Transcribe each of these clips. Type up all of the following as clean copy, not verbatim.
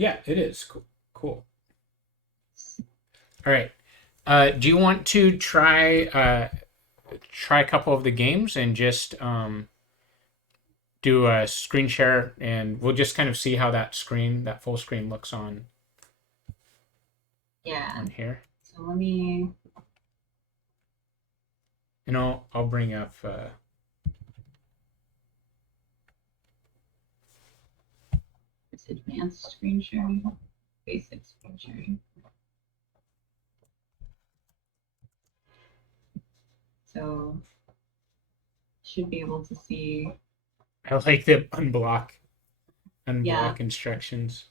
Yeah, it is. Cool. Cool. All right. Do you want to try a couple of the games and just do a screen share, and we'll just kind of see how that full screen looks Yeah. on here. So let me. And I'll bring up. It's advanced screen sharing, basic screen sharing. So should be able to see. I like the Yeah, unblock instructions.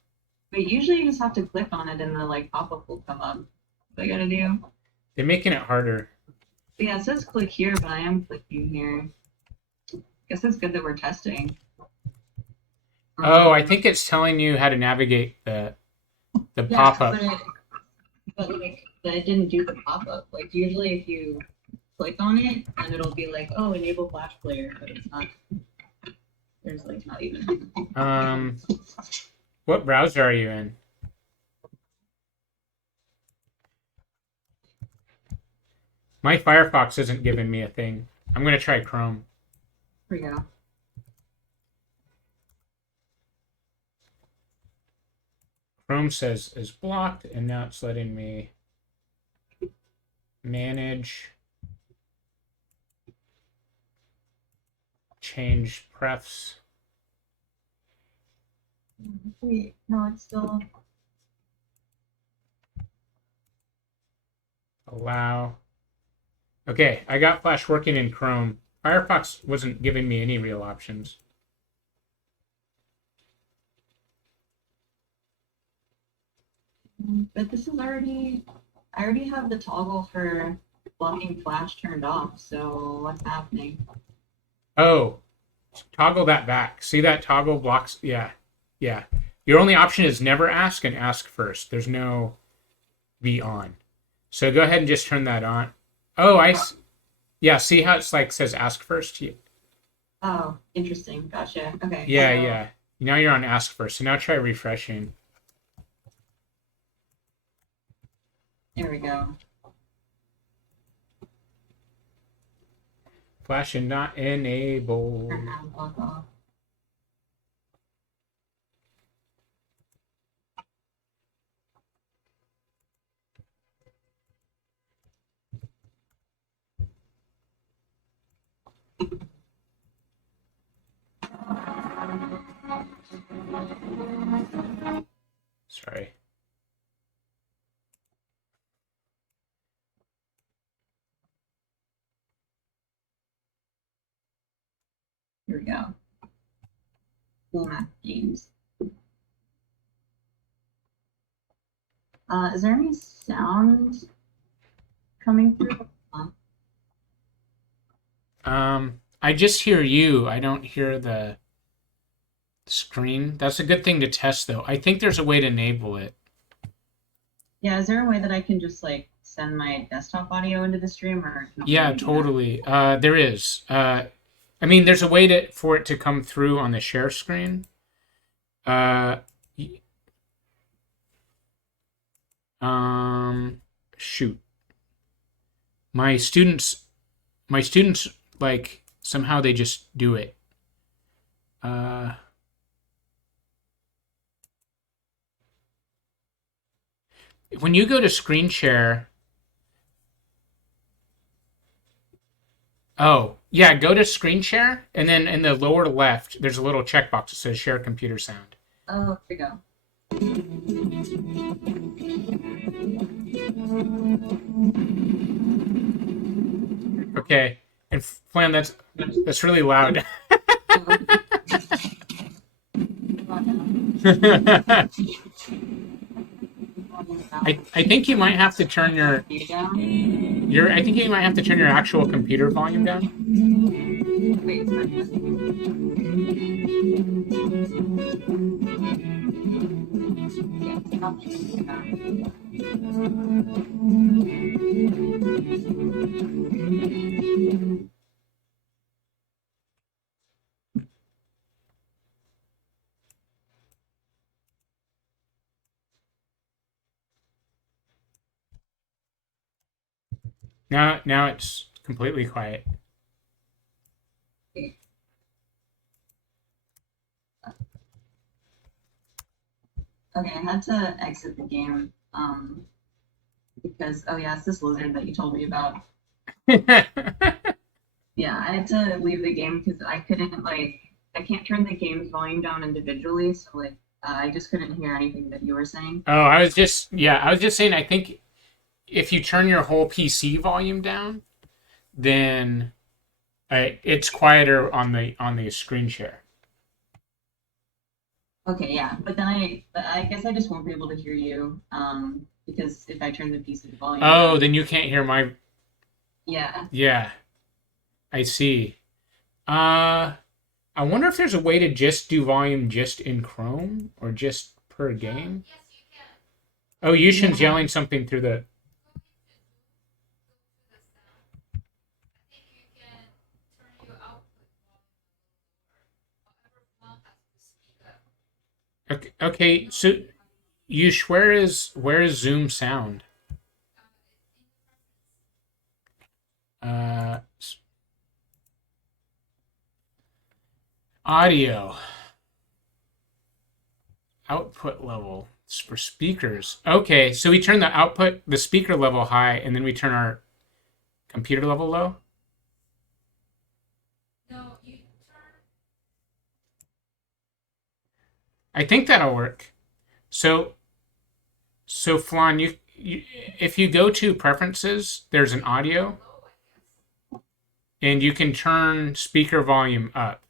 but usually you just have to click on it and the like pop-up will come up. What I gotta do. They're making it harder. But yeah, it says click here, but I am clicking here. Guess it's good that we're testing. Oh, I Um, think it's telling you how to navigate the yeah, pop up. but it didn't do the pop-up. Like usually if you click on it and it'll be like, oh, enable Flash player, but it's not. There's like not even. Um, what browser are you in? My Firefox isn't giving me a thing. I'm gonna try Chrome. Here we go. Chrome says is blocked, and now it's letting me manage, change prefs, Wait, no, it's still. allow. Okay, I got Flash working in Chrome. Firefox wasn't giving me any real options. But this is already. I already have the toggle for blocking Flash turned off. So what's happening? Oh, toggle that back. See that toggle blocks? Yeah, yeah. Your only option is never ask and ask first. There's no be on. So go ahead and just turn that on. Oh, yeah. See how it's like says ask first? Oh, interesting. Gotcha. Okay, Yeah, so yeah. Now you're on ask first. So now try refreshing. there we go. Flash and not enabled. Turn on block off. Sorry. Here we go. Cool math games. Is there any sound coming through? I just hear you. I don't hear the screen. That's a good thing to test, though. I think there's a way to enable it. Yeah, is there a way that I can just like send my desktop audio into the stream or can Yeah, only do that? totally. There is. I mean, there's a way for it to come through on the share screen. Uh, Shoot. My students, my students, like somehow they just do it. Uh, when you go to screen share, oh yeah, go to screen share, and then in the lower left, there's a little checkbox that says share computer sound. Oh, here we go. Okay, and Flan, that's really loud. I think you might have to turn your I think you might have to turn your actual computer volume down. Now it's completely quiet. Okay, I had to exit the game because, oh yeah, it's this lizard that you told me about. Yeah, I had to leave the game because I couldn't I can't turn the game's volume down individually, so I just couldn't hear anything that you were saying. Oh, I was just saying, I think if you turn your whole PC volume down, then it's quieter on the screen share. Okay, yeah, but I guess I just won't be able to hear you because if I turn the PC volume Oh, down, then you can't hear my. yeah. Yeah, I see. Uh, I wonder if there's a way to just do volume just in Chrome or just per game. Oh, Yushin's Yeah. yelling something through the. Okay, so Yush, where is Zoom sound? Uh, audio output level for speakers. Okay, so we turn the speaker level high, and then we turn our computer level low. I think that'll work. So Flan, you if you go to preferences, there's an audio, and you can turn speaker volume up,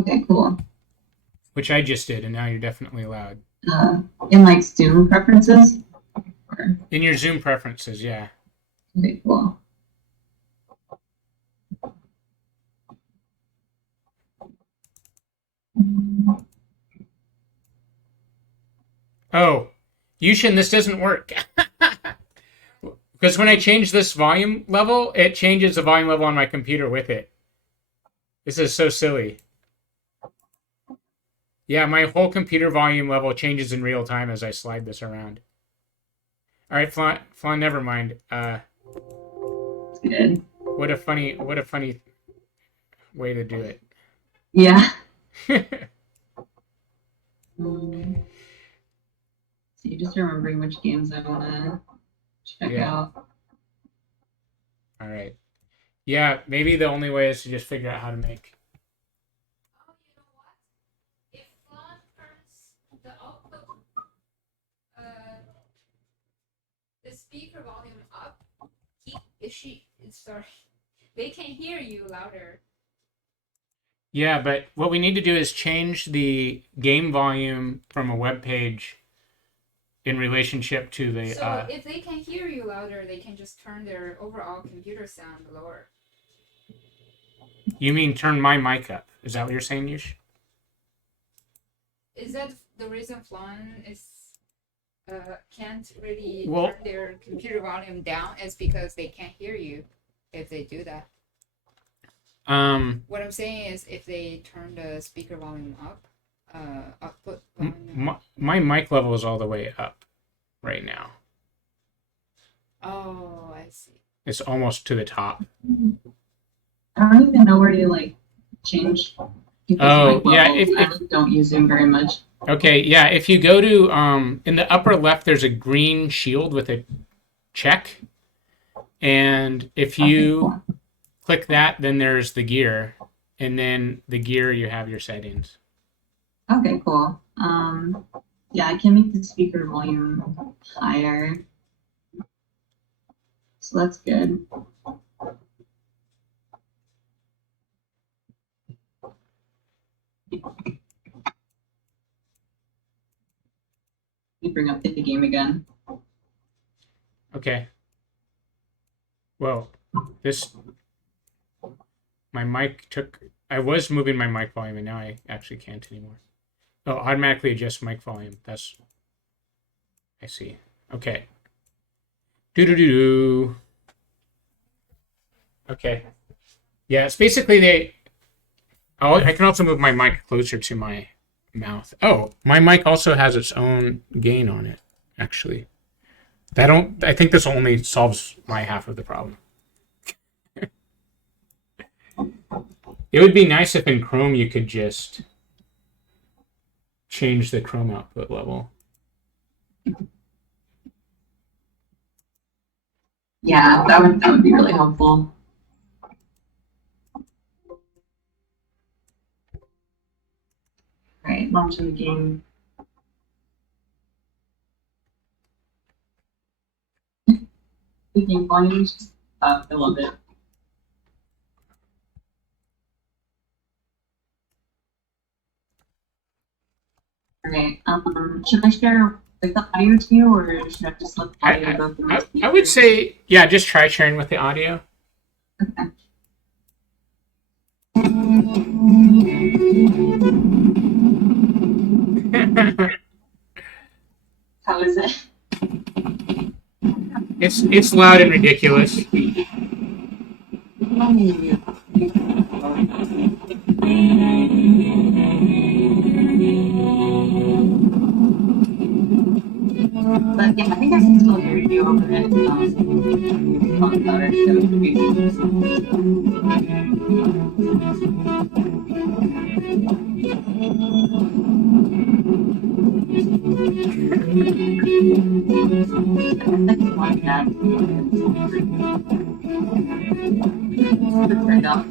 Okay, cool. which I just did, and now you're definitely loud. In Zoom preferences? In your Zoom preferences, yeah. Okay, cool. Oh, Yushin, this doesn't work. Because when I change this volume level, it changes the volume level on my computer with it. This is so silly. Yeah, my whole computer volume level changes in real time as I slide this around. All right, Flan, never mind. Good. What a funny way to do it. Yeah. So you just remembering which games I want to check out. All right. Yeah, maybe the only way is to just figure out how to make. If Flan turns the output, the speaker volume up, they can hear you louder. Yeah, but what we need to do is change the game volume from a web page in relationship to the. So if they can hear you louder, they can just turn their overall computer sound lower. You mean turn my mic up? Is that what you're saying, Yush? Is that the reason Flan is can't really Well, turn their computer volume down? Is because they can't hear you if they do that. What I'm saying is, if they turn the speaker volume up, output volume. My mic level is all the way up right now. Oh, I see. It's almost to the top. I don't even know where to change. Oh, yeah. If I don't use Zoom very much. Okay, yeah. If you go to in the upper left, there's a green shield with a check, and if you click that, then there's the gear, and then the gear you have your settings. Okay, cool. Yeah, I can make the speaker volume higher, so that's good. You bring up the game again. Okay. Well, my mic I was moving my mic volume, and now I actually can't anymore. Oh, automatically adjust mic volume. I see. Okay. Do. Okay. Yeah, it's basically I can also move my mic closer to my mouth. Oh, my mic also has its own gain on it, actually. I think this only solves my half of the problem. It would be nice if in Chrome you could just change the Chrome output level. Yeah, that would be really helpful. Right, launching the game. The game volume's just up. I love it. Okay, should I share like the audio to you, or should I just let the audio go through? I would say, yeah, just try sharing with the audio. Okay. How is it? It's loud and ridiculous. But yeah, I think I can still hear you over it. On better, so it should be. I can like that. Turned up.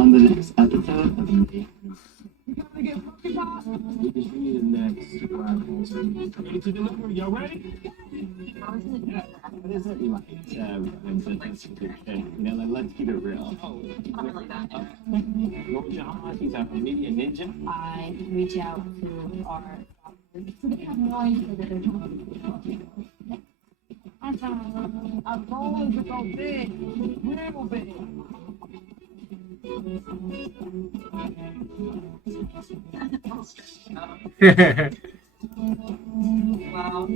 On the next episode of the you gotta get fucking boss. We just need the next ready to deliver. Y'all ready? Yeah. What is it? Like, that's some good shit. You know, like, let's keep it real. Oh, Not like that. what was your hobbies? Maybe a ninja? I reach out to our doctors. So they have no idea that they're talking to. I'm going to go big, real big. Wow.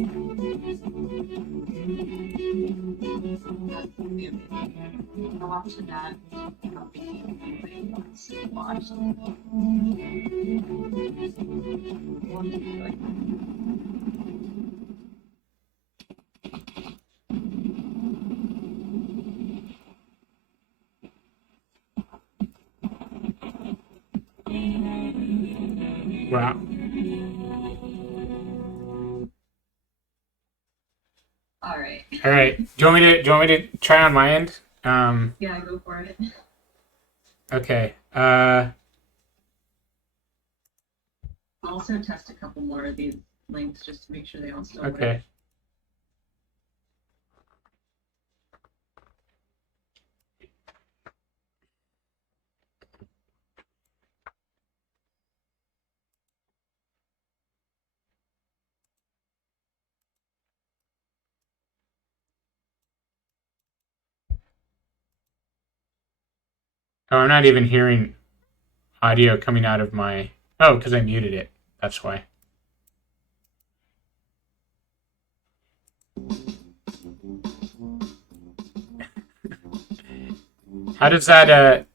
That's amazing. I watched that. Watched. Wow. All right. All right. Do you want me to try on my end? Yeah, go for it. Okay. I'll also test a couple more of these links just to make sure they all still work. Okay. Oh, I'm not even hearing audio coming out of my... Oh, because I muted it. That's why. How does that...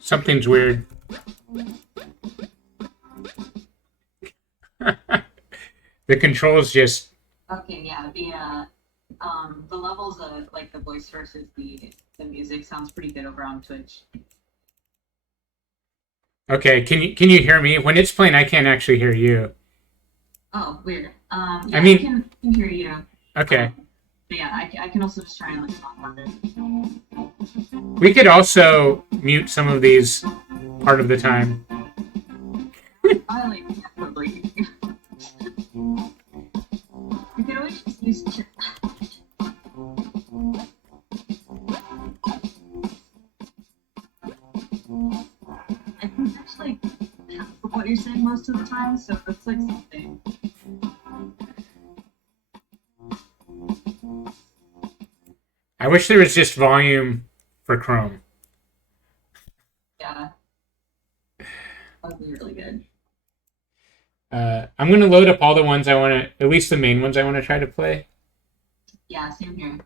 Something's weird. The controls just... Okay, yeah, the levels of like the voice versus the music sounds pretty good over on Twitch. Okay, can you hear me? When it's playing, I can't actually hear you. Oh, weird. Yeah, I mean- can hear you. Okay. But yeah, I can also just try and like talk on it. We could also mute some of these part of the time. I like yeah, totally. You can always just use chat. I think that's like half of what you're saying most of the time, so it's like something. I wish there was just volume for Chrome. Yeah. That would be really good. I'm gonna load up all the ones I want to, at least the main ones I want to try to play. Yeah, same here.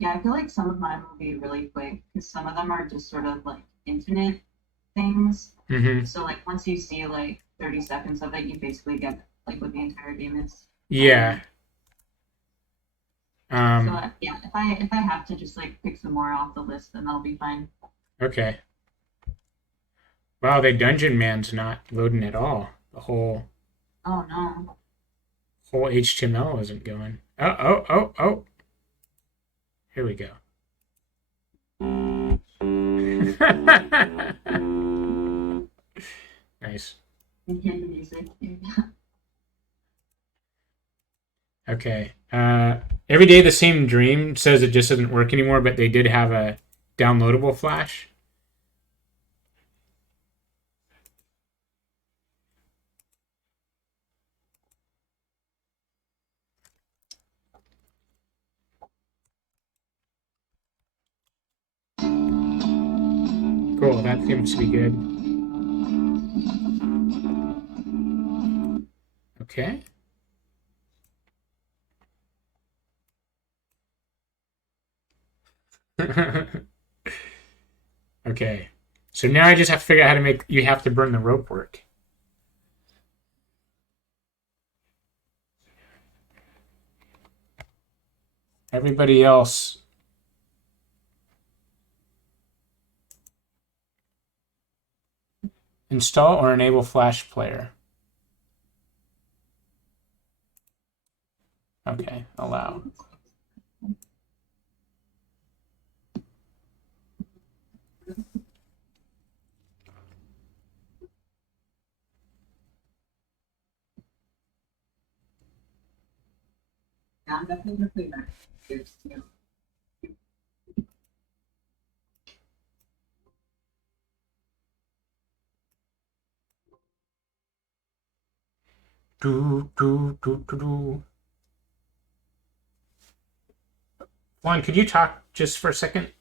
Yeah, I feel like some of mine will be really quick because some of them are just sort of like infinite things. Mm-hmm. So like once you see like 30 seconds of it, you basically get like what the entire game is. Yeah. So yeah, if I have to just like pick some more off the list, then that'll be fine. Okay. Wow, the Dungeon Man's not loading at all. The whole Oh no. HTML isn't going. Oh. Here we go. Nice. You hear the music. Okay. Every Day the Same Dream says it just doesn't work anymore, but they did have a downloadable Flash. Cool, that seems to be good. Okay. Okay. So now I just have to figure out how to make you have to burn the rope work. Everybody else. Install or enable Flash Player. Okay, allow. Yeah, I'm definitely gonna play that. Do. Juan, could you talk just for a second?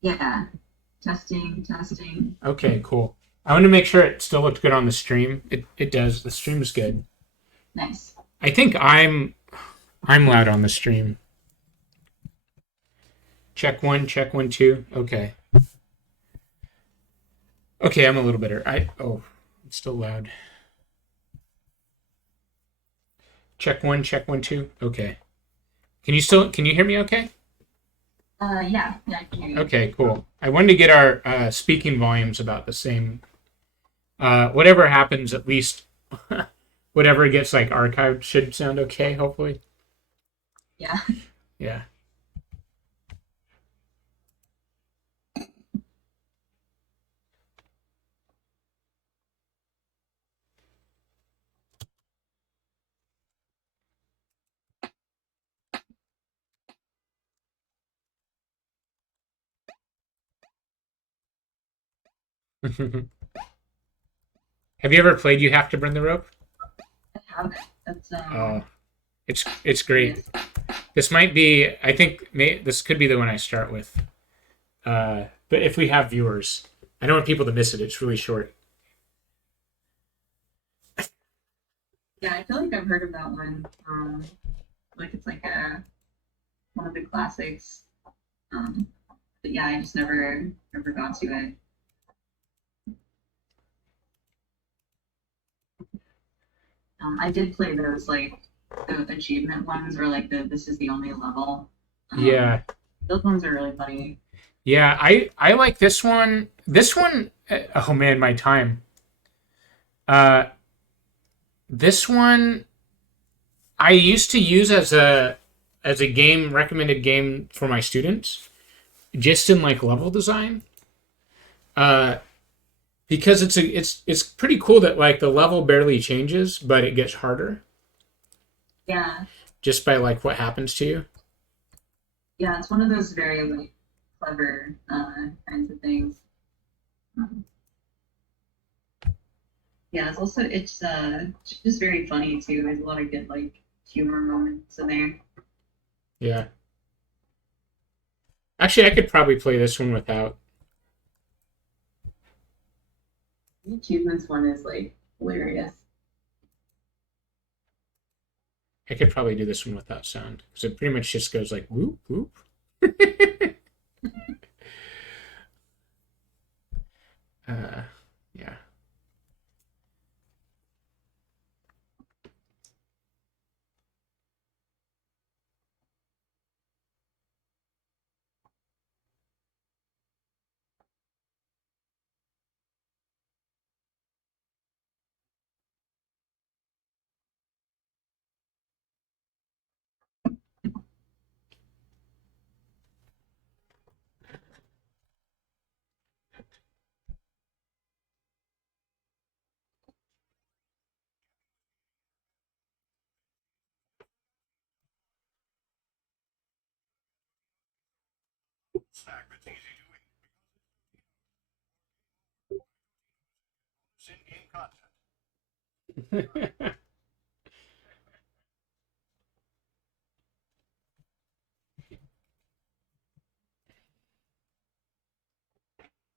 Yeah. Testing. Okay, cool. I want to make sure it still looked good on the stream. It does. The stream is good. Nice. I think I'm loud on the stream. Check 1, 2. Okay. Okay, I'm a little better. It's still loud. Check 1, 2. Okay. Can you hear me okay? Yeah, I can hear you. Okay, cool. I wanted to get our speaking volumes about the same. Whatever happens, at least whatever gets like archived should sound okay, hopefully. Yeah. Yeah. Have you ever played You Have to Burn the Rope? I have it. That's It's great. This might be. I think this could be the one I start with. But if we have viewers, I don't want people to miss it. It's really short. yeah, I feel like I've heard of that one. Like it's like one of the classics. But yeah, I just never got to it. I did play those like the achievement ones or like this is the only level. Yeah. Those ones are really funny. Yeah, I like this one. This one, oh man, my time. Uh, this one I used to use as a game recommended game for my students, just in like level design. Uh, because it's pretty cool that like the level barely changes, but it gets harder Yeah, just by like what happens to you. yeah, it's one of those very like clever kinds of things. Um, yeah, it's just very funny too. There's a lot of good like humor moments in there. Yeah. Actually, I could probably play this one without. The achievements one is like hilarious. I could probably do this one without sound because it pretty much just goes like whoop whoop. uh, yeah.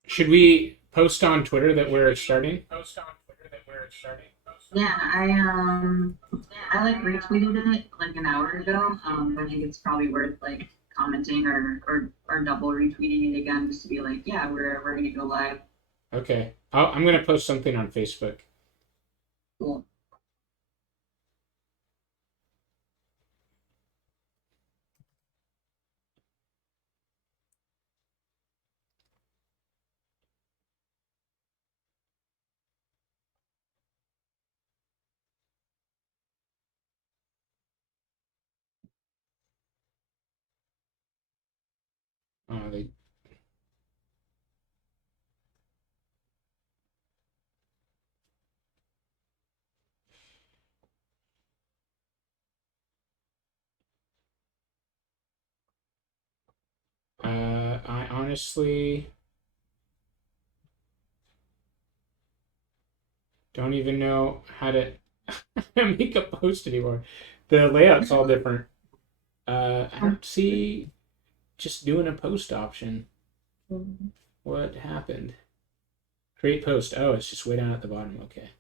Should we post on Twitter that we're starting? Yeah, I like retweeted it like an hour ago. I think it's probably worth like commenting or double retweeting it again just to be like, yeah, we're gonna go live. Okay. I'm gonna post something on Facebook. Cool. They, I honestly don't even know how to make a post anymore. The layout's all different. I don't see just doing a post option. What happened? Create post. Oh, it's just way down at the bottom. Okay.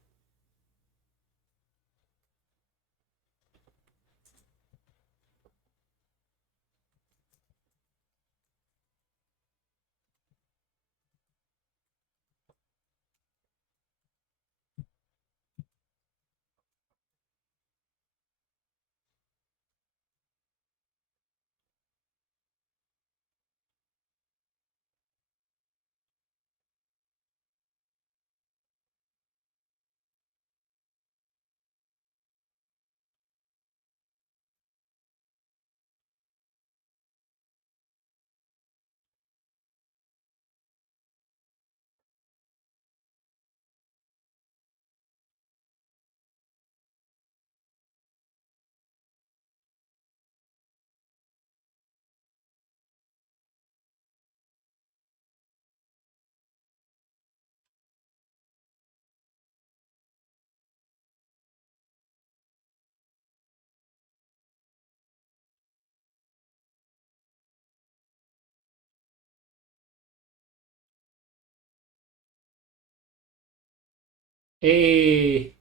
Hey.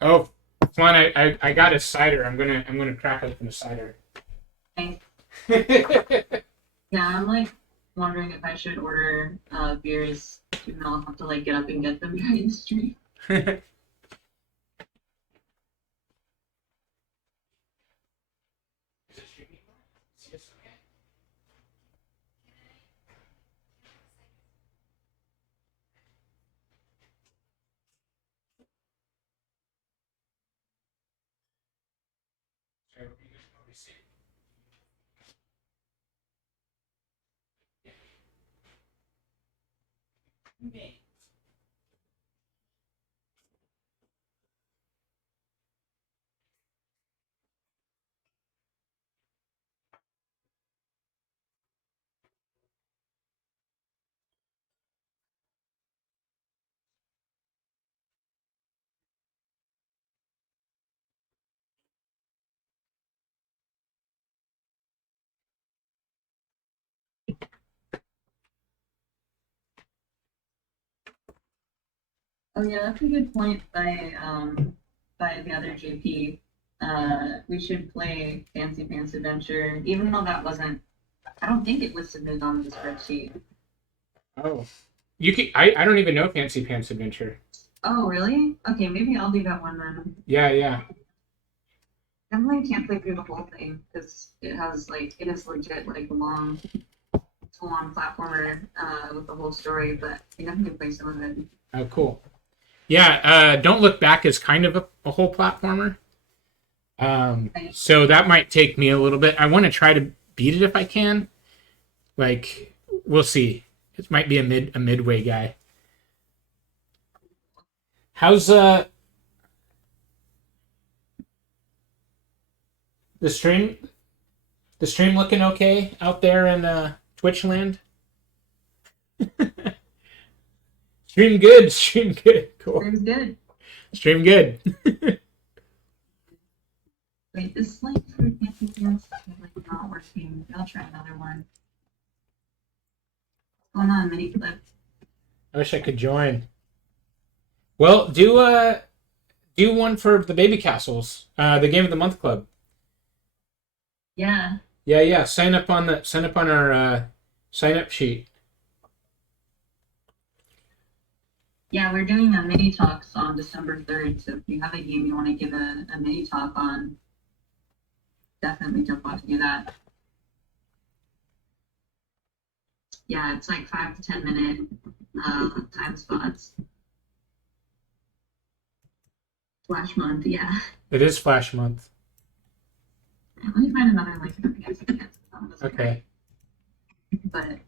Oh, come on! I got a cider. I'm gonna crack open a cider. Thanks. Yeah, I'm like wondering if I should order beers, even though I'll have to like get up and get them during the stream. Oh yeah, that's a good point by the other JP. We should play Fancy Pants Adventure, even though that wasn't. I don't think it was submitted on the spreadsheet. Oh, you can. I don't even know Fancy Pants Adventure. Oh really? Okay, maybe I'll do that one then. Yeah. Definitely can't play through the whole thing because it is legit like a long, full-on platformer with the whole story. But I definitely play some of it. Oh, cool. Yeah. Don't Look Back is kind of a whole platformer. So that might take me a little bit. I want to try to beat it if I can. Like, we'll see. It might be a midway guy. How's the stream? The stream looking okay out there in Twitch land? Stream good. Stream good. Cool. Stream's good. Stream good. Wait, this like fruit fancy pants is like not working. I'll try another one. What's going on, mini clip? I wish I could join. Well, do one for the Baby Castles, the Game of the Month Club. Yeah. Yeah. Sign up on our sign up sheet. Yeah, we're doing a mini talks on December 3rd. So if you have a game you want to give a mini talk on, definitely jump on to do that. Yeah, it's like 5 to 10 minute time spots. Flash month, yeah. It is Flash Month. Let me find another link for PSN. Okay. But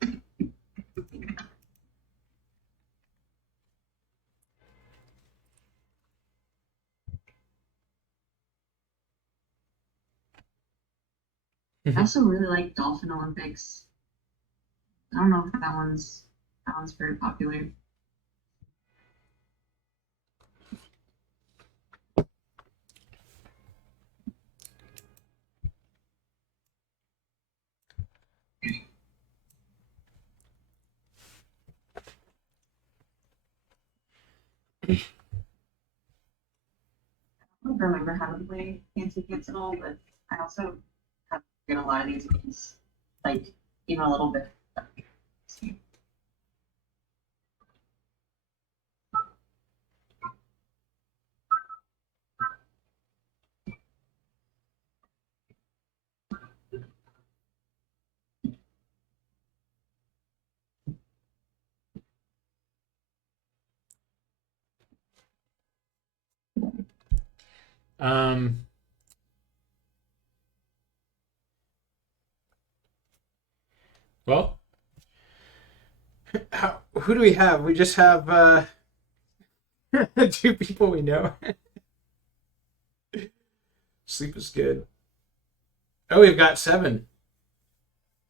I also really like Dolphin Olympics. I don't know if that one's very popular. I don't remember how to play Fancy Pants at all, but I also have played a lot of these games, like even a little bit. Um. Well, who do we have? We just have 2 people we know. Sleep is good. Oh, we've got 7.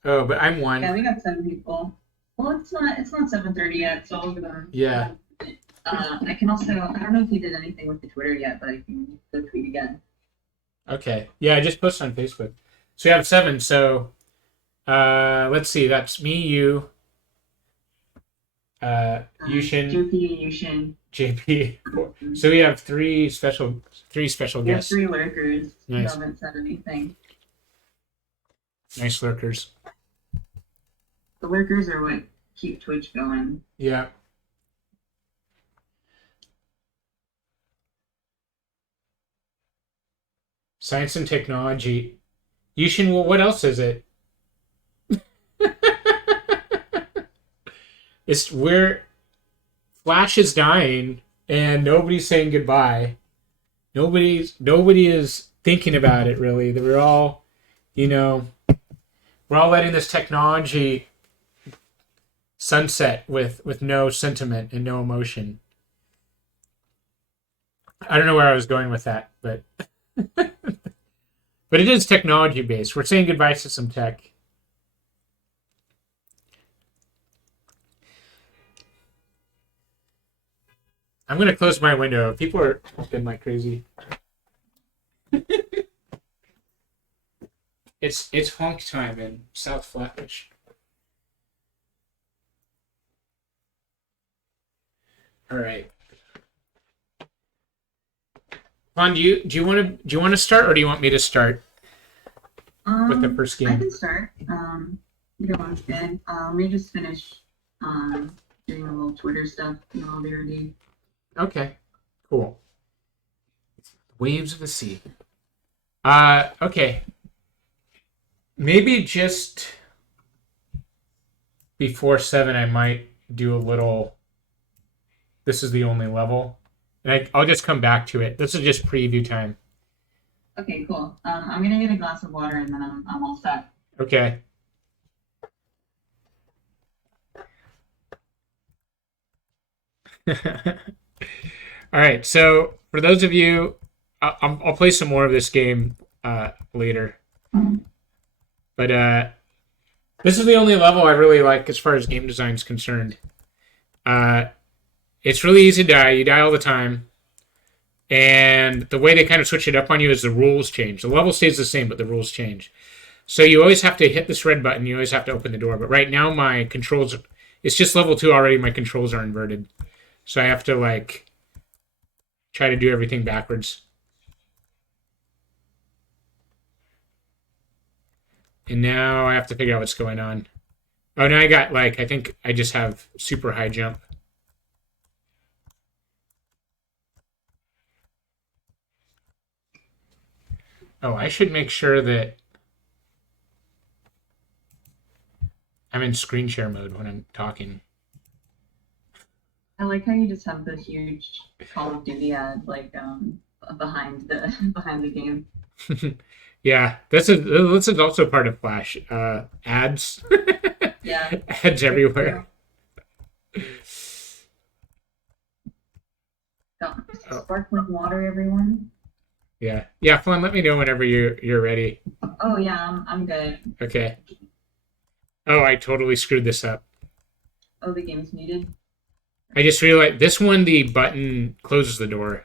Oh, but I'm 1. Yeah, we got 7 people. Well, it's not 7:30 yet, so I'll give them. Yeah. I can also. I don't know if you did anything with the Twitter yet, but I can go tweet again. Okay. Yeah, I just posted on Facebook. So we have 7. So let's see. That's me, you, Yushin, JP, Yushin. JP. So we have 3 special We have guests. 3 lurkers. Nice. Who haven't said anything. Nice lurkers. The lurkers are what keep Twitch going. Yeah. Science and technology. Yushin, well, what else is it? It's where Flash is dying and nobody's saying goodbye. Nobody is thinking about it really. They were all we're all letting this technology sunset with no sentiment and no emotion. I don't know where I was going with that, but but it is technology based. We're saying goodbye to some tech. I'm gonna close my window. People are talking like crazy. It's honk time in South Flatbush. All right. Vaughn, do you want to start, or do you want me to start with the first I game? can start. Either one's good. Let me just finish doing a little Twitter stuff, and I'll be ready. Okay, cool. Waves of the sea. Okay. Maybe just before 7, I might do a little. This is the only level, and I'll just come back to it. This is just preview time. Okay, cool. I'm gonna get a glass of water, and then I'm all set. Okay. All right. So for those of you, I'll play some more of this game later. But this is the only level I really like as far as game design is concerned. It's really easy to die. You die all the time. And the way they kind of switch it up on you is the rules change. The level stays the same, but the rules change. So you always have to hit this red button. You always have to open the door. But right now my controls, it's just level 2 already. My controls are inverted. So I have to try to do everything backwards. And now I have to figure out what's going on. Oh, now I got I think I just have super high jump. Oh, I should make sure that I'm in screen share mode when I'm talking. I like how you just have the huge Call of Duty ad behind the game. Yeah, this is also part of Flash. Ads. Yeah. Ads everywhere. Got sparkling water, everyone. Yeah. Yeah, Fawn, let me know whenever you're ready. Oh yeah, I'm good. Okay. Oh, I totally screwed this up. Oh, the game's muted. I just realized this one, the button closes the door.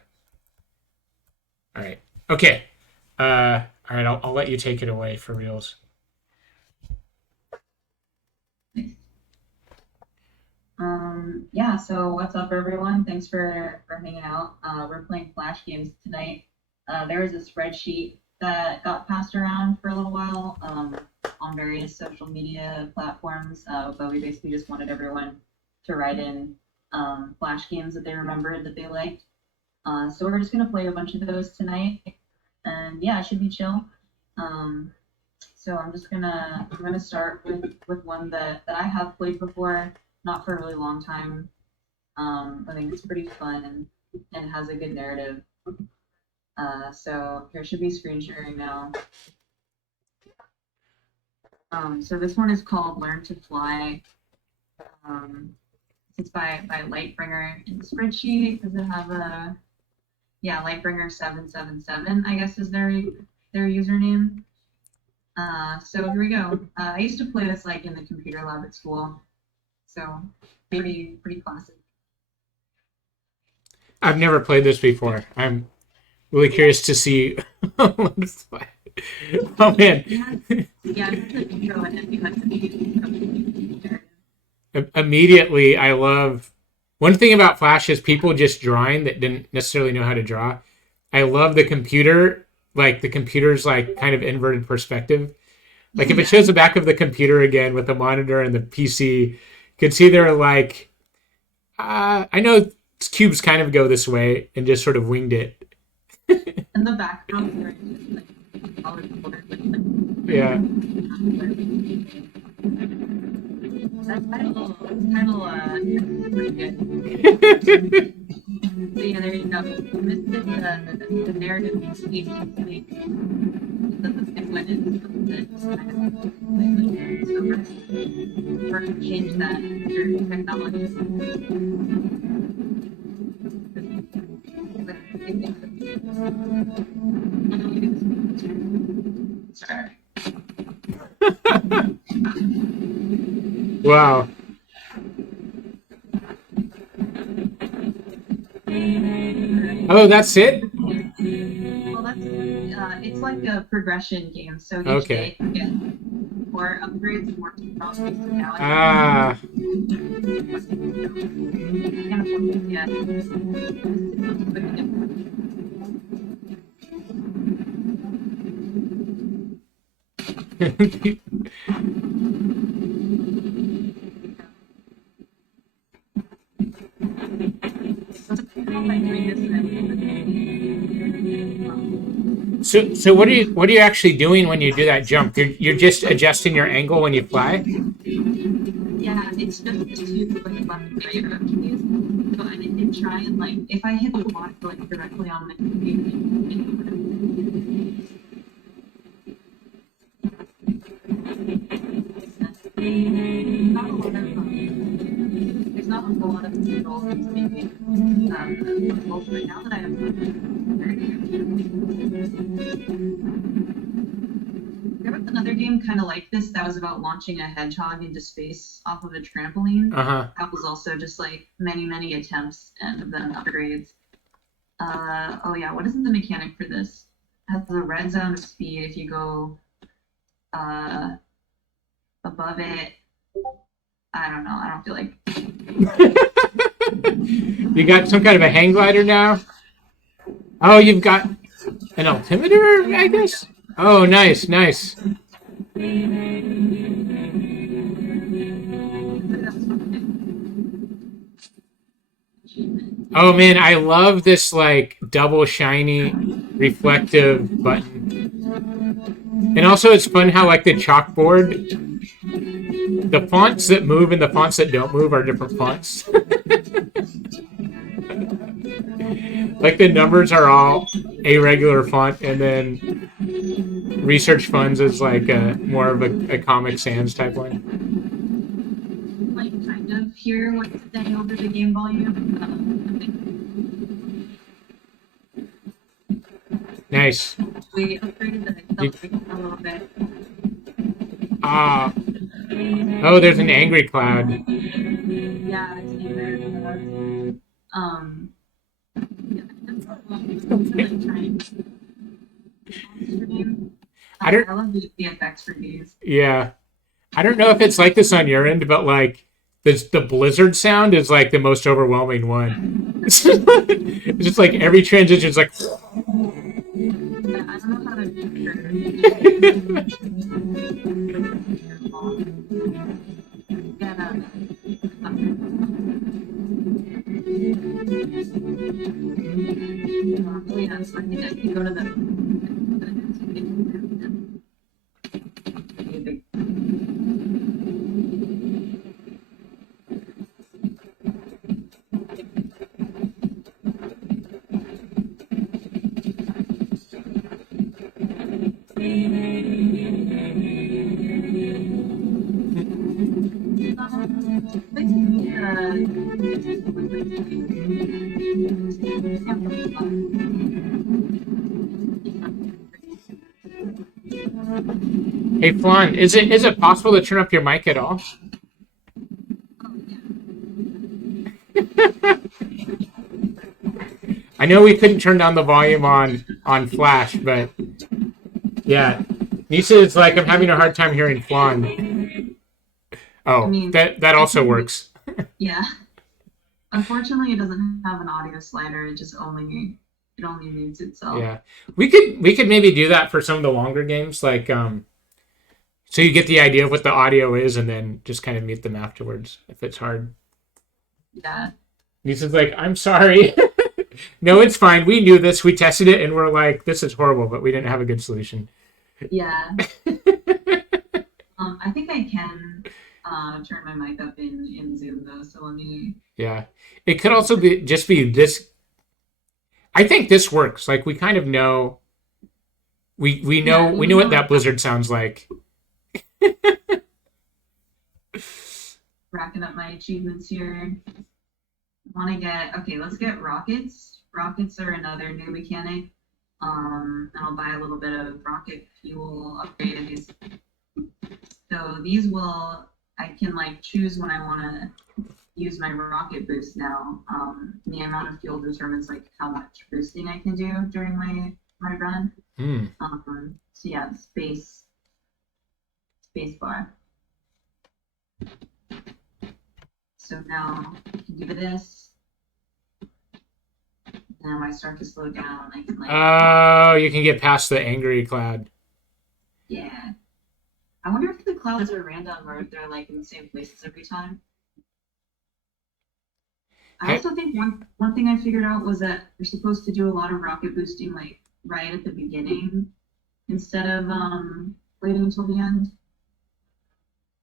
All right. Okay. All right. I'll let you take it away for reals. Yeah. So what's up, everyone? Thanks for hanging out. We're playing Flash games tonight. There was a spreadsheet that got passed around for a little while on various social media platforms, but we basically just wanted everyone to write in Flash games that they remembered that they liked. So we're just gonna play a bunch of those tonight, and yeah, it should be chill. So I'm gonna start with one that I have played before, not for a really long time. I think it's pretty fun and has a good narrative. So here should be screen sharing now. So this one is called Learn to Fly. It's by Lightbringer in the spreadsheet. Does it have a Lightbringer777, I guess is their username. So here we go. I used to play this in the computer lab at school. So maybe pretty classic. I've never played this before. I'm really curious to see. Oh man! Yeah, the intro and then we had to Immediately, I love. One thing about Flash is people just drawing that didn't necessarily know how to draw. I love the computer, the computer's kind of inverted perspective. If it shows the back of the computer again with the monitor and the PC, you can see they're I know cubes kind of go this way and just sort of winged it. And the background are just color. Yeah. That title pretty good. So yeah, there you go. This is the narrative speech. This is and it's kind of like so we're change that through technology. Sorry. Wow. Oh, that's it? Well, that's it's like a progression game. So each Okay. day you get more upgrades, more technology. So now Ah. I can't afford it yet. By doing this, So what are you actually doing when you do that jump? You're just adjusting your angle when you fly? yeah, it's just the two like left and right arrow keys. So I did try and like if I hit the block like directly on my not a lot of there's not a whole lot of control in speaking controls, but now that I have there was another game kind of like this that was about launching a hedgehog into space off of a trampoline. Uh-huh. That was also just like many attempts and then upgrades. Oh yeah, what is the mechanic for this? It has the red zone of speed if you go above it. I don't know. I don't feel like You got some kind of a hang glider now? Oh, you've got an altimeter, I guess? Oh, nice. Oh man, I love this like double shiny reflective button. And also it's fun how like the chalkboard, the fonts that move and the fonts that don't move are different fonts. Like the numbers are all a regular font, and then Research Funds is like more of a Comic Sans type one. like kind of hear what's saying over the game volume. Nice. We upgraded the acceleration a little bit. Ah. Oh, there's an angry cloud. Yeah, it's either yeah, that's like trying stream. I don't. I love the effects for these. Yeah. I don't know if it's like this on your end, but like the blizzard sound is like the most overwhelming one. It's just like every transition is like. Yeah, I don't know how to oh yeah, so I think I can go to the Hey, Flan, is it possible to turn up your mic at all? I know we couldn't turn down the volume on Flash, but yeah, Nisa is like I'm having a hard time hearing Flan. Oh, I mean, that also works. yeah. Unfortunately, it doesn't have an audio slider. It only mutes itself. Yeah, we could maybe do that for some of the longer games, like so you get the idea of what the audio is, and then just kind of mute them afterwards if it's hard. Yeah. Nisa's like, I'm sorry. No, it's fine. We knew this. We tested it, and we're like, this is horrible, but we didn't have a good solution. Yeah. I think I can turn my mic up in Zoom though. So let me. Yeah, it could also be just be this. I think this works. Like we kind of know We know Yeah, we know what that blizzard sounds like. Racking up my achievements here. Want to get okay? Let's get rockets. Rockets are another new mechanic. And I'll buy a little bit of rocket fuel upgrade these. So these will I can like choose when I want to use my rocket boost now. The amount of fuel determines like how much boosting I can do during my run. Hmm. So yeah, space bar. So now I can do this. Now I start to slow down. I can like Oh, you can get past the angry cloud. yeah. I wonder if the clouds are random or if they're like in the same places every time. I also think one thing I figured out was that you're supposed to do a lot of rocket boosting like right at the beginning instead of waiting until the end.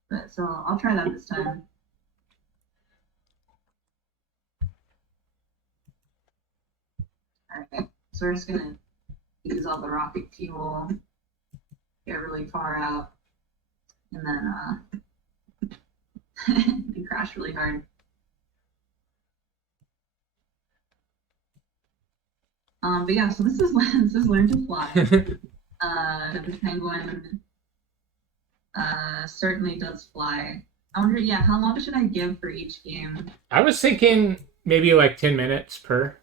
But so I'll try that this time. Alright. So we're just gonna use all the rocket fuel, get really far out, and then and crash really hard. But yeah, so this is Learn to Fly. The penguin certainly does fly. I wonder, yeah, how long should I give for each game? I was thinking maybe like 10 minutes per.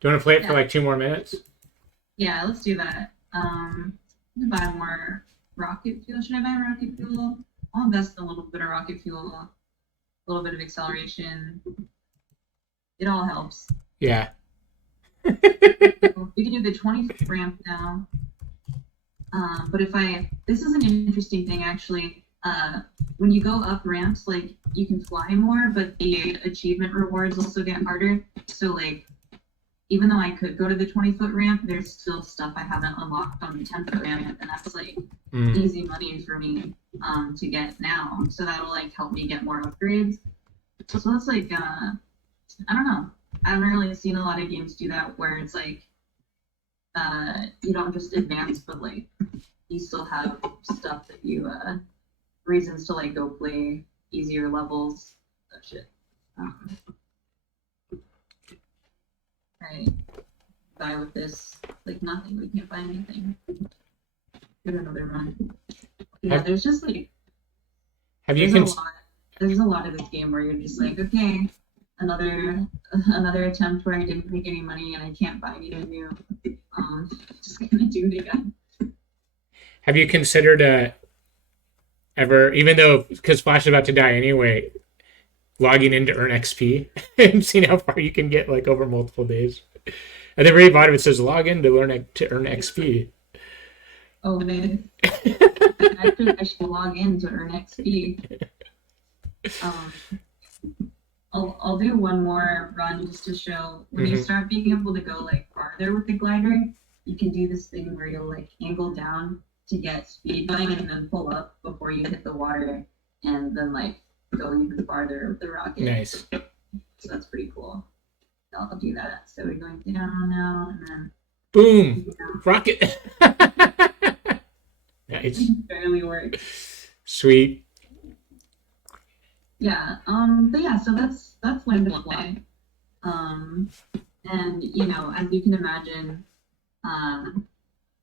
Do you want to play it for Yeah. like 2 more minutes? Yeah, let's do that. Buy more rocket fuel. Should I buy rocket fuel? I'll invest in a little bit of rocket fuel, a little bit of acceleration. It all helps. Yeah. So we can do the 20-foot ramp now. But this is an interesting thing actually. When you go up ramps, like you can fly more, but the achievement rewards also get harder. So like, even though I could go to the 20-foot ramp, there's still stuff I haven't unlocked on the 10-foot ramp, and that's like easy money for me to get now. So that'll like help me get more upgrades. So that's like, I don't know. I haven't really seen a lot of games do that where it's like, you don't just advance, but like you still have stuff that you reasons to like go play easier levels. That shit. Right. Buy with this like nothing. We can't buy anything. Get another run. Yeah, there's just like Have you there's a lot of this game where you're just like, okay, another attempt where I didn't make any money and I can't buy anything new. Just gonna do it again. Have you considered ever, even though because Flash is about to die anyway, logging in to earn XP and seeing how far you can get like over multiple days? At the very bottom it says log in to earn XP. Oh man, I should log in to earn XP. I'll do one more run just to show when you start being able to go like farther with the glider, you can do this thing where you'll like angle down to get speed going and then pull up before you hit the water and then like go even farther with the rocket. Nice. So that's pretty cool. I'll do that. So we're going down now and then boom, rocket. Nice. Barely work. Sweet. Yeah. But yeah, so that's Learn to Fly. And you know, as you can imagine,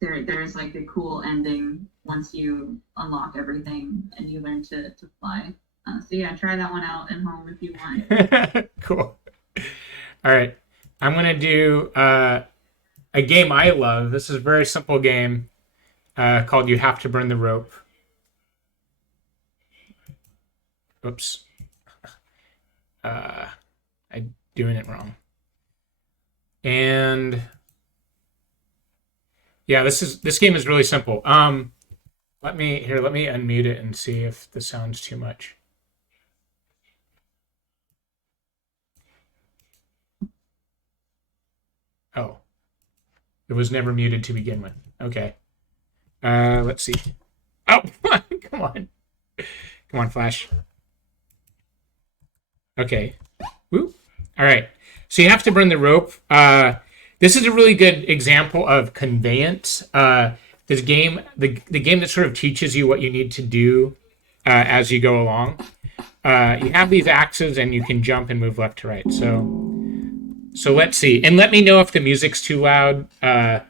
there's like a cool ending once you unlock everything and you learn to fly. So yeah, try that one out at home if you want. Cool. All right, I'm gonna do a game I love. This is a very simple game called "You Have to Burn the Rope." Oops. I'm doing it wrong. And yeah, this game is really simple. Let me unmute it and see if this sounds too much. Oh. It was never muted to begin with. Okay. Let's see. Oh, come on. Come on, Flash. Okay. Woo. All right. So you have to burn the rope. This is a really good example of conveyance. this game, the game that sort of teaches you what you need to do as you go along. You have these axes, and you can jump and move left to right. So let's see, and let me know if the music's too loud. I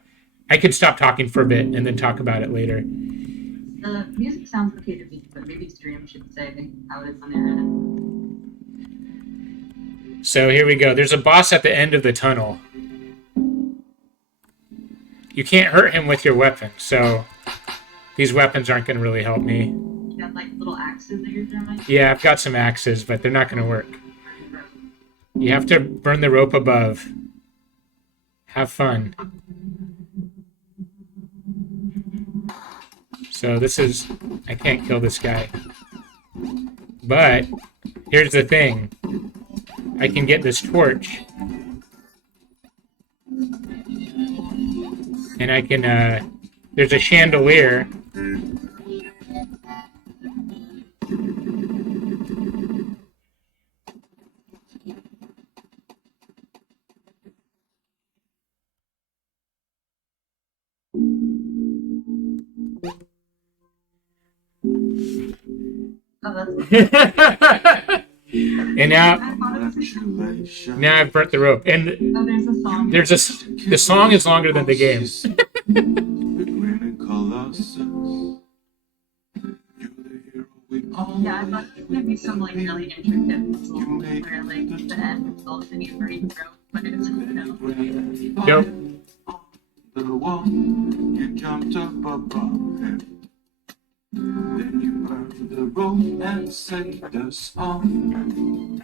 could stop talking for a bit and then talk about it later. The music sounds okay to me, but maybe Stream should say how it is on their end. So here we go. There's a boss at the end of the tunnel. You can't hurt him with your weapon, so these weapons aren't going to really help me. You got like little axes that you're throwing? Yeah, I've got some axes, but they're not going to work. You have to burn the rope above. Have fun. So this is... I can't kill this guy. But here's the thing. I can get this torch. And I can... there's a chandelier. Oh, that's And now I thought it was a I've burnt the rope. And Oh, there's a song. the song is longer than the game. Yeah, I thought it was gonna be some like really intricate puzzle where like the end results and you burn the rope, but it's no. Nope. The wall, you jumped up above him. Then you burned the rope and saved us all. You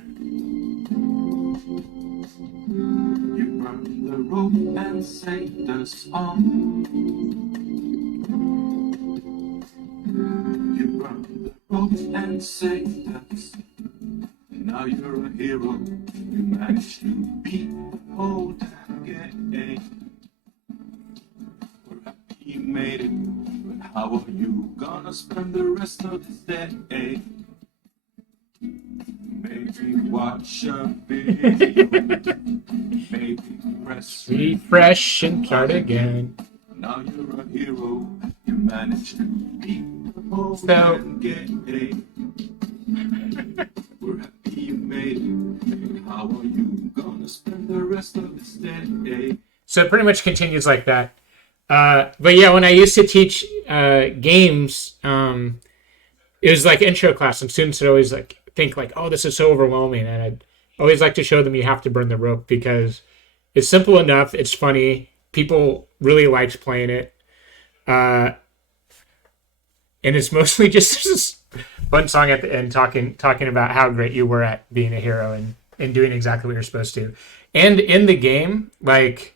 burned the rope and saved us all. You burned the rope and saved us. Now you're a hero. You managed to beat the whole damn game. We're happy you made it. But how are you gonna spend the rest of this day? Maybe watch a video. Maybe press Refresh and start again. Now you're a hero. You managed to beat the whole So- damn game. We're happy you made it. How are you gonna spend the rest of this day? So it pretty much continues like that. But yeah, when I used to teach games, it was like intro class, and students would always like think like, "Oh, this is so overwhelming," and I'd always like to show them you have to burn the rope because it's simple enough. It's funny. People really liked playing it, and it's mostly just this fun song at the end talking about how great you were at being a hero and doing exactly what you're supposed to. And in the game, like.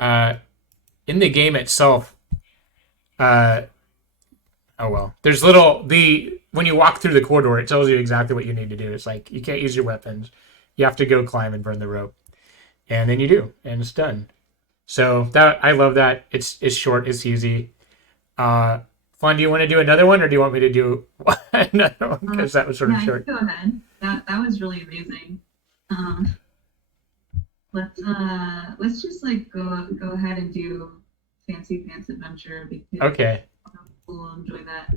In the game itself, oh well, there's when you walk through the corridor, it tells you exactly what you need to do. It's like, you can't use your weapons. You have to go climb and burn the rope. And then you do, and it's done. So I love that. It's short, it's easy. Fun, do you want to do another one, or do you want me to do another one? Because that was sort of Yeah, short. go ahead. That was really amazing. Let's just like go ahead and do Fancy Pants Adventure because Okay. we'll enjoy that.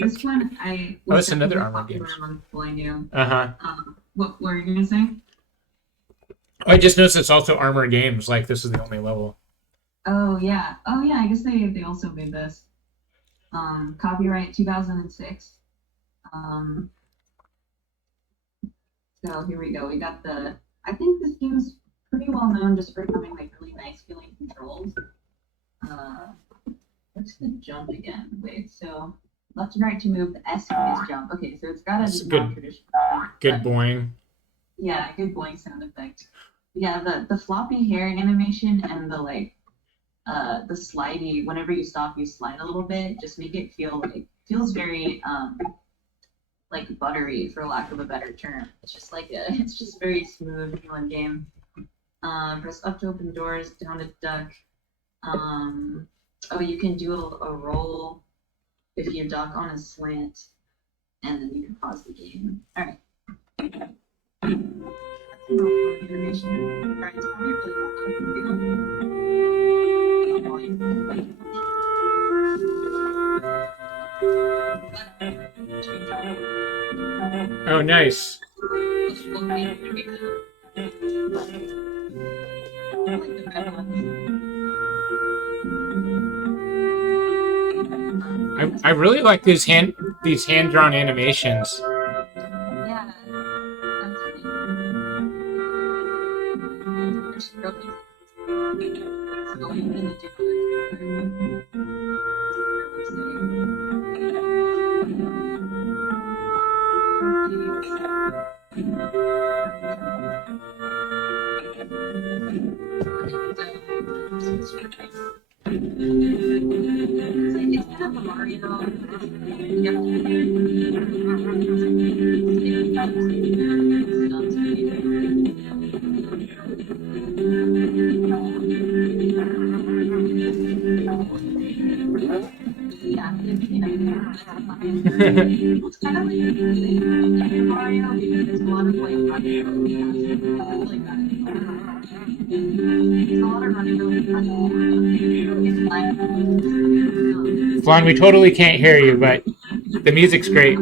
This one Oh, it's another definitely Armor popular Games. among people I knew. Uh-huh. What were you gonna say? I just noticed it's also Armor Games. Like, this is the only level. Oh yeah. I guess they also made this. Copyright 2006. So here we go. We got I think this game's pretty well known just for having like really nice feeling controls. What's the jump again? Wait, so left and right to move, the S is jump. Okay, so it's got That's a good. non-traditional. Good but- boing. Yeah, good boing sound effect. Yeah, the floppy hair animation and the like the slidey, whenever you stop you slide a little bit, just make it feels very like buttery, for lack of a better term. It's just very smooth feeling game. Press up to open doors, down to duck. You can do a roll if you duck on a slant, and then you can pause the game. All right. Information. Right, it's probably really loud. Oh, nice. I really like these hand drawn animations. Yeah, that's funny. It's really so we really do it's kind of a Mario. Yeah, it's kind of like Mario because there's a lot of like running really fast. Like that. There's a lot of running really fast. It's like Flan, we totally can't hear you, but the music's great.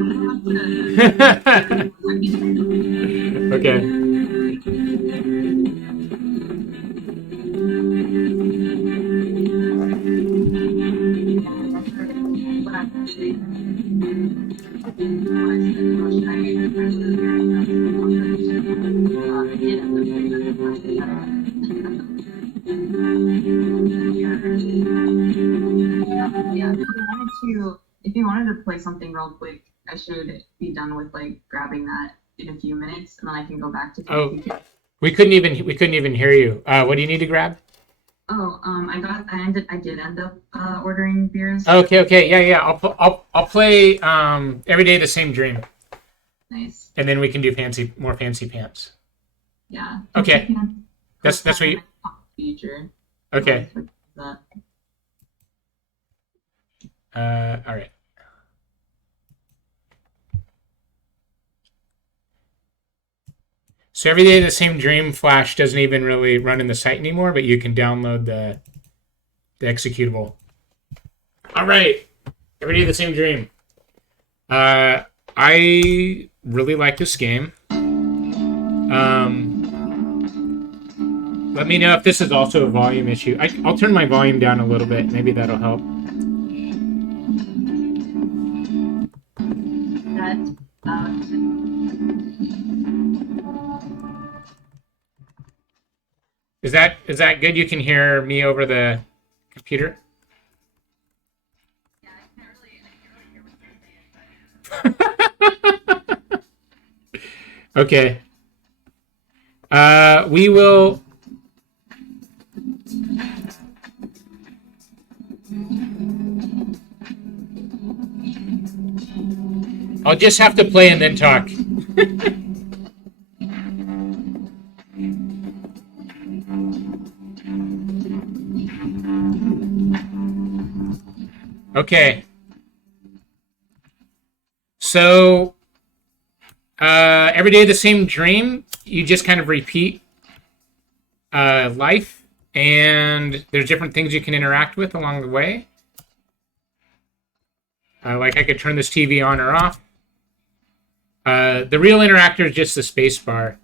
Okay. Yeah, if you wanted to play something real quick, I should be done with like grabbing that in a few minutes, and then I can go back to. Oh, we couldn't even hear you. What do you need to grab? Oh, I did end up ordering beers. Okay, yeah. I'll play Every Day the Same Dream, Nice. and then we can do more fancy pants. Yeah. Okay. That's what you. Feature. Okay. That. All right. So Every Day the Same Dream Flash doesn't even really run in the site anymore, but you can download the executable. All right. Every Day the Same Dream. I really like this game. Let me know if this is also a volume issue. I'll turn my volume down a little bit. Maybe that'll help. Is that good? You can hear me over the computer? Yeah, I can't really hear what you're saying. Okay. We will. I'll just have to play and then talk. Okay. So, every day the same dream. You just kind of repeat life, and there's different things you can interact with along the way. Like I could turn this TV on or off. The real interactor is just the space bar.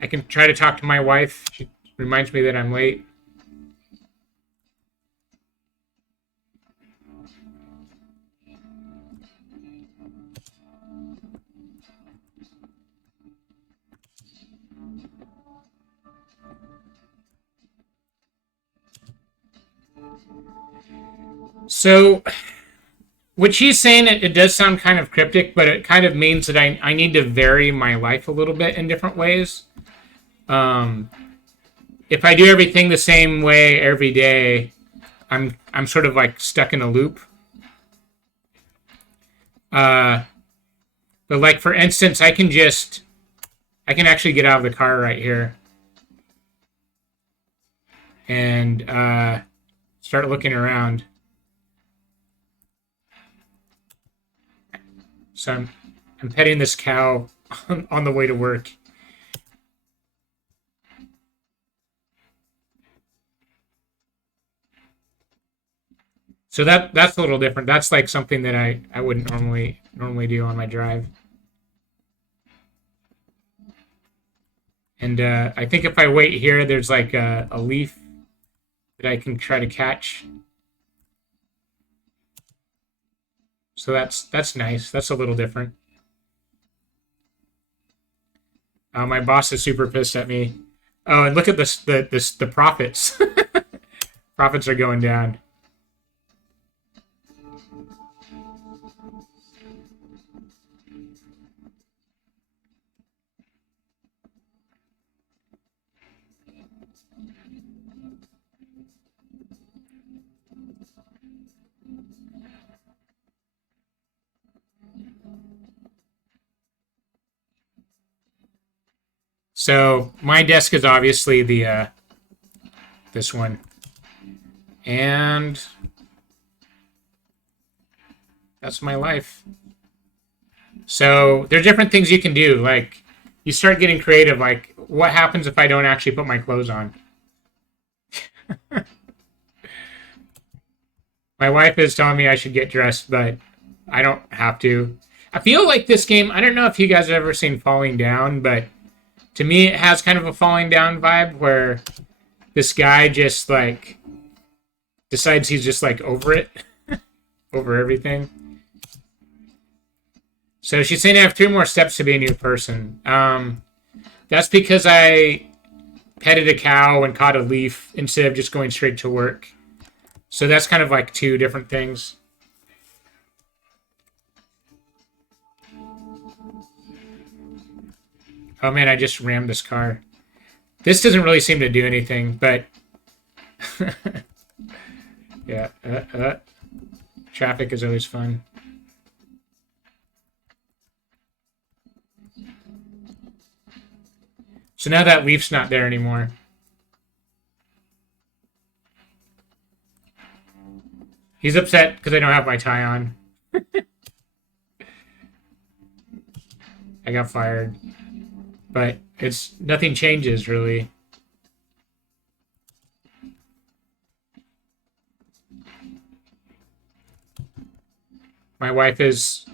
I can try to talk to my wife. She reminds me that I'm late. So, what she's saying, it does sound kind of cryptic, but it kind of means that I need to vary my life a little bit in different ways. If I do everything the same way every day, I'm sort of like stuck in a loop. But like for instance, I can actually get out of the car right here and start looking around. So I'm petting this cow on the way to work. So that's a little different. That's like something that I wouldn't normally do on my drive. And I think if I wait here, there's like a leaf that I can try to catch. So that's nice. That's a little different. My boss is super pissed at me. Oh, and look at the profits. Profits are going down. So my desk is obviously the this one, and that's my life. So there are different things you can do. Like you start getting creative. Like what happens if I don't actually put my clothes on? My wife is telling me I should get dressed, but I don't have to. I feel like this game. I don't know if you guys have ever seen Falling Down, but to me, it has kind of a Falling Down vibe where this guy just like decides he's just like over it, over everything. So she's saying I have 2 more steps to be a new person. That's because I petted a cow and caught a leaf instead of just going straight to work. So that's kind of like 2 different things. Oh man, I just rammed this car. This doesn't really seem to do anything, but yeah, traffic is always fun. So now that leaf's not there anymore. He's upset because I don't have my tie on. I got fired. But it's nothing changes really. My wife is,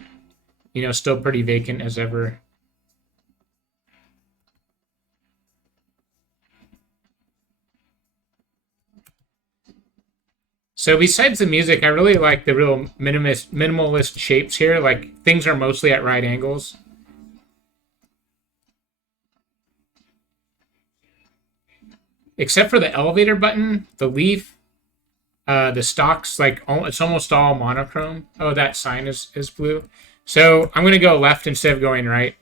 still pretty vacant as ever. So besides the music, I really like the real minimalist shapes here. Like things are mostly at right angles. Except for the elevator button, the leaf, the stocks, like it's almost all monochrome. Oh, that sign is blue. So I'm going to go left instead of going right.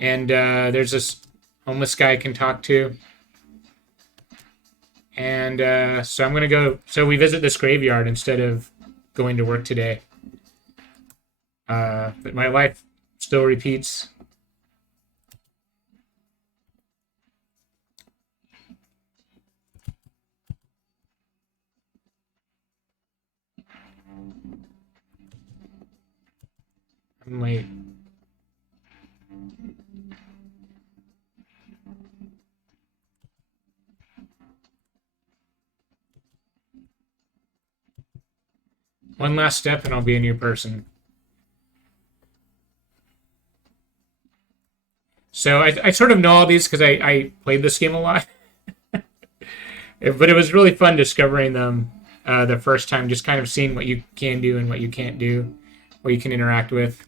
And there's this homeless guy I can talk to. And so I'm going to go... So we visit this graveyard instead of going to work today. But my life still repeats. I'm late. One last step and I'll be a new person. So I sort of know all these because I played this game a lot. But it was really fun discovering them the first time, just kind of seeing what you can do and what you can't do, what you can interact with.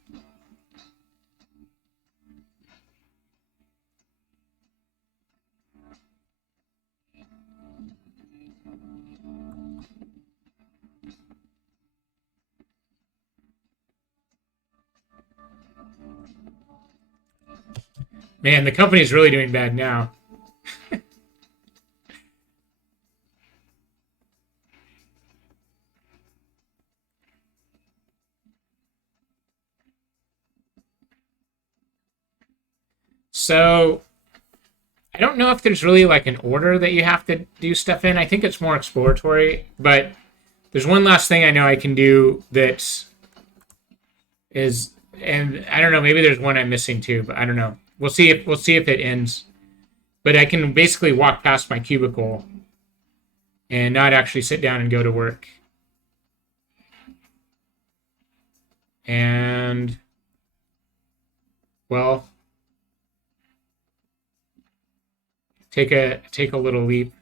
Man, the company's really doing bad now. So, I don't know if there's really like an order that you have to do stuff in. I think it's more exploratory, but there's one last thing I know I can do that is, and I don't know, maybe there's one I'm missing too, but I don't know. We'll see if it ends. But I can basically walk past my cubicle and not actually sit down and go to work. And, well, take a little leap.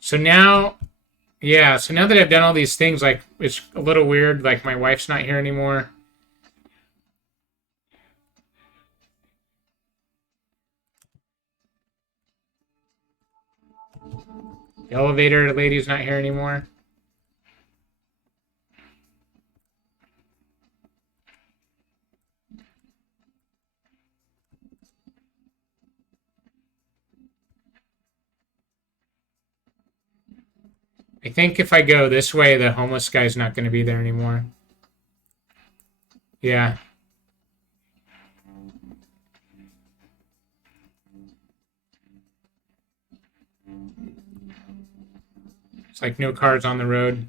So now, yeah, so now that I've done all these things, like, it's a little weird, like, my wife's not here anymore. The elevator lady's not here anymore. I think if I go this way, the homeless guy's not going to be there anymore. Yeah. It's like no cars on the road.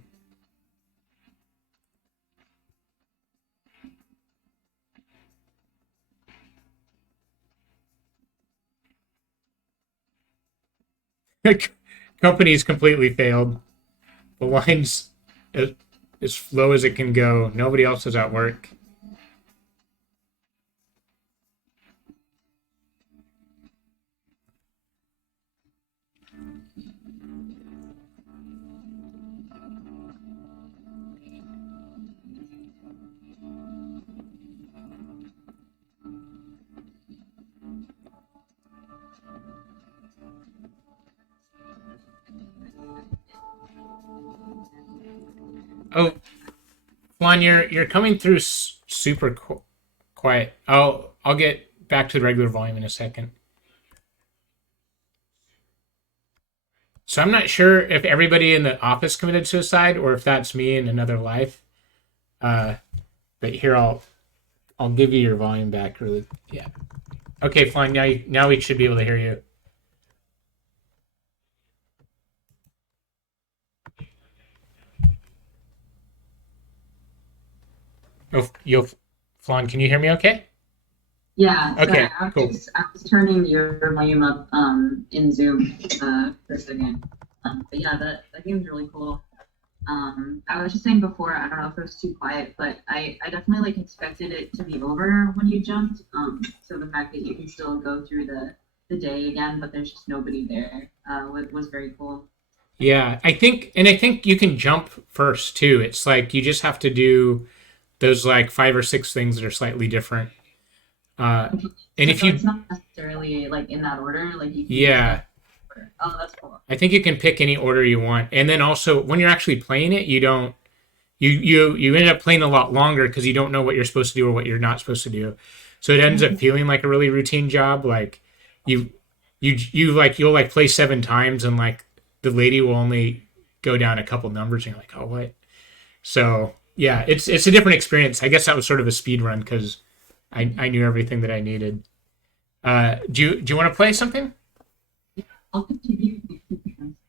Company's completely failed. The line's as low as it can go. Nobody else is at work. Oh, Juan, you're coming through super quiet. I'll get back to the regular volume in a second. So I'm not sure if everybody in the office committed suicide or if that's me in another life. But here I'll give you your volume back. Really, yeah. Okay, fine. Now we should be able to hear you. Flan, can you hear me okay? Yeah. Okay, So cool. I was turning your volume up in Zoom for a second. But yeah, that game's really cool. I was just saying before, I don't know if it was too quiet, but I definitely like expected it to be over when you jumped. So the fact that you can still go through the day again, but there's just nobody there, was very cool. Yeah, I think you can jump first too. It's like you just have to do those like 5 or 6 things that are slightly different. And if So you, it's not necessarily like in that order, like you can yeah, oh, that's cool. I think you can pick any order you want. And then also when you're actually playing it, you don't you end up playing a lot longer because you don't know what you're supposed to do or what you're not supposed to do. So it ends up feeling like a really routine job. Like you you'll like play 7 times and like the lady will only go down a couple numbers and you're like, oh what? So yeah, it's a different experience. I guess that was sort of a speed run because I knew everything that I needed. Do you want to play something? I'll continue.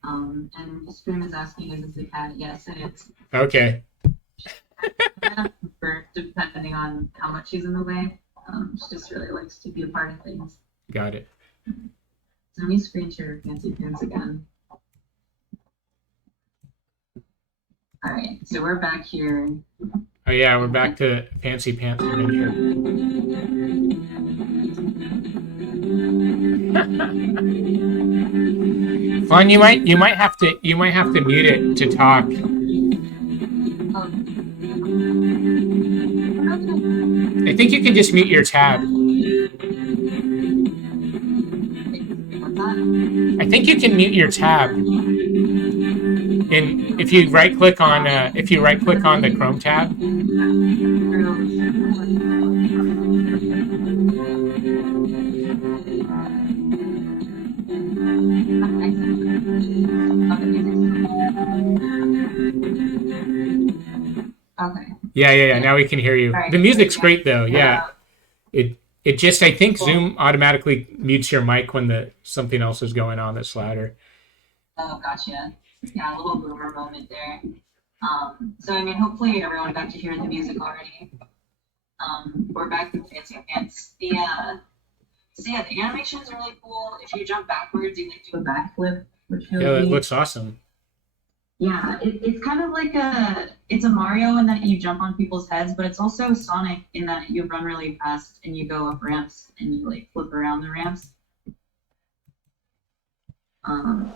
And the stream is asking, is this a cat? Yes, it is. Okay. Depending on how much she's in the way. She just really likes to be a part of things. Got it. So let me screen share Fancy Pants again. All right, so we're back here. Oh yeah, we're back to Fancy Pants Adventure. Fun, you might have to mute it to talk. I think you can just mute your tab. I think you can mute your tab. And if you right click on the Chrome tab. Okay. Yeah. Now we can hear you. Right. The music's great though. Yeah. It just, I think Zoom automatically mutes your mic when something else is going on that's louder. Oh, gotcha. yeah, a little boomer moment there. So I mean, hopefully everyone got to hear the music already. We're back in Fancy Pants. So yeah, the animation is really cool. If you jump backwards, you like do a backflip, which feels Yeah, that neat. looks awesome. Yeah, it's kind of like it's a Mario in that you jump on people's heads, but it's also Sonic in that you run really fast and you go up ramps and you like flip around the ramps. Some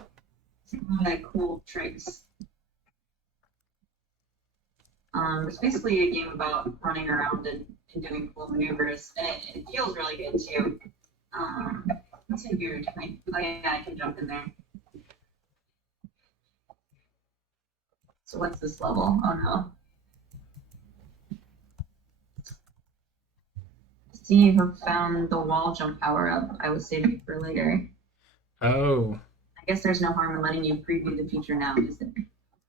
of that cool tricks. It's basically a game about running around and doing cool maneuvers, and it feels really good too. What's in here? Oh yeah, I can jump in there. So what's this level? Oh no. See, you have found the wall jump power up. I was saving it for later. Oh. I guess there's no harm in letting you preview the future now, is there?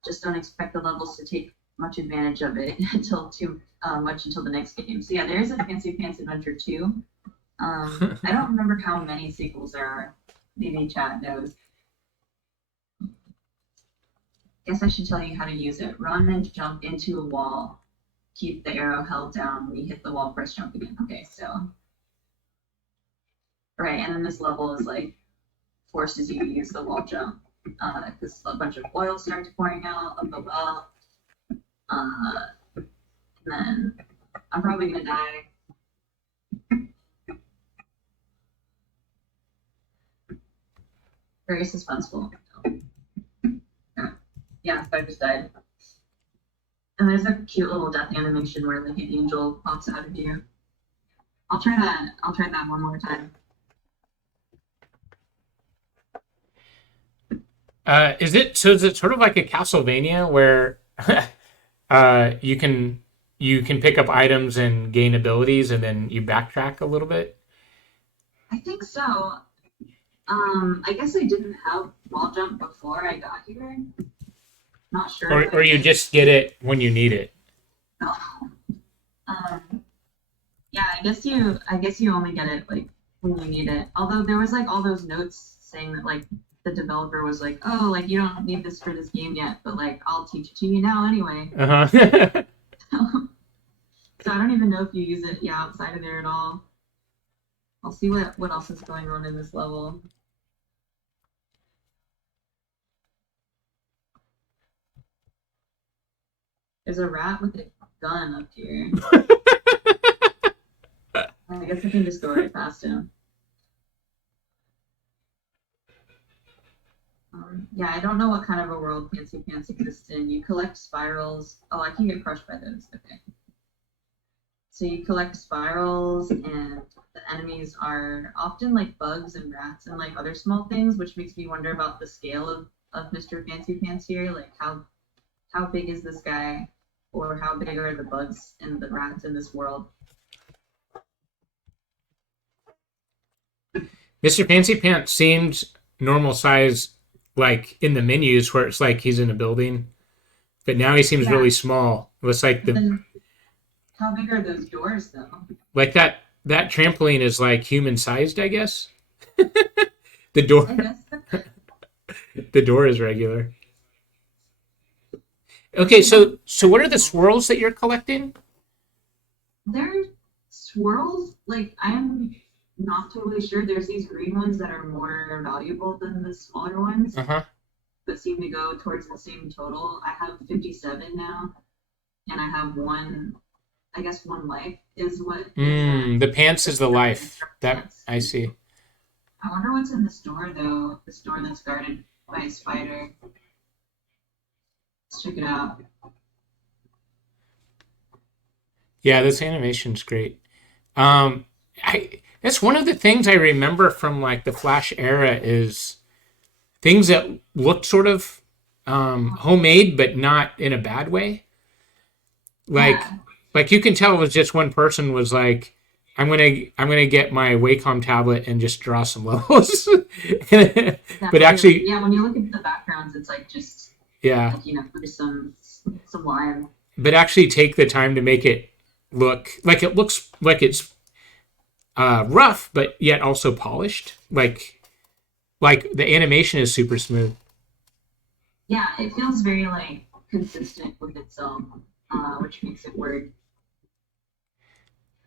Just don't expect the levels to take much advantage of it until the next game. So yeah, there is a Fancy Pants Adventure 2. I don't remember how many sequels there are. Maybe chat knows. Guess I should tell you how to use it. Run and jump into a wall. Keep the arrow held down. When you hit the wall, press jump again. Okay, so. Right, and then this level is like forces you to use the wall jump. Because a bunch of oil starts pouring out of the well. And then I'm probably gonna die. Very suspenseful. Yeah, I just died. And there's a cute little death animation where like an angel pops out of you. I'll try that one more time. Is it sort of like a Castlevania where you can pick up items and gain abilities and then you backtrack a little bit? I think so. I guess I didn't have wall jump before I got here. Not sure. Or you just get it when you need it. No. Yeah, I guess you only get it like when you need it. Although there was like all those notes saying that like the developer was like, oh, like you don't need this for this game yet, but like I'll teach it to you now anyway. Uh-huh. So I don't even know if you use it outside of there at all. I'll see what else is going on in this level. There's a rat with a gun up here. I guess I can just go right past him. Yeah, I don't know what kind of a world Fancy Pants exists in. You collect spirals. Oh, I can get crushed by those. Okay. So you collect spirals, and the enemies are often like bugs and rats and like other small things, which makes me wonder about the scale of Mr. Fancy Pants here. Like how big is this guy? Or how big are the bugs and the rats in this world? Mr. Fancy Pants seemed normal size, like in the menus where it's like he's in a building, but now he seems really small. It's like how big are those doors though? Like that trampoline is like human sized, I guess. The door. I guess. The door is regular. Okay, so what are the swirls that you're collecting? They're swirls. Like I'm not totally sure. There's these green ones that are more valuable than the smaller ones, but seem to go towards the same total. I have 57 now, and I have one. I guess one life is what. The pants is the life. That I see. I wonder what's in this door though. This door that's guarded by a spider. Let's check it out. Yeah, this animation's great. That's one of the things I remember from like the Flash era is things that looked sort of homemade, but not in a bad way. Like you can tell it was just one person was like, I'm gonna get my Wacom tablet and just draw some levels. But actually, when you look at the backgrounds, it's like just like, there's some line. But actually, take the time to make it looks like it's rough, but yet also polished. Like the animation is super smooth. Yeah, it feels very like consistent with itself, which makes it work.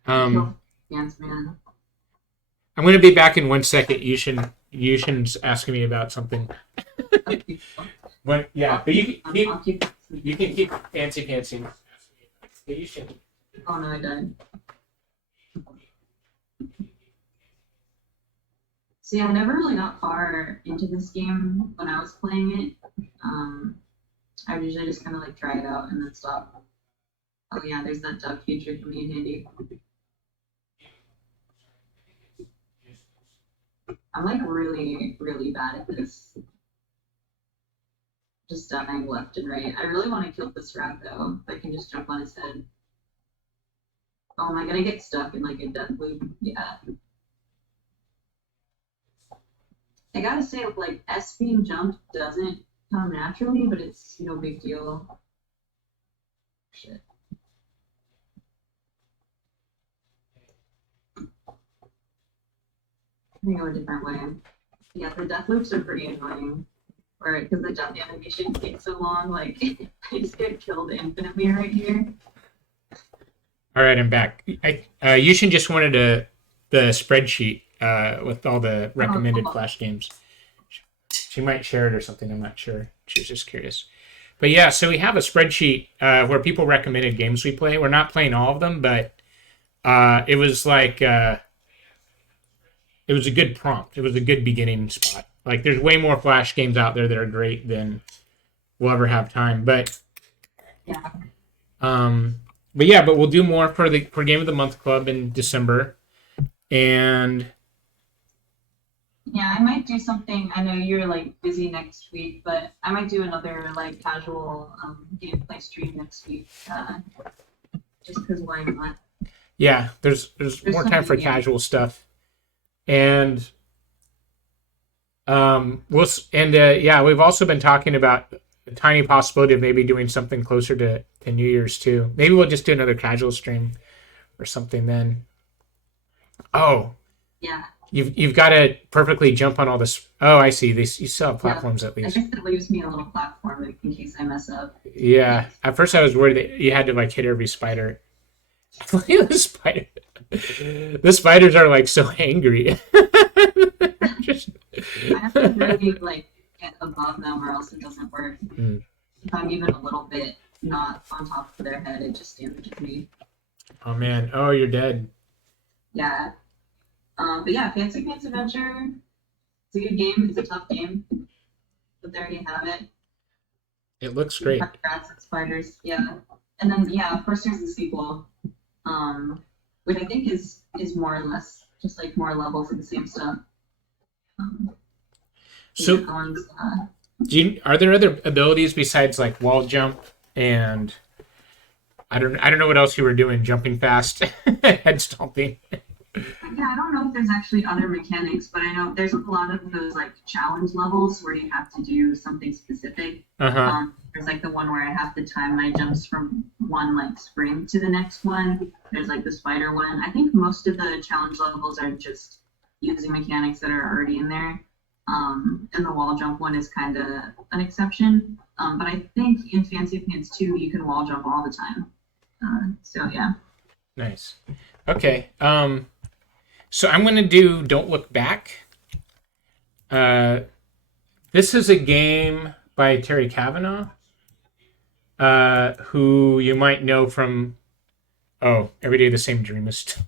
Um, Dance man. I'm going to be back in 1 second. Yushin's asking me about something. Okay. But yeah, but I'll keep. you can keep fancy pantsing. But you should. Oh no, I died. See, I never really got far into this game when I was playing it. I would usually just kind of like try it out and then stop. Oh yeah, there's that duck feature for me in handy. I'm like really, really bad at this. Just dying left and right. I really want to kill this rat though. If I can just jump on his head. Oh, am I gonna get stuck in like a death loop? Yeah. I gotta say, like S beam jump doesn't come naturally, but it's no big deal. Shit. I'm gonna go a different way. Yeah, the death loops are pretty annoying. Or because the jump animation takes so long, like I just get killed infinitely right here. All right, I'm back. Yushin just wanted the spreadsheet with all the recommended Flash games. She might share it or something. I'm not sure. She was just curious. But yeah, so we have a spreadsheet where people recommended games we play. We're not playing all of them, but it was like it was a good prompt. It was a good beginning spot. Like there's way more Flash games out there that are great than we'll ever have time. But Yeah. but we'll do more for Game of the Month Club in December. And Yeah, I might do something. I know you're like busy next week, but I might do another like casual gameplay stream next week. Just because why not? yeah, there's more time for casual stuff. And we've also been talking about a tiny possibility of maybe doing something closer to New Year's too. Maybe we'll just do another casual stream or something then. Oh, Yeah. You've got to perfectly jump on all this. Oh, I see. You still have platforms at I least. guess it leaves me a little platform like, in case I mess up. Yeah. At first, I was worried that you had to like hit every spider. Look at the spider. The spiders are like so angry. Just... I have to really like get above them, or else it doesn't work. Mm. If I'm even a little bit not on top of their head, it just damages me. Oh man. Oh, you're dead. Yeah. But yeah, Fancy Pants Adventure. It's a good game. It's a tough game, but there you have it. It looks great. Rats and spiders. Yeah. And then yeah, of course there's the sequel, which I think is more or less just like more levels of the same stuff. So, are there other abilities besides like wall jump and I don't know what else you were doing, jumping fast, head stomping? Yeah, I don't know if there's actually other mechanics, but I know there's a lot of those like challenge levels where you have to do something specific. There's like the one where I have to time my jumps from one like spring to the next one. There's like the spider one. I think most of the challenge levels are just using mechanics that are already in there. And the wall jump one is kind of an exception. But I think in Fancy Pants 2, you can wall jump all the time. So yeah. Nice. Okay. So I'm going to do Don't Look Back. This is a game by Terry Kavanagh, who you might know from, Every Day the Same Dreamist.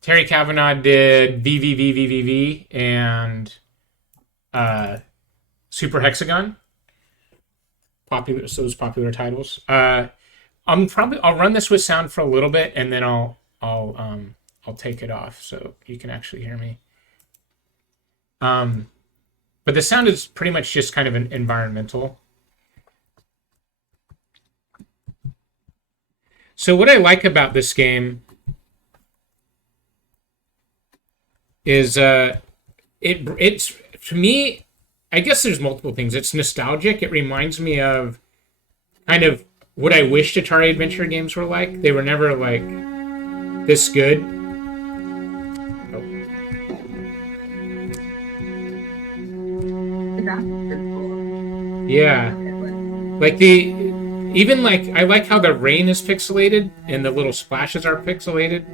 Terry Kavanagh did VVVVVV and Super Hexagon. Those popular titles. I'll run this with sound for a little bit and then I'll take it off so you can actually hear me. But the sound is pretty much just kind of an environmental. So what I like about this game is it's to me, I guess there's multiple things. It's nostalgic. It reminds me of kind of what I wished Atari Adventure games were like. They were never like this good. Yeah. Like even like I like how the rain is pixelated and the little splashes are pixelated.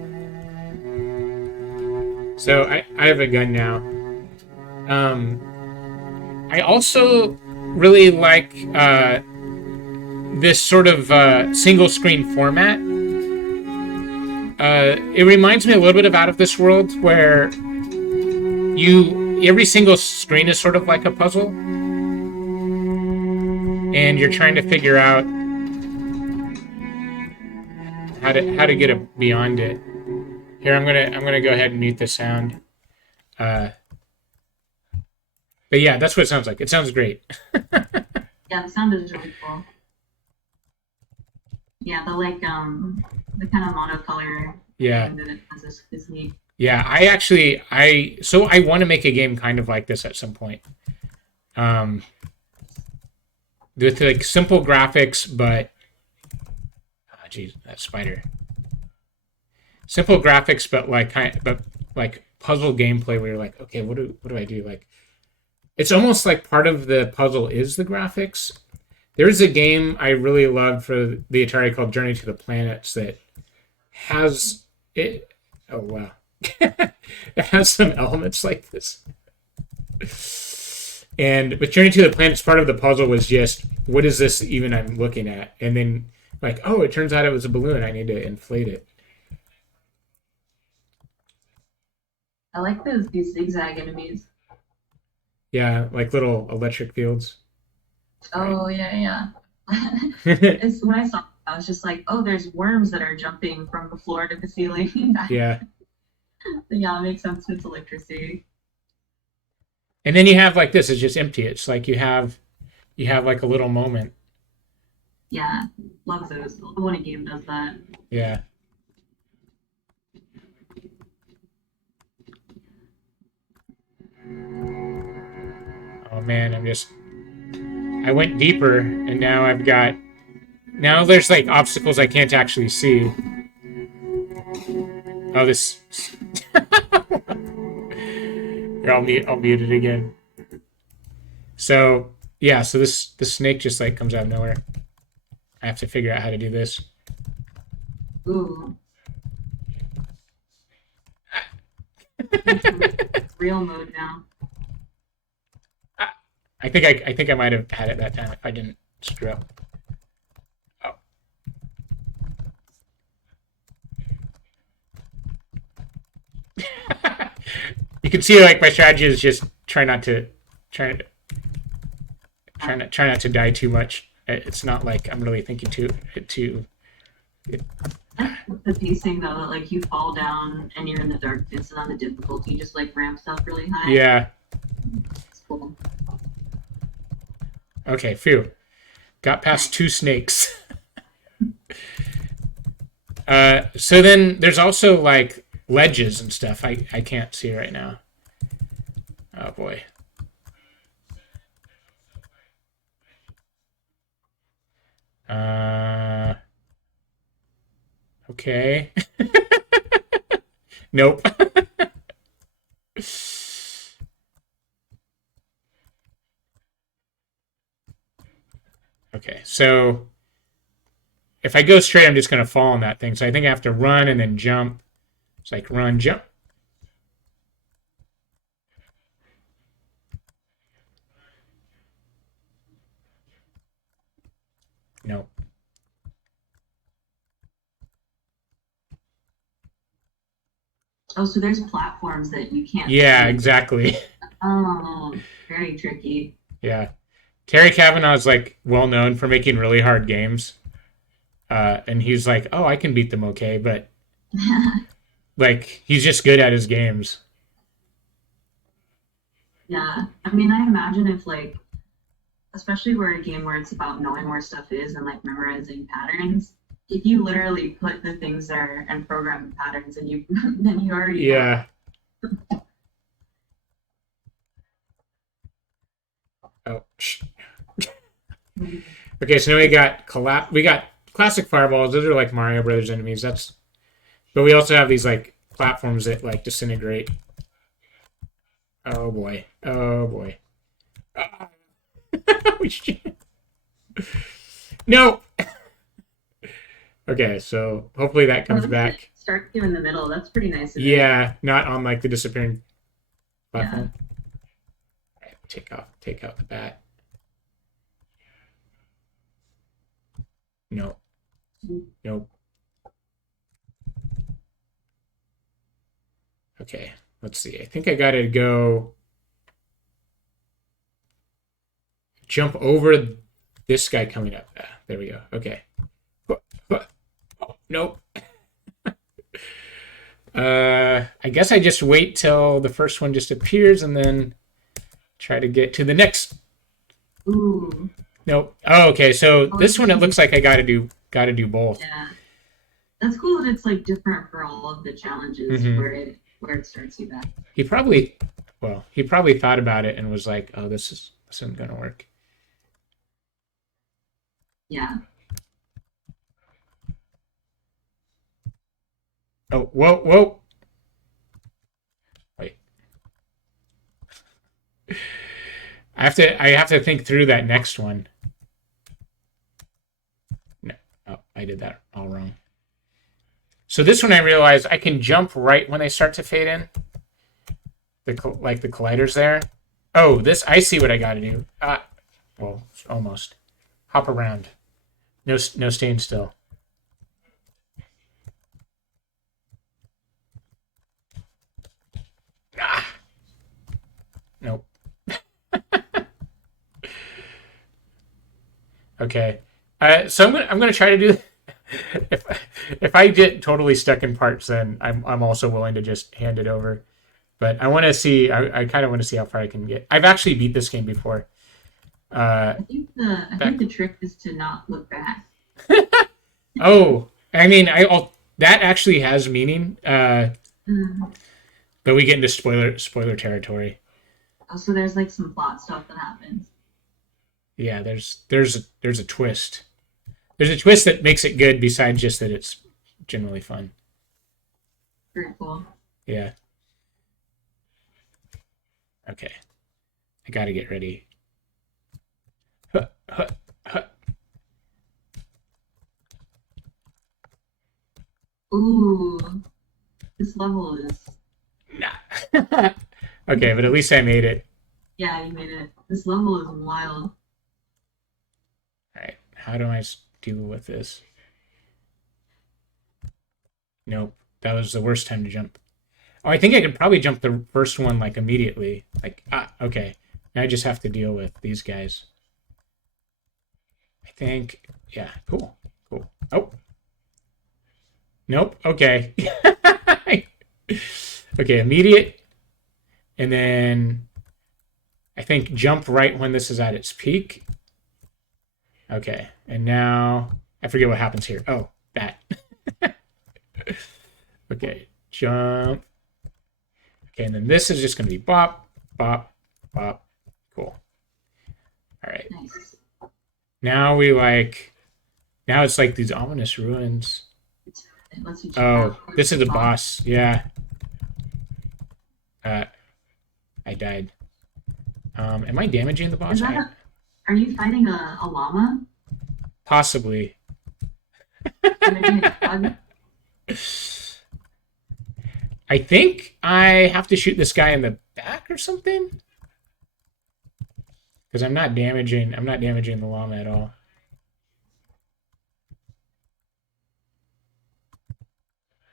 So I have a gun now. I also really like this sort of single screen format. It reminds me a little bit of Out of This World, where every single screen is sort of like a puzzle, and you're trying to figure out how to get beyond it. Here, I'm gonna go ahead and mute the sound. But yeah, that's what it sounds like. It sounds great. Yeah, the sound is really cool. Yeah, the like the kind of monocolor Yeah. that it has is neat. Yeah, I want to make a game kind of like this at some point. With like simple graphics, but geez, that spider. Simple graphics, but like puzzle gameplay where you're like, okay, what do I do? Like, it's almost like part of the puzzle is the graphics. There's a game I really loved for the Atari called Journey to the Planets that has it. Oh wow. It has some elements like this. And with Journey to the Planets, part of the puzzle was just, what is this even I'm looking at? And then, like, oh, it turns out it was a balloon. I need to inflate it. I like these zigzag enemies. Yeah, like little electric fields. Oh yeah. It's when I saw it, I was just like, oh, there's worms that are jumping from the floor to the ceiling. Yeah. Yeah, it makes sense. It's electricity. And then you have like this, it's just empty. It's like you have like a little moment. Yeah, love those. Love when a game does that. Yeah. Oh man, I went deeper and now there's like obstacles I can't actually see. Oh, this. Here, I'll mute it again. So yeah, so this snake just like comes out of nowhere. I have to figure out how to do this. Ooh. Real mode now. I think I might have had it that time if I didn't screw up. Oh. You can see like my strategy is just try not to die too much. It's not like I'm really thinking too. The pacing though, like you fall down and you're in the darkness, and then the difficulty just like ramps up really high. Yeah. It's cool. Okay, phew. Got past 2 snakes. So then there's also like ledges and stuff I can't see right now. Oh boy. Okay. Nope. Okay, so if I go straight, I'm just going to fall on that thing. So I think I have to run and then jump. It's like run, jump. No. Oh, so there's platforms that you can't. Yeah, see. exactly. Oh, very tricky. Yeah. Terry Kavanaugh is like well known for making really hard games. And he's like, oh, I can beat them okay, but like he's just good at his games. Yeah, I mean, I imagine if like, especially where a game where it's about knowing where stuff is and like memorizing patterns, if you literally put the things there and program the patterns, and you then you already know. Yeah. Oh. Okay, so now we got classic fireballs. Those are like Mario Brothers enemies. But we also have these like platforms that like disintegrate. Oh boy. Oh boy. Ah. Oh, shit. No. Okay, so hopefully that comes back. Start you in the middle. That's pretty nice. Of it. Yeah, not on like the disappearing Yeah. platform. All right, take out the bat. No. Nope. Okay, let's see. I think I gotta go jump over this guy coming up. Ah, there we go. Okay. Oh, nope. I guess I just wait till the first one just appears and then try to get to the next. Ooh. Nope. Oh, okay. So this one, it looks like I gotta do both. Yeah. That's cool that it's like different for all of the challenges where it starts you back. He probably thought about it and was like, "Oh, this isn't gonna work." Yeah. Oh, whoa. Wait. I have to think through that next one. No. Oh, I did that all wrong. So this one I realized I can jump right when they start to fade in. The collider's there. Oh, this I see what I got to do. Well, almost. Hop around. No staying still. Nope. Okay. So I'm gonna try to do. If I get totally stuck in parts, then I'm also willing to just hand it over. But I want to see. I kind of want to see how far I can get. I've actually beat this game before. I think the trick is to not look back. Oh, I mean, that actually has meaning. But we get into spoiler territory. Also, there's like some plot stuff that happens. Yeah, there's a twist. There's a twist that makes it good besides just that it's generally fun. Very cool. Yeah. Okay. I gotta get ready. Ooh. This level is... Nah. Okay, but at least I made it. Yeah, you made it. This level is wild. Alright, how do I deal with this? Nope, that was the worst time to jump. Oh, I think I could probably jump the first one like immediately. Like, okay. Now I just have to deal with these guys. I think, yeah, cool. Oh. Nope, okay. Okay, immediate. And then I think jump right when this is at its peak. Okay, and now I forget what happens here. Oh, that. Okay, jump. Okay, and then this is just going to be bop, bop, bop. Cool. All right. Nice. Now it's like these ominous ruins. It lets you Oh, this is the boss. Yeah. I died. Am I damaging the boss? Are you fighting a llama? Possibly. Maybe a bug? I think I have to shoot this guy in the back or something. Because I'm not damaging the llama at all.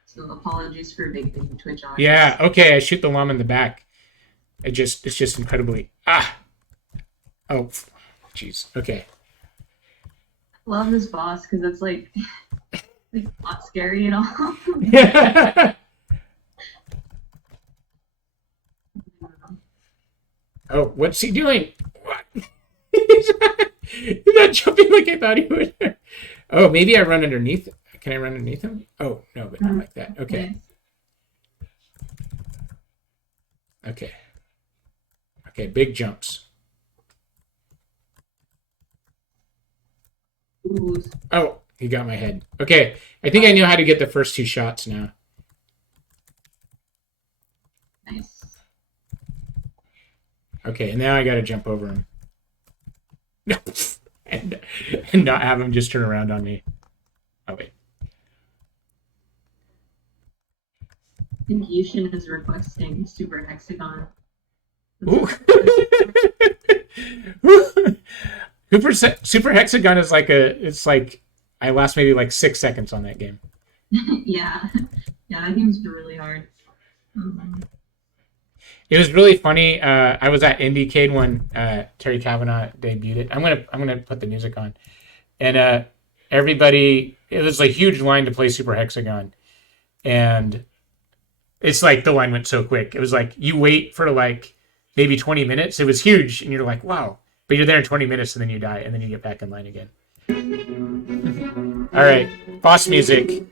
So apologies for big Twitch audience. Yeah, okay, I shoot the llama in the back. It's just incredibly oh jeez. Okay. Love this boss because it's like not scary at all. Oh, what's he doing? What? He's not jumping like I thought he would. Oh, maybe I run underneath. Can I run underneath him? Oh, no, but not like that. Okay. Okay. Okay, big jumps. Ooh. Oh, he got my head. Okay, I think I know how to get the first two shots now. Nice. Okay, and now I gotta jump over him. and not have him just turn around on me. Oh wait. I think Yushin is requesting Super Hexagon. Ooh. Super Hexagon is like it's like I last maybe like 6 seconds on that game. Yeah, yeah, that game's really hard. It was really funny. I was at IndieCade when Terry Kavanagh debuted it. I'm gonna put the music on, and everybody. It was a huge line to play Super Hexagon, and it's like the line went so quick. It was like you wait for like maybe 20 minutes. It was huge, and you're like, wow. But you're there in 20 minutes, and then you die, and then you get back in line again. All right, boss music.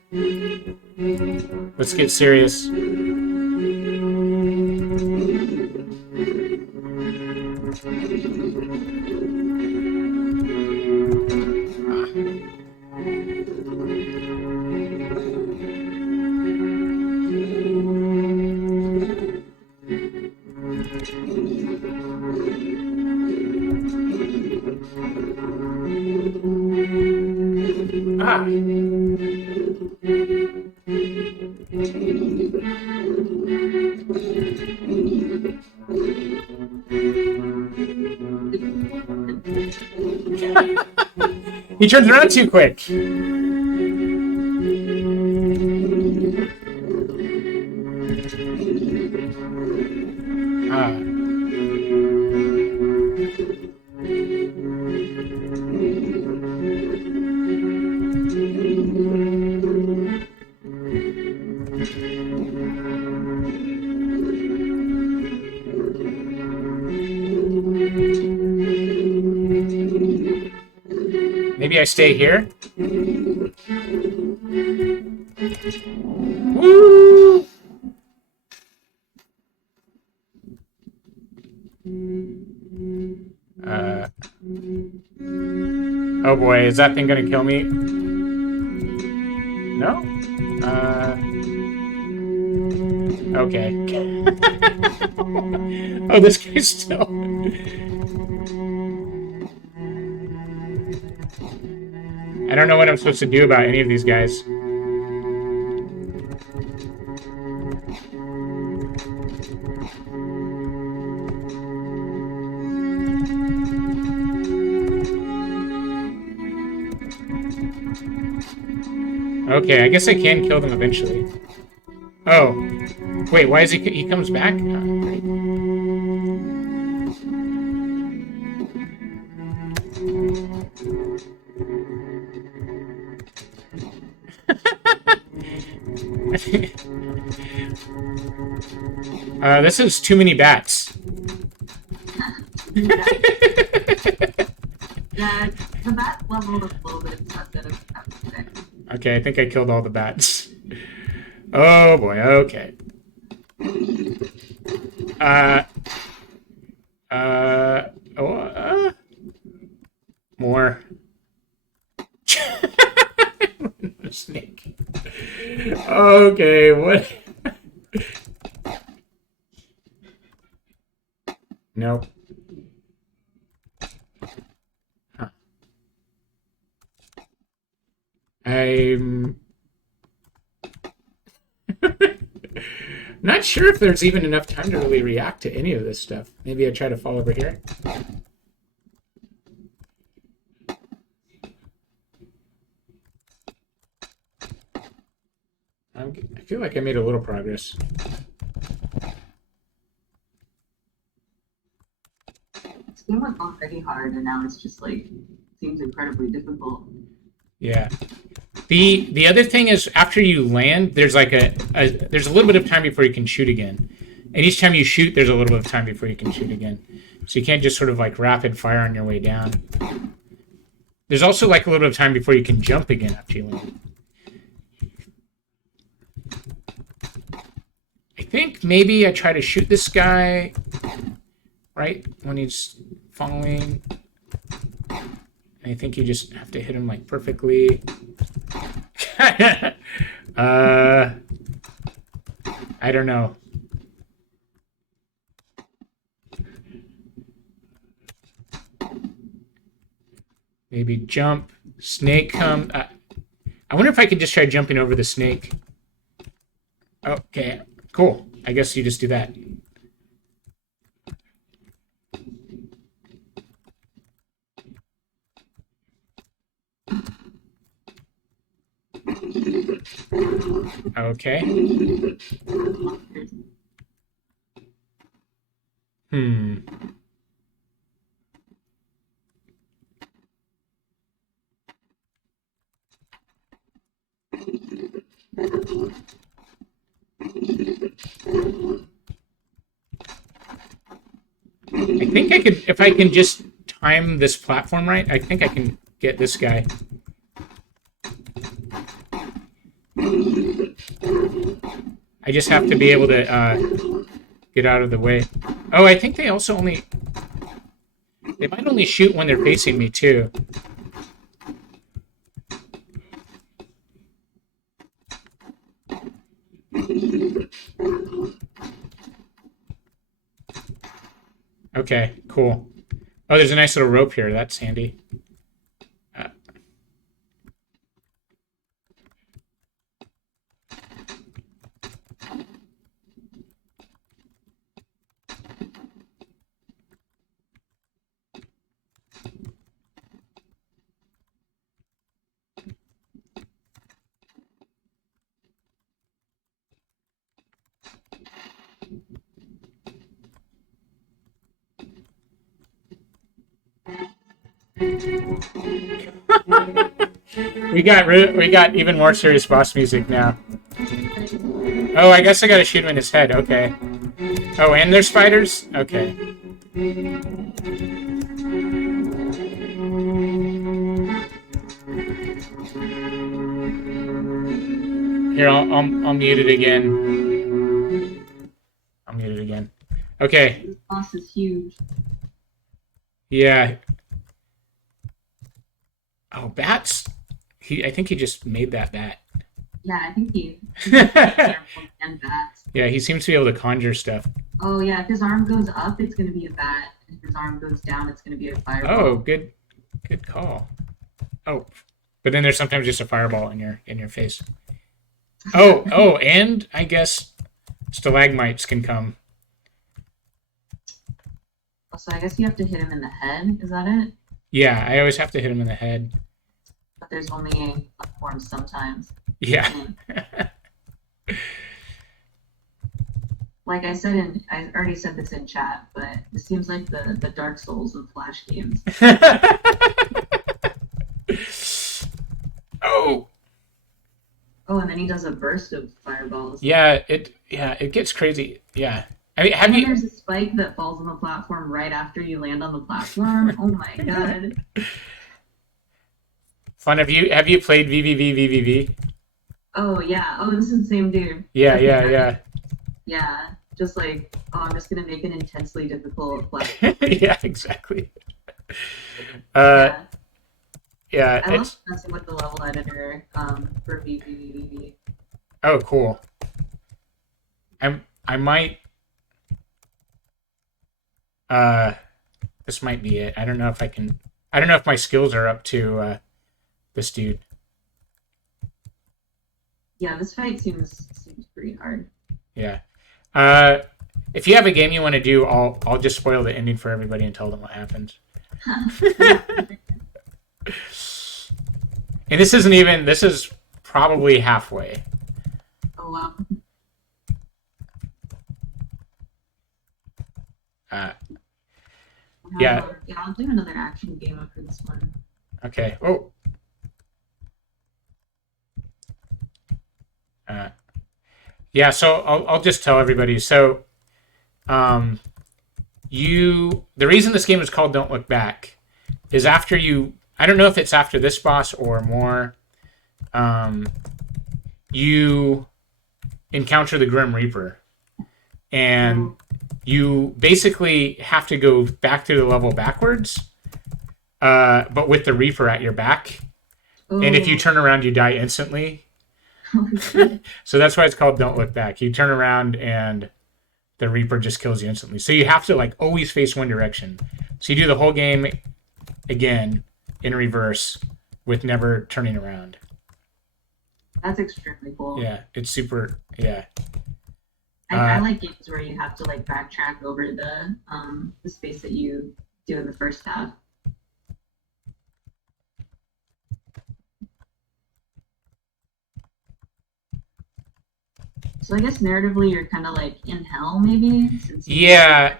Let's get serious. Ah. He turns around too quick. Ah. Maybe I stay here. Woo! Oh boy, is that thing gonna kill me? No? Okay. Oh, this guy's still... I don't know what I'm supposed to do about any of these guys. Okay, I guess I can kill them eventually. Oh. Wait, why is he comes back? Oh, great. This is too many bats. Yeah, the bat level is a little bit excessive. Okay, I think I killed all the bats. Oh boy, okay. More. Snake. Okay, what? Nope. Huh. I'm not sure if there's even enough time to really react to any of this stuff. Maybe I try to fall over here. I feel like I made a little progress. This game was already hard, and now it's just like seems incredibly difficult. Yeah. The other thing is after you land, there's like there's a little bit of time before you can shoot again. And each time you shoot, there's a little bit of time before you can shoot again. So you can't just sort of like rapid fire on your way down. There's also like a little bit of time before you can jump again after you land. I think maybe I try to shoot this guy right when he's falling. And I think you just have to hit him like perfectly. I don't know. Maybe jump. Snake come. I wonder if I could just try jumping over the snake. Okay, cool. I guess you just do that. Okay. Hmm. I think I could, if I can just time this platform right, I think I can get this guy. I just have to be able to get out of the way. Oh, I think they also only... They might only shoot when they're facing me, too. Okay, cool. Oh, there's a nice little rope here. That's handy. We got even more serious boss music now. Oh, I guess I gotta shoot him in his head. Okay. Oh, and there's spiders? Okay. Here, I'll mute it again. I'll mute it again. Okay. This boss is huge. Yeah. Oh, bats. I think he just made that bat. Yeah, I think he and bats. Yeah, he seems to be able to conjure stuff. Oh yeah, if his arm goes up, it's gonna be a bat. If his arm goes down, it's gonna be a fireball. Oh, good call. Oh, but then there's sometimes just a fireball in your face. Oh, and I guess stalagmites can come. So I guess you have to hit him in the head. Is that it? Yeah, I always have to hit him in the head. But there's only platforms sometimes. Yeah. Like I already said this in chat, but it seems like the Dark Souls of Flash games. Oh. Oh, and then he does a burst of fireballs. Yeah, it gets crazy. Yeah. I mean, And then there's a spike that falls on the platform right after you land on the platform. Oh my god. Fun. Have you played VVV? Oh yeah. Oh, this is the same dude. Yeah. Yeah. Just like, oh, I'm just gonna make an intensely difficult like. Yeah, exactly. Yeah. Yeah, I love messing with the level editor for VVVVV. Oh, cool. I might. This might be it. I don't know if I can. I don't know if my skills are up to this dude. Yeah, this fight seems pretty hard. Yeah. If you have a game you want to do, I'll just spoil the ending for everybody and tell them what happens. And this isn't even. This is probably halfway. Oh wow. Yeah. Yeah, I'll do another action game after this one. Okay. Oh. Yeah. So I'll just tell everybody. So, the reason this game is called Don't Look Back is after you. I don't know if it's after this boss or more. You encounter the Grim Reaper, and you basically have to go back through the level backwards, but with the Reaper at your back. Oh. And if you turn around, you die instantly. So that's why it's called Don't Look Back. You turn around and the Reaper just kills you instantly. So you have to like always face one direction. So you do the whole game again, in reverse with never turning around. That's extremely cool. Yeah, it's super. Yeah. I like games where you have to like backtrack over the space that you do in the first half. So I guess narratively you're kind of like in hell, maybe. Yeah,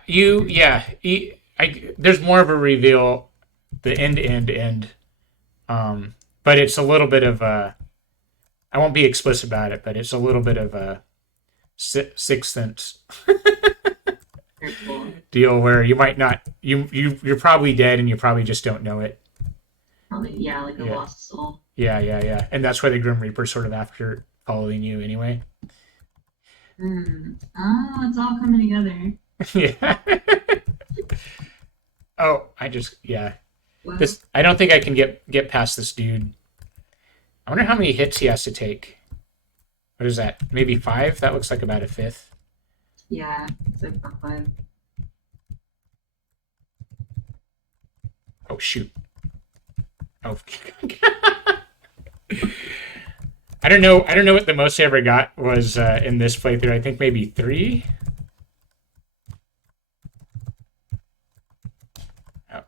there's more of a reveal, the end. But it's a little bit of a. I won't be explicit about it, but it's a little bit of a sixth sense cool. deal where you might not you're probably dead and you probably just don't know it. Probably, yeah, like a lost soul. Yeah, and that's why the Grim Reaper's sort of after following you anyway. Oh, it's all coming together. Yeah. Oh, Wow. I don't think I can get past this dude. I wonder how many hits he has to take. What is that? Maybe 5? That looks like about a fifth. Yeah, it's like 5. Oh shoot. Oh. I don't know what the most I ever got was in this playthrough. I think maybe 3. Oh.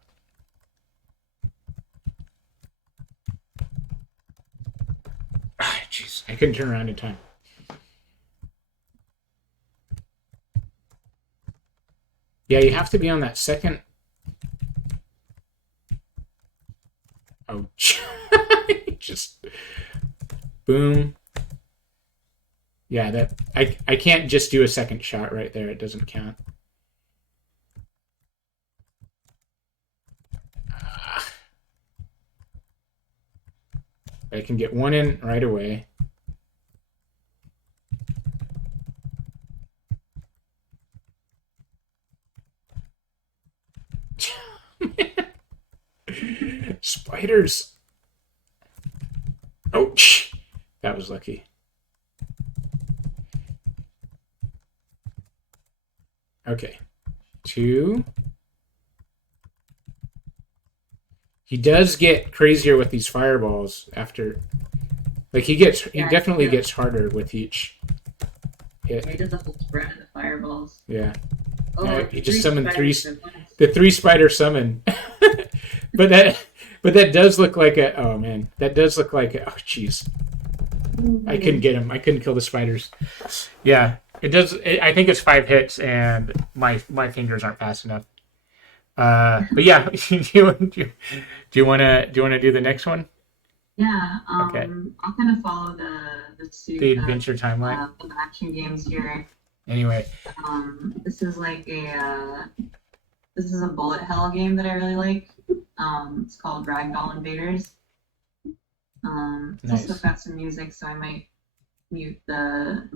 Ah, jeez, I couldn't turn around in time. Yeah, you have to be on that second. Oh, just boom. Yeah, that I can't just do a second shot right there. It doesn't count. I can get one in right away. Spiders. Oh, that was lucky. Okay. 2. He does get crazier with these fireballs after. Like he definitely gets harder with each hit. He does a full spread of the fireballs. Yeah. Oh, he just summoned the 3 spider summon. but that does look like a. Oh man, that does look like a. Oh jeez. I couldn't get him. I couldn't kill the spiders. Yeah, it does. I think it's 5 hits, and my fingers aren't fast enough. But yeah, do you want to do the next one? Yeah. Okay. I'll kind of follow the suit. The adventure timeline. Of action games here. Anyway. This is like this is a bullet hell game that I really like. It's called Ragdoll Invaders. It's Nice. also got some music, so I might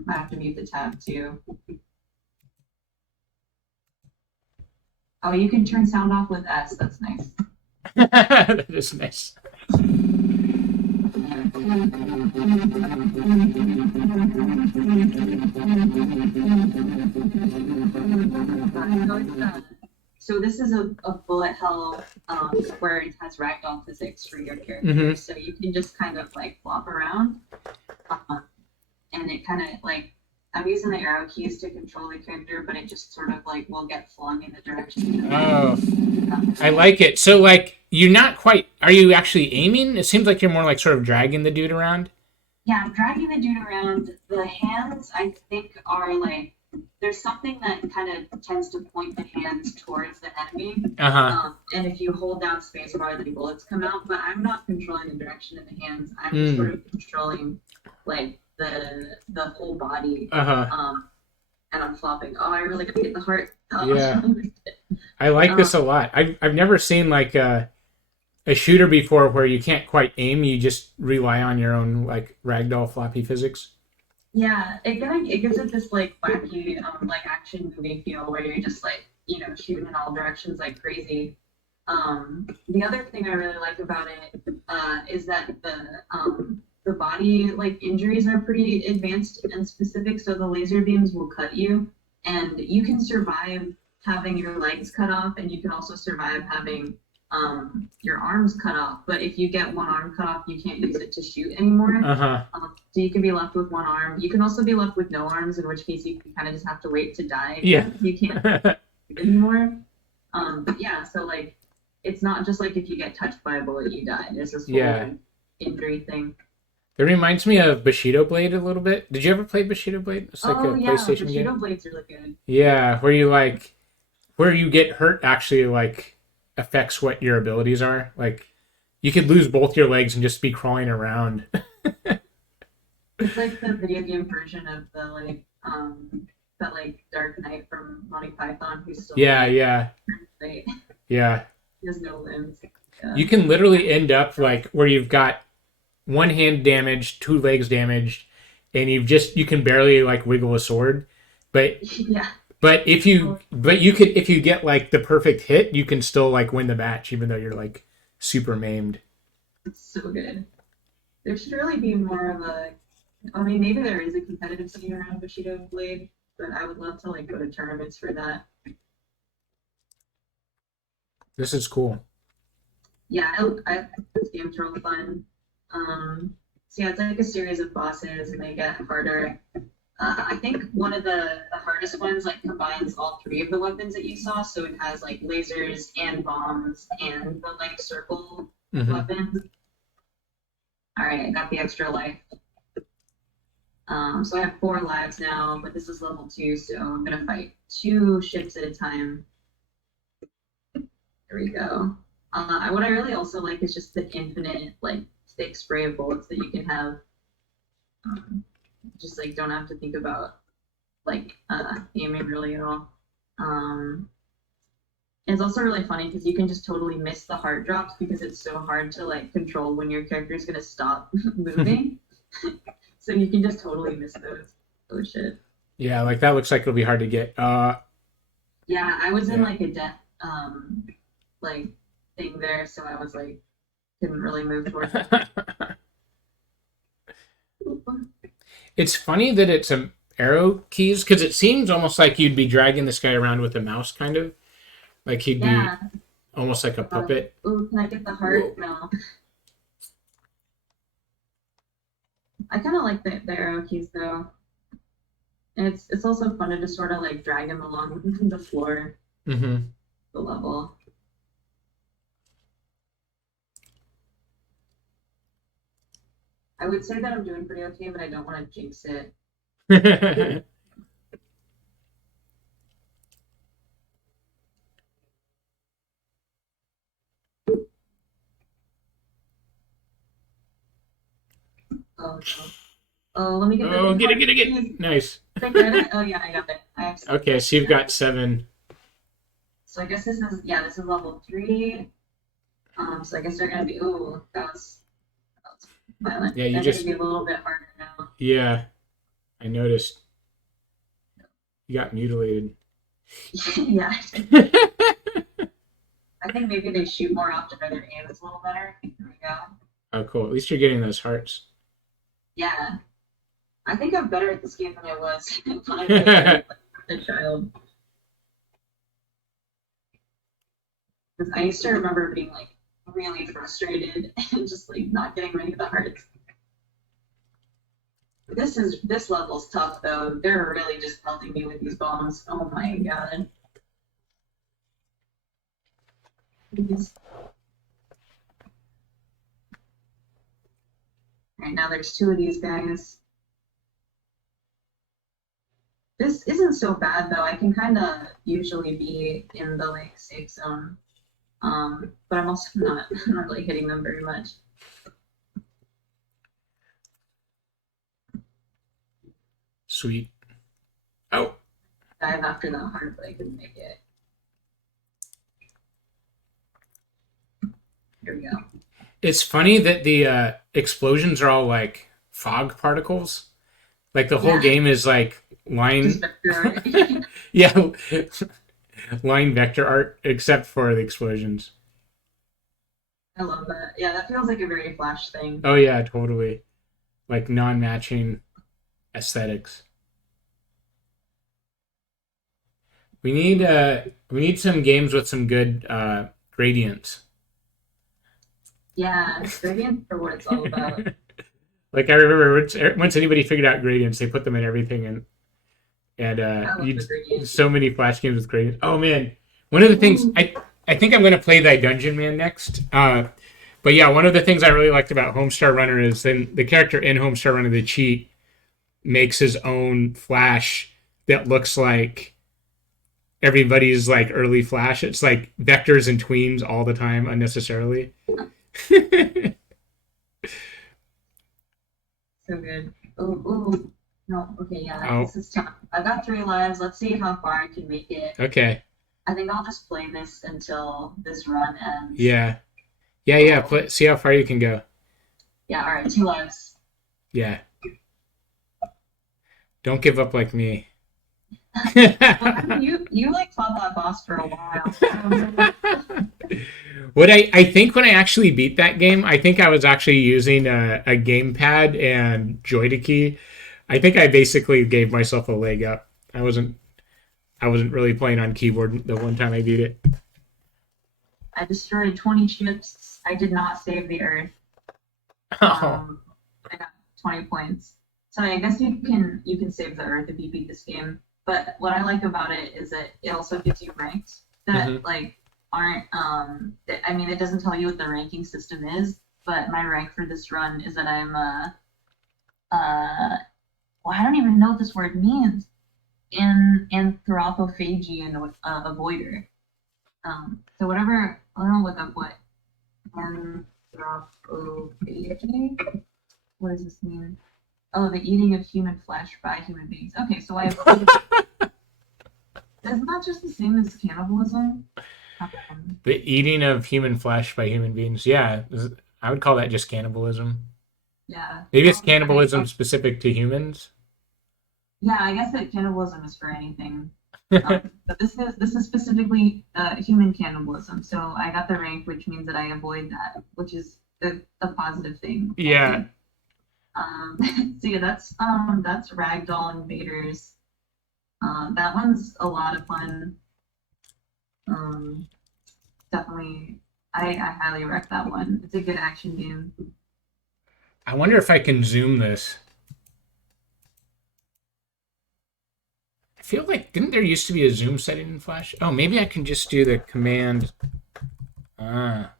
have to mute the tab too. Oh, you can turn sound off with S. That's nice. That is nice. So this is a bullet hell where it has ragdoll physics for your character. Mm-hmm. So you can just kind of like flop around, and it kind of like I'm using the arrow keys to control the character, but it just sort of like will get flung in the direction. Oh, I like it. So like you're not quite. Are you actually aiming? It seems like you're more like sort of dragging the dude around. Yeah, I'm dragging the dude around. The hands, I think, are like there's something that kind of tends to point the hands towards the enemy. And if you hold down spacebar, then bullets come out. But I'm not controlling the direction of the hands. I'm just sort of controlling like the whole body. And I'm flopping. Oh, I really gotta get the heart. Oh, yeah. I like this a lot. I've never seen like a shooter before where you can't quite aim. You just rely on your own like ragdoll floppy physics. Yeah, it gives it this like wacky like action movie feel where you're just like shooting in all directions like crazy. The other thing I really like about it is that the body like injuries are pretty advanced and specific. So the laser beams will cut you, and you can survive having your legs cut off, and you can also survive having your arm's cut off. But if you get one arm cut off, you can't use it to shoot anymore. Uh-huh. So you can be left with one arm. You can also be left with no arms, in which case you kind of just have to wait to die. Yeah. You can't shoot anymore. But yeah, so like it's not just like if you get touched by a bullet, you die. There's this whole Yeah. injury thing. It reminds me of Bushido Blade a little bit. Did you ever play Bushido Blade? It's like a Yeah, PlayStation Bushido game. Blade's really good. Yeah, where you get hurt actually like affects what your abilities are. Like you could lose both your legs and just be crawling around. It's like the video game version of the that like Dark Knight from Monty Python, who's still Yeah, like, yeah, right? yeah. He has no limbs. Yeah. You can literally end up like where you've got one hand damaged, two legs damaged, and you can barely like wiggle a sword. But Yeah, if you get like the perfect hit, you can still like win the match even though you're like super maimed. it's so good. There should really be more of a. I mean, maybe there is a competitive scene around Bushido Blade, but I would love to like go to tournaments for that. This is cool. Yeah, I this game's real fun. So yeah, it's like a series of bosses, and they get harder. I think one of the hardest ones like combines all three of the weapons that you saw. So it has like lasers and bombs and the like circle Mhm. weapons. All right, I got the extra life. So I have 4 lives now, but this is level 2, so I'm gonna fight 2 ships at a time. There we go. What I really also like is just the infinite like thick spray of bullets that you can have. Just like don't have to think about like aiming really at all. And it's also really funny because you can just totally miss the heart drops because it's so hard to like control when your character is gonna stop moving. So you can just totally miss those. Oh shit. Yeah, like that looks like it'll be hard to get. Yeah, I was in Yeah. like a death like thing there, so I was like couldn't really move towards it. It's funny that it's arrow keys because it seems almost like you'd be dragging this guy around with a mouse, kind of like he'd Yeah. be almost like a puppet. Ooh, can I get the heart? No. I kind of like the arrow keys though. And it's also fun to just sort of like drag him along the floor, Mm-hmm. the level. I would say that I'm doing pretty okay, but I don't want to jinx it. Oh, no. Oh, let me get Oh, the get heart, it. please. Nice. Did I get it? Oh yeah, I got it. I have some. Okay, so you've got 7. So I guess this is level 3. So I guess they're gonna be that was violent. Yeah, you They're just- gonna be a little bit harder now. Yeah, I noticed. You got mutilated. Yeah. I think maybe they shoot more often or their aim is a little better. Here we go. Oh, cool. At least you're getting those hearts. Yeah. I think I'm better at this game than I was when I was like, a child. Because I used to remember being like really frustrated and just like not getting any of the hearts. This level's tough though. They're really just pelting me with these bombs. Oh my god. Alright, now there's 2 of these guys. This isn't so bad though. I can kind of usually be in the like safe zone, but I'm also not really hitting them very much. Sweet. Oh, Dive after that heart, but I couldn't make it. Here we go. it's funny that the explosions are all like fog particles. Like the whole Yeah. game is like line. Just vector. Yeah, line vector art, except for the explosions. I love that. Yeah, that feels like a very Flash thing. Oh yeah, totally. Like non-matching aesthetics. We need some games with some good gradients. Yeah, gradient for what it's all about. Like I remember once anybody figured out gradients, they put them in everything, and I love you the gradient. so many flash games with gradients. Oh man, one of the things Ooh. I think I'm gonna play Thy Dungeon Man next. But yeah, one of the things I really liked about Homestar Runner is then the character in Homestar Runner, the cheat, makes his own flash that looks like everybody's like early flash. It's like vectors and tweens all the time unnecessarily. So good. Ooh, ooh. No, okay, yeah, Oh, this is tough. I've got 3 lives. Let's see how far I can make it. okay. I think I'll just play this until this run ends. Yeah. Yeah. See how far you can go. Yeah, all right, 2 lives. Yeah. Don't give up like me. Well, you like fought that boss for a while. What I think when I actually beat that game, I think I was actually using a gamepad and joystick. I think I basically gave myself a leg up. I wasn't really playing on keyboard the one time I beat it. I destroyed 20 ships. I did not save the Earth. Oh. I got 20 points. So I guess you can save the Earth if you beat this game. But what I like about it is that it also gives you ranks that like aren't I mean it doesn't tell you what the ranking system is, but my rank for this run is that I'm well I don't even know what this word means. Anthropophagian avoider. So whatever I'm gonna look up what anthropophagy. What does this mean? Oh, the eating of human flesh by human beings. Okay, so I avoided. Isn't that just the same as cannibalism? The eating of human flesh by human beings. Yeah, I would call that just cannibalism. Yeah. Maybe it's cannibalism specific to humans. Yeah, I guess that cannibalism is for anything. But this is specifically human cannibalism. So I got the rank, which means that I avoid that, which is a positive thing. Yeah. So yeah, that's Ragdoll Invaders. That one's a lot of fun. Definitely, I highly rec that one. It's a good action game. I wonder if I can zoom this. I feel like didn't there used to be a zoom setting in Flash? Oh, maybe I can just do the command. Ah.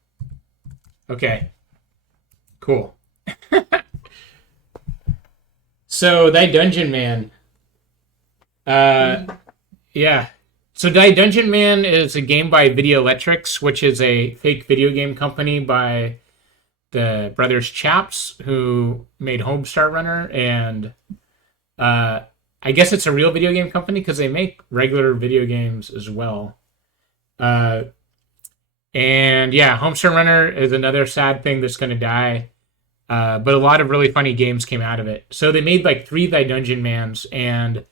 Okay. Cool. So that Dungeon Man. Yeah. So Dungeon Man is a game by Videoelectrics, which is a fake video game company by the brothers Chaps who made Homestar Runner, and I guess it's a real video game company because they make regular video games as well. And yeah, Homestar Runner is another sad thing that's going to die. But a lot of really funny games came out of it. So they made like 3 Thy Dungeon Mans, and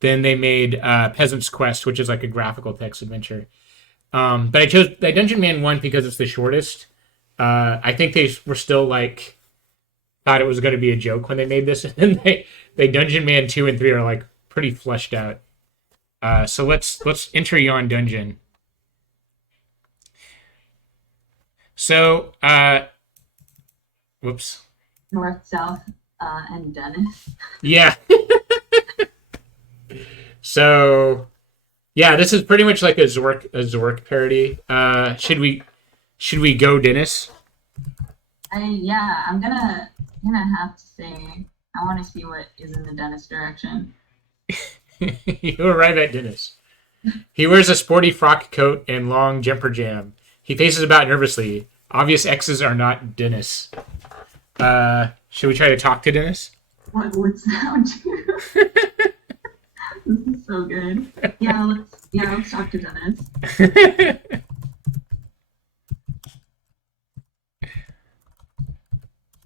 then they made Peasant's Quest, which is like a graphical text adventure. But I chose Thy Dungeon Man 1 because it's the shortest. I think they were still like thought it was going to be a joke when they made this, and they Dungeon Man 2 and 3 are like pretty fleshed out. So let's enter Yon Dungeon. So whoops. North, South, and Dennis. Yeah. So yeah, this is pretty much like a Zork parody. Should we go Dennis? I'm gonna have to say I want to see what is in the Dennis direction. You arrive at Dennis. He wears a sporty frock coat and long jumper jam. He faces about nervously. Obvious X's are not Dennis. Should we try to talk to Dennis? What would sound do? This is so good. Let's talk to Dennis.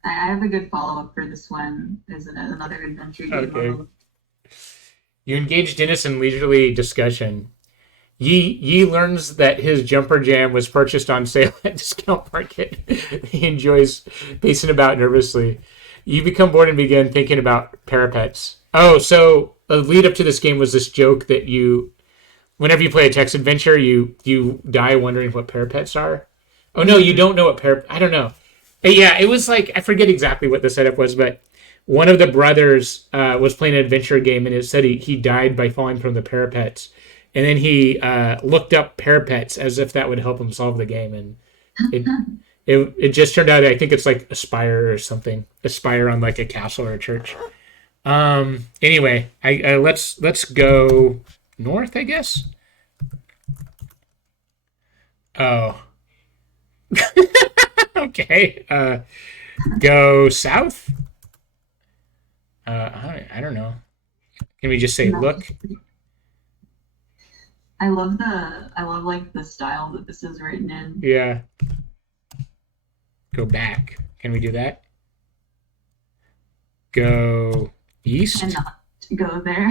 I have a good follow up for this one. There's another adventure game. Okay. You engage Dennis in leisurely discussion. Yi learns that his jumper jam was purchased on sale at Discount Market. He enjoys pacing about nervously. You become bored and begin thinking about parapets. Oh, so a lead up to this game was this joke that whenever you play a text adventure, you die wondering what parapets are. Oh no, you don't know what I don't know. Yeah, it was like I forget exactly what the setup was, but one of the brothers was playing an adventure game, and it said he died by falling from the parapets, and then he looked up parapets as if that would help him solve the game, and it it just turned out I think it's like Aspire or something, Aspire on like a castle or a church. Anyway, I let's go north, I guess. Oh, okay. Go south. I don't know. Can we just say No. look? I love like the style that this is written in. Yeah. Go back. Can we do that? Go east. Cannot go there.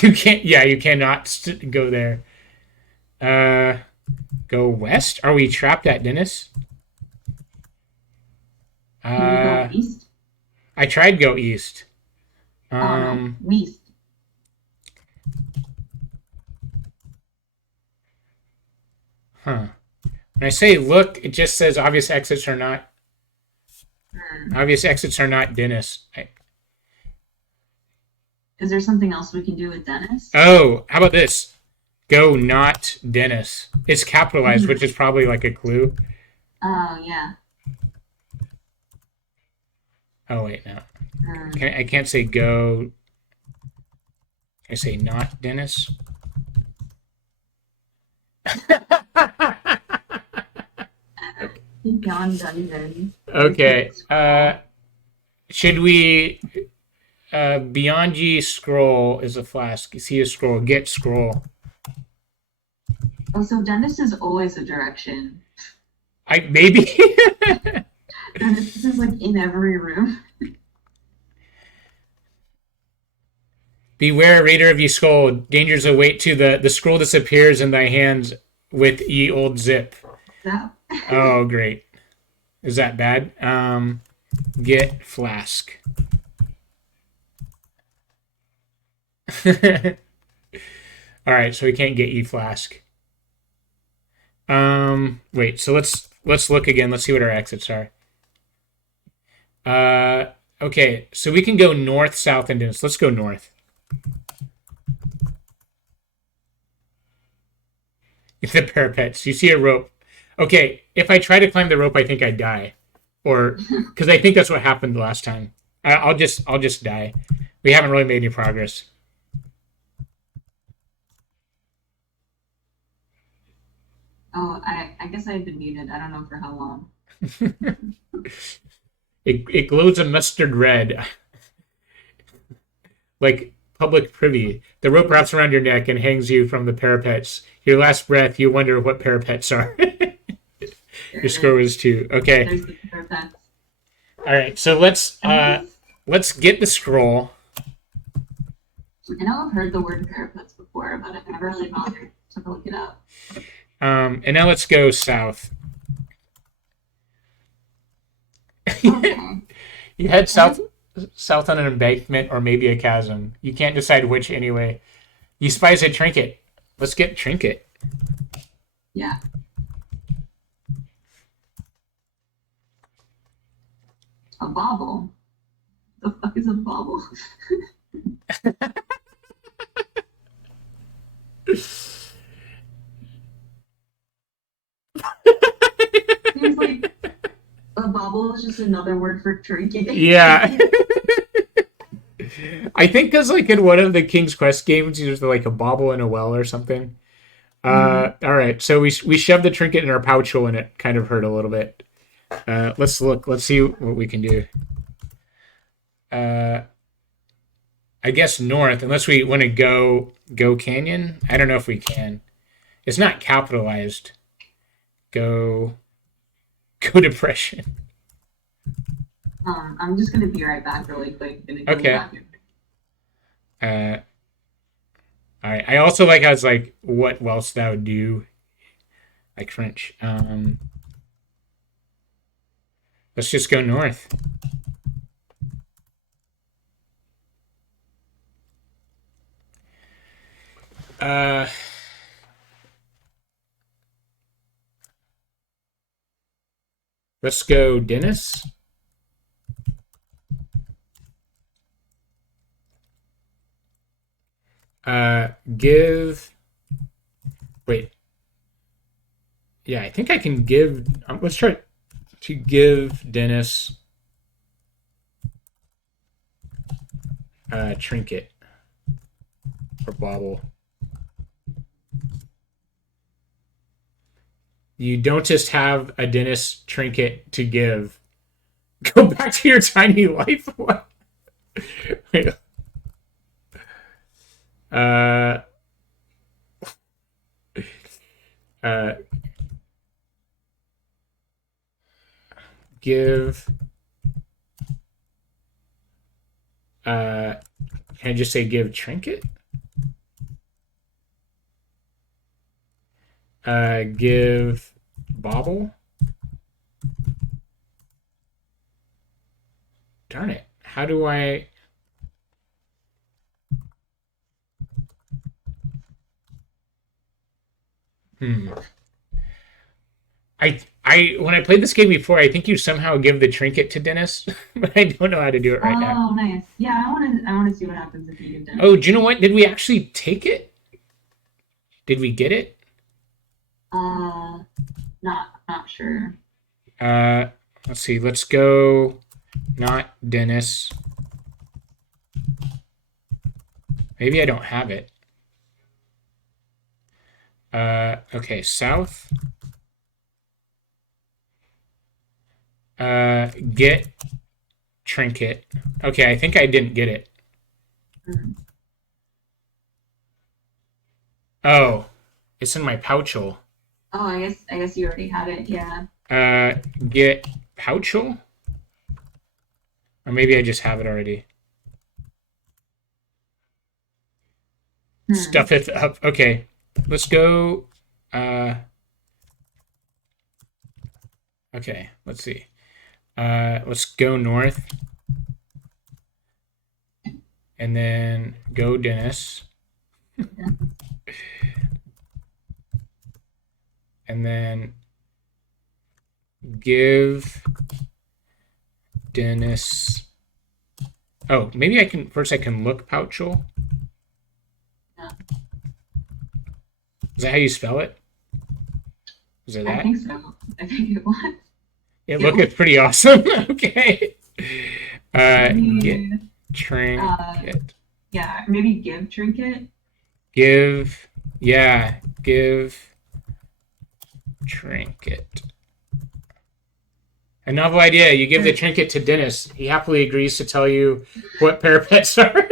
You can't. Yeah, you cannot go there. Go west. Are we trapped at Dennis? Can you go east? I tried go east. Oh no, west. Huh. When I say look, it just says obvious exits are not Dennis. Is there something else we can do with Dennis? Oh, how about this? Go not Dennis. It's capitalized, which is probably like a clue. Oh yeah. Oh wait, no. I can't say go. I say not Dennis. Beyond Dungeon. Okay. Should we? Beyond G scroll is a flask. See a scroll. Get scroll. Oh, so Dennis is always a direction. I maybe. Dennis is like in every room. Beware, raider of ye scroll. Dangers await to the scroll disappears in thy hands with ye old zip. That. Oh, great. Is that bad? Get flask. All right, so we can't get ye flask. Wait. So let's look again. Let's see what our exits are. Okay. So we can go north, south, and Dennis. Let's go north. The parapets. You see a rope. Okay. If I try to climb the rope, I think I die, or because I think that's what happened last time. I'll just die. We haven't really made any progress. Oh, I guess I've been muted. I don't know for how long. It glows a mustard red, like public privy. The rope wraps around your neck and hangs you from the parapets. Your last breath, you wonder what parapets are. Your score was 2. Okay. There's the parapets. All right. So let's get the scroll. I know I've heard the word parapets before, but I've never really bothered to look it up. And now let's go south. Okay. You head south on an embankment or maybe a chasm. You can't decide which anyway. You spies a trinket. Let's get trinket. Yeah. A bauble. The fuck is a bauble? Seems like a bauble is just another word for trinket. Yeah. I think because like in one of the King's Quest games, there's like a bauble in a well or something. All right, so we shoved the trinket in our pouch hole and it kind of hurt a little bit. Let's look. Let's see what we can do. I guess north, unless we want to go canyon. I don't know if we can. It's not capitalized. Go depression. I'm just gonna be right back really quick. Okay. Back. All right. I also like how it's like, what whilst thou do, like French. Let's just go north. Let's go, Dennis. Give. Wait. Yeah, I think I can give. Let's try to give Dennis a trinket or bauble. You don't just have a Dennis trinket to give. Go back to your tiny life. What? Wait. Uh, give. Can I just say give trinket? Give bauble. Darn it. How do I... I when I played this game before, I think you somehow give the trinket to Dennis, but I don't know how to do it right now. Oh, nice. Yeah, I want to see what happens if you give Dennis. Oh, do you know what? Did we actually take it? Did we get it? Not sure. Let's see. Let's go. Not Dennis. Maybe I don't have it. Okay, south. Get trinket. Okay, I think I didn't get it. Oh, it's in my pouchel. Oh, I guess you already have it. Yeah. Get pouchel? Or maybe I just have it already. Stuff it up. Okay, let's go. Okay, let's see. Let's go north. And then go Dennis. And then give Dennis. Oh, maybe I can look pouchel. Yeah. Is that how you spell it? Is it that? I think so. I think it was. It looked pretty awesome. Okay. Maybe, Get trinket. yeah, maybe give trinket. Give. Yeah. Give trinket. A novel idea. You give the trinket to Dennis. He happily agrees to tell you what parapets are.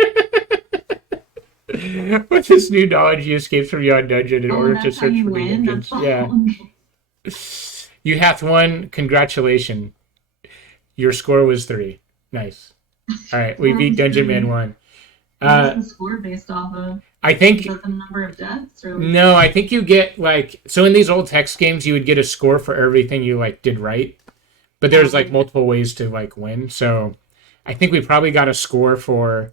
With this new knowledge, you escape from your dungeon in order to search for the dungeons. Yeah. You hath won. Congratulations. Your score was 3. Nice. All right, we beat Dungeon Man 1. What's the score based off of? I think... Is that the number of deaths? Or... No, I think you get, like... So in these old text games, you would get a score for everything you, like, did right. But there's, like, multiple ways to, like, win. So I think we probably got a score for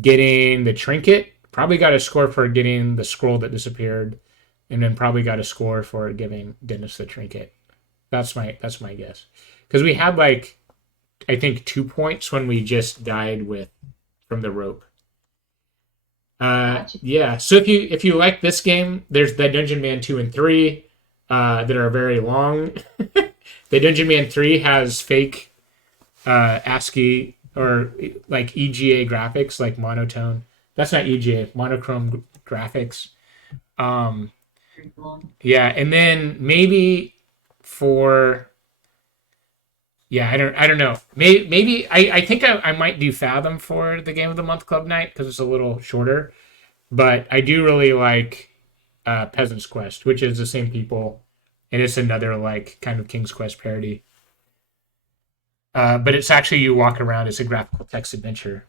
getting the trinket. Probably got a score for getting the scroll that disappeared. And then probably got a score for giving Dennis the trinket. That's my guess. Because we had, like, I think 2 points when we just died from the rope. Yeah. So if you like this game, there's the Dungeon Man 2 and 3 that are very long. The Dungeon Man 3 has fake ASCII or like EGA graphics, like monotone. That's not EGA, monochrome graphics. Yeah, and then maybe for I don't know. Maybe I think I might do Fathom for the Game of the Month Club night because it's a little shorter. But I do really like Peasant's Quest, which is the same people, and it's another like kind of King's Quest parody. But it's actually you walk around. It's a graphical text adventure.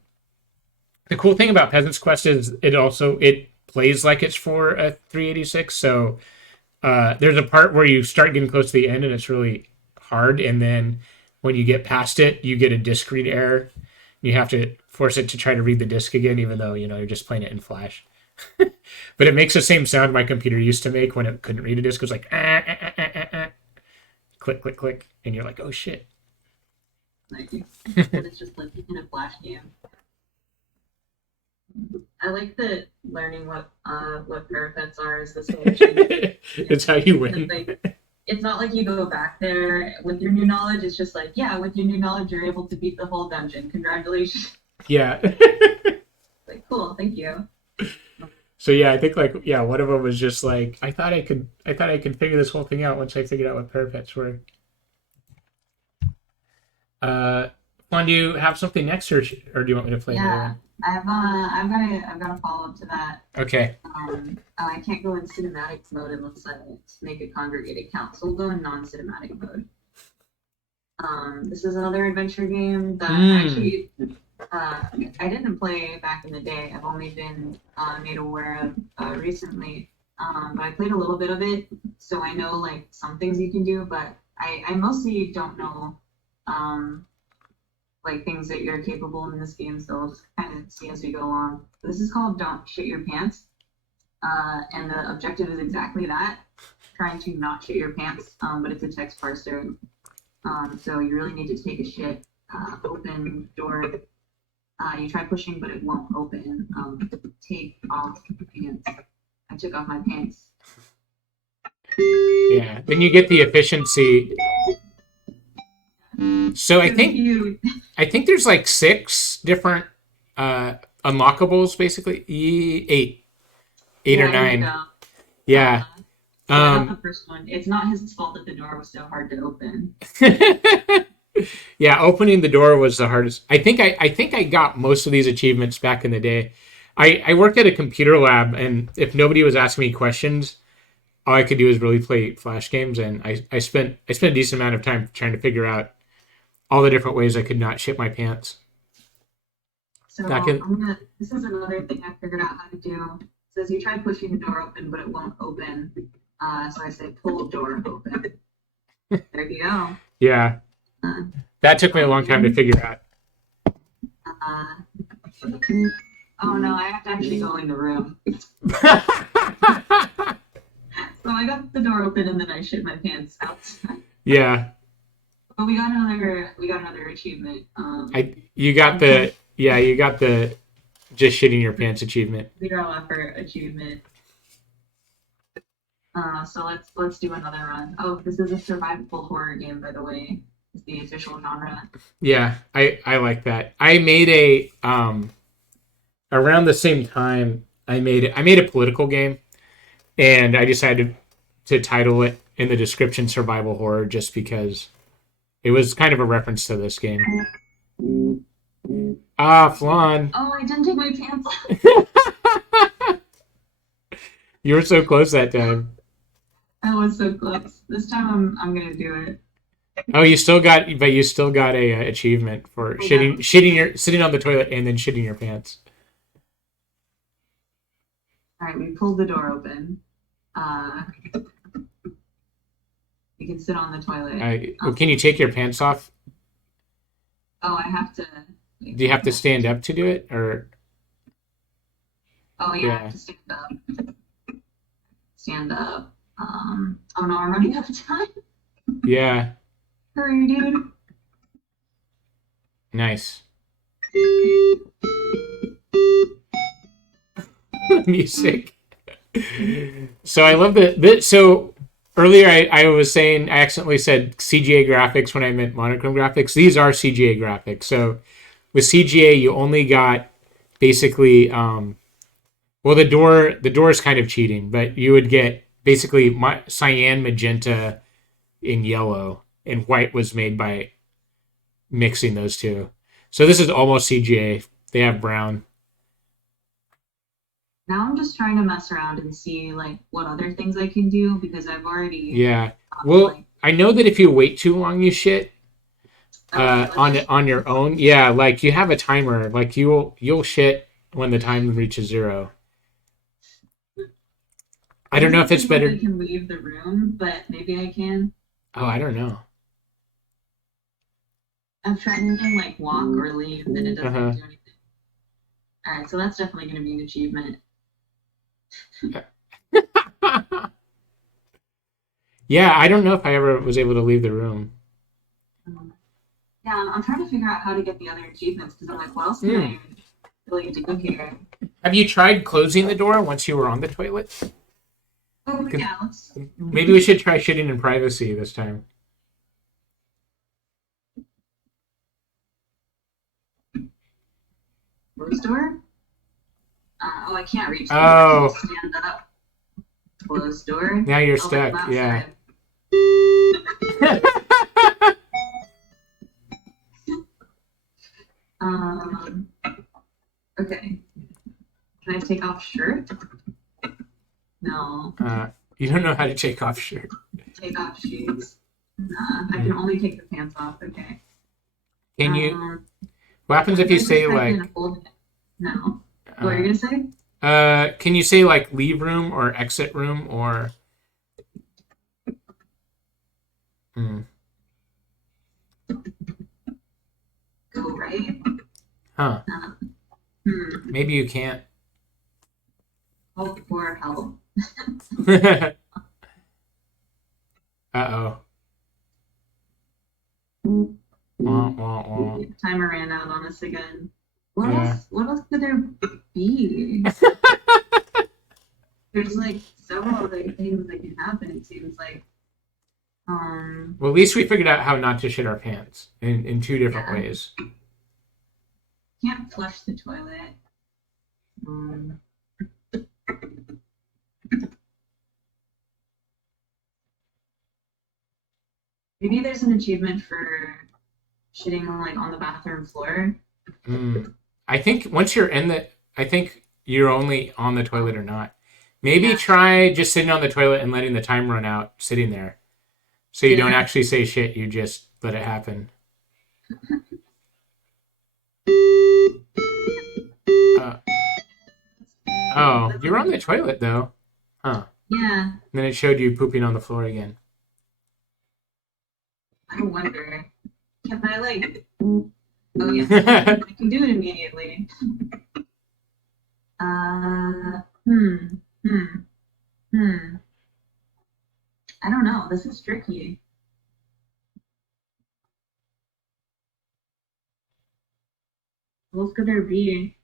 The cool thing about Peasant's Quest is it plays like it's for a 386. So there's a part where you start getting close to the end, and it's really hard, and then when you get past it, you get a disk read error. You have to force it to try to read the disk again, even though you're just playing it in Flash. But it makes the same sound my computer used to make when it couldn't read a disk. It was like click, click, click, and you're like, oh shit. Like, but it's just like in a flash game. I like that learning what parapets are is the solution. It's how you It's win. like, it's not like you go back there with your new knowledge. It's just like, yeah, with your new knowledge, you're able to beat the whole dungeon. Congratulations. Yeah. Like, cool, thank you. So yeah, I think like yeah, one of them was just like I thought I could figure this whole thing out once I figured out what parapets were. Juan, do you have something next, or do you want me to play another Yeah, one? I've got a follow up to that. Okay. I can't go in cinematic mode unless I make a congregated count, so we'll go in non-cinematic mode. This is another adventure game that actually I didn't play back in the day. I've only been made aware of recently. But I played a little bit of it, so I know like some things you can do, but I mostly don't know like things that you're capable in this game, so I'll just kind of see as we go along. This is called Don't Shit Your Pants, and the objective is exactly that, trying to not shit your pants, but it's a text parser. So you really need to take a shit, open door. You try pushing, but it won't open. Take off pants. I took off my pants. Yeah. Then you get the efficiency. So I think there's like 6 different unlockables basically. 8 or 9. Yeah. So I got the first one. It's not his fault that the door was so hard to open. Yeah, opening the door was the hardest. I think I got most of these achievements back in the day. I worked at a computer lab, and if nobody was asking me questions, all I could do was really play Flash games, and I spent a decent amount of time trying to figure out all the different ways I could not shit my pants. So this is another thing I figured out how to do. It says you try pushing the door open, but it won't open. So I say pull door open. There you go. Yeah. That took me a long time to figure out. Oh no, I have to actually go in the room. So I got the door open and then I shit my pants outside. Yeah. But we got another achievement. You got the just shitting your pants achievement. Leader effort achievement. So let's do another run. Oh, this is a survival horror game, by the way. It's the official genre. Yeah, I like that. I made a around the same time I made a political game, and I decided to title it in the description survival horror just because it was kind of a reference to this game. Flan. Oh, I didn't take my pants off. You were so close that time. I was so close. This time I'm gonna do it. Oh, you still got a achievement for sitting on the toilet and then shitting your pants. All right, we pulled the door open. You can sit on the toilet. Can you take your pants off? Oh, I have to. Do you have to stand up to do it, or? Oh yeah, I have to stand up. Stand up. Oh no, I'm running out of time. Yeah. Hurry, dude. Nice. Music. So I love that. So earlier I was saying I accidentally said CGA graphics when I meant monochrome graphics. These are CGA graphics. So with CGA you only got basically well the door is kind of cheating, but you would get basically cyan, magenta, and yellow, and white was made by mixing those two. So this is almost CGA. They have brown. Now I'm just trying to mess around and see like what other things I can do because I've already. Yeah. Well, I know that if you wait too long, you shit. On your own. Yeah, like you have a timer. Like you'll shit when the time reaches 0. I don't know if it's better. I can leave the room, but maybe I can. Oh, I don't know. I've tried to like walk or leave, and it doesn't do anything. All right, so that's definitely going to be an achievement. Yeah, I don't know if I ever was able to leave the room. Yeah, I'm trying to figure out how to get the other achievements because I'm like, what else can I really do here? Have you tried closing the door once you were on the toilet? Oh, yeah, let's. Maybe we should try shitting in privacy this time. Close door? I can't reach the Oh. door. Stand up. Close door. Now you're Oh, but stuck. I'm Yeah. outside. Okay. Can I take off shirt? No. You don't know how to take off shirt. Take off shoes. Nah, I can only take the pants off. Okay. Can you? What happens if you say like? No. What are you gonna say? Can you say like leave room or exit room or? Go right. Huh. Hmm. Maybe you can't. Hope for help. Uh-oh. Wah, wah, wah. Timer ran out on us again. What Yeah. else? What else could there be? There's like several other things that can happen. It seems like. Well, at least we figured out how not to shit our pants in two different ways. Can't flush the toilet. Maybe there's an achievement for shitting like on the bathroom floor. I think once you're in the, I think you're only on the toilet or not. Maybe Yeah. try just sitting on the toilet and letting the time run out, sitting there. So you don't actually say shit, you just let it happen. Oh, you were on the toilet though. Huh. Yeah, And then it showed you pooping on the floor again. I wonder. Can I like? Oh yes, I can do it immediately. I don't know. This is tricky. What else could there be?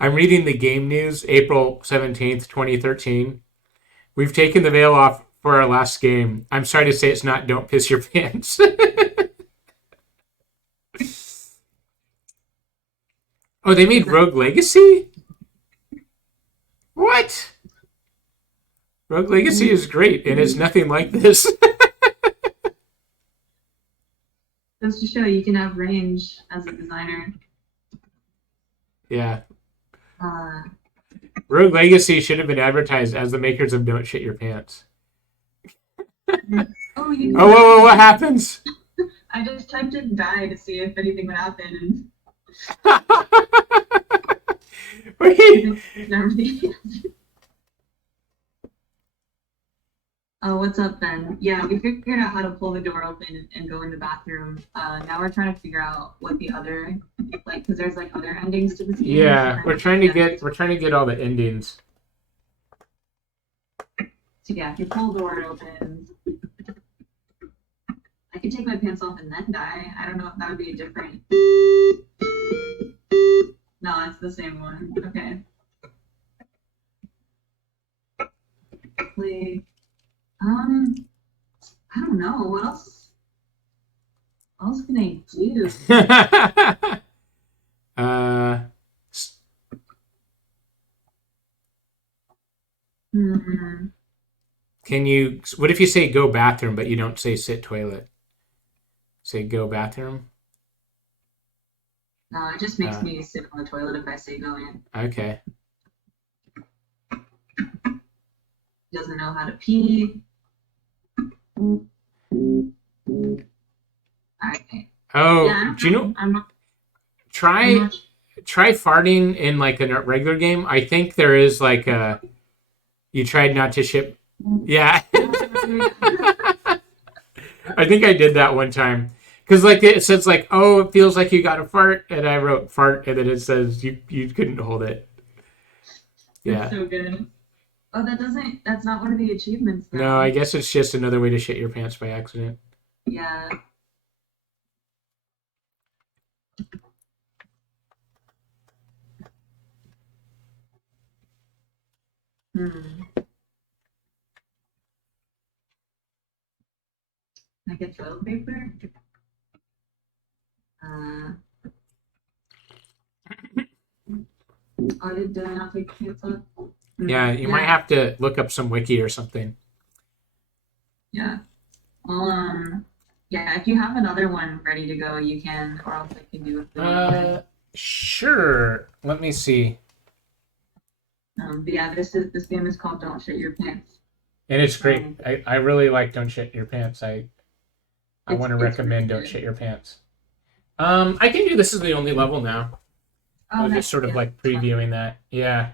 I'm reading the game news, April 17th, 2013. We've taken the veil off for our last game. I'm sorry to say it's not Don't Piss Your Pants. Oh, they made Rogue Legacy? What? Rogue Legacy is great, and it's nothing like this. Goes to show you can have range as a designer. Yeah. Rogue Legacy should have been advertised as the makers of Don't Shit Your Pants. Oh, you can Oh, whoa, what happens? I just typed in die to see if anything would happen, Wait. and oh, what's up, Ben? Yeah, we figured out how to pull the door open and go in the bathroom. Now we're trying to figure out what the other, like, because there's like other endings to this game. Yeah, we're trying to get all the endings. So yeah, if you pull the door, it opens. I could take my pants off and then die. I don't know if that would be a different. No, it's the same one. Okay. Play. I don't know. What else? What else can I do? Can you? What if you say go bathroom, but you don't say sit toilet? Say go bathroom. No, it just makes me sit on the toilet if I say go in. Okay. Doesn't know how to pee. Okay. Oh, Yeah, do you know? I'm not Try farting in like a regular game. I think there is like a. You tried not to ship. Yeah. I think I did that one time. Because like it says like, oh, it feels like you got a fart, and I wrote fart, and then it says you couldn't hold it. Yeah. So good. Oh, that's not one of the achievements though. No, I guess it's just another way to shit your pants by accident. Yeah. Hmm. Can I get toilet paper? Uh, oh, did I not take the pants off? Yeah, you might have to look up some wiki or something. Yeah. Well, yeah, if you have another one ready to go, you can, or else I can do it. Sure. Let me see. But yeah, this game is called Don't Shit Your Pants. And it's great. I really like Don't Shit Your Pants. I want to recommend really Don't Shit Your Pants. I can do This Is the Only Level now. I was just sort of like previewing that. Yeah.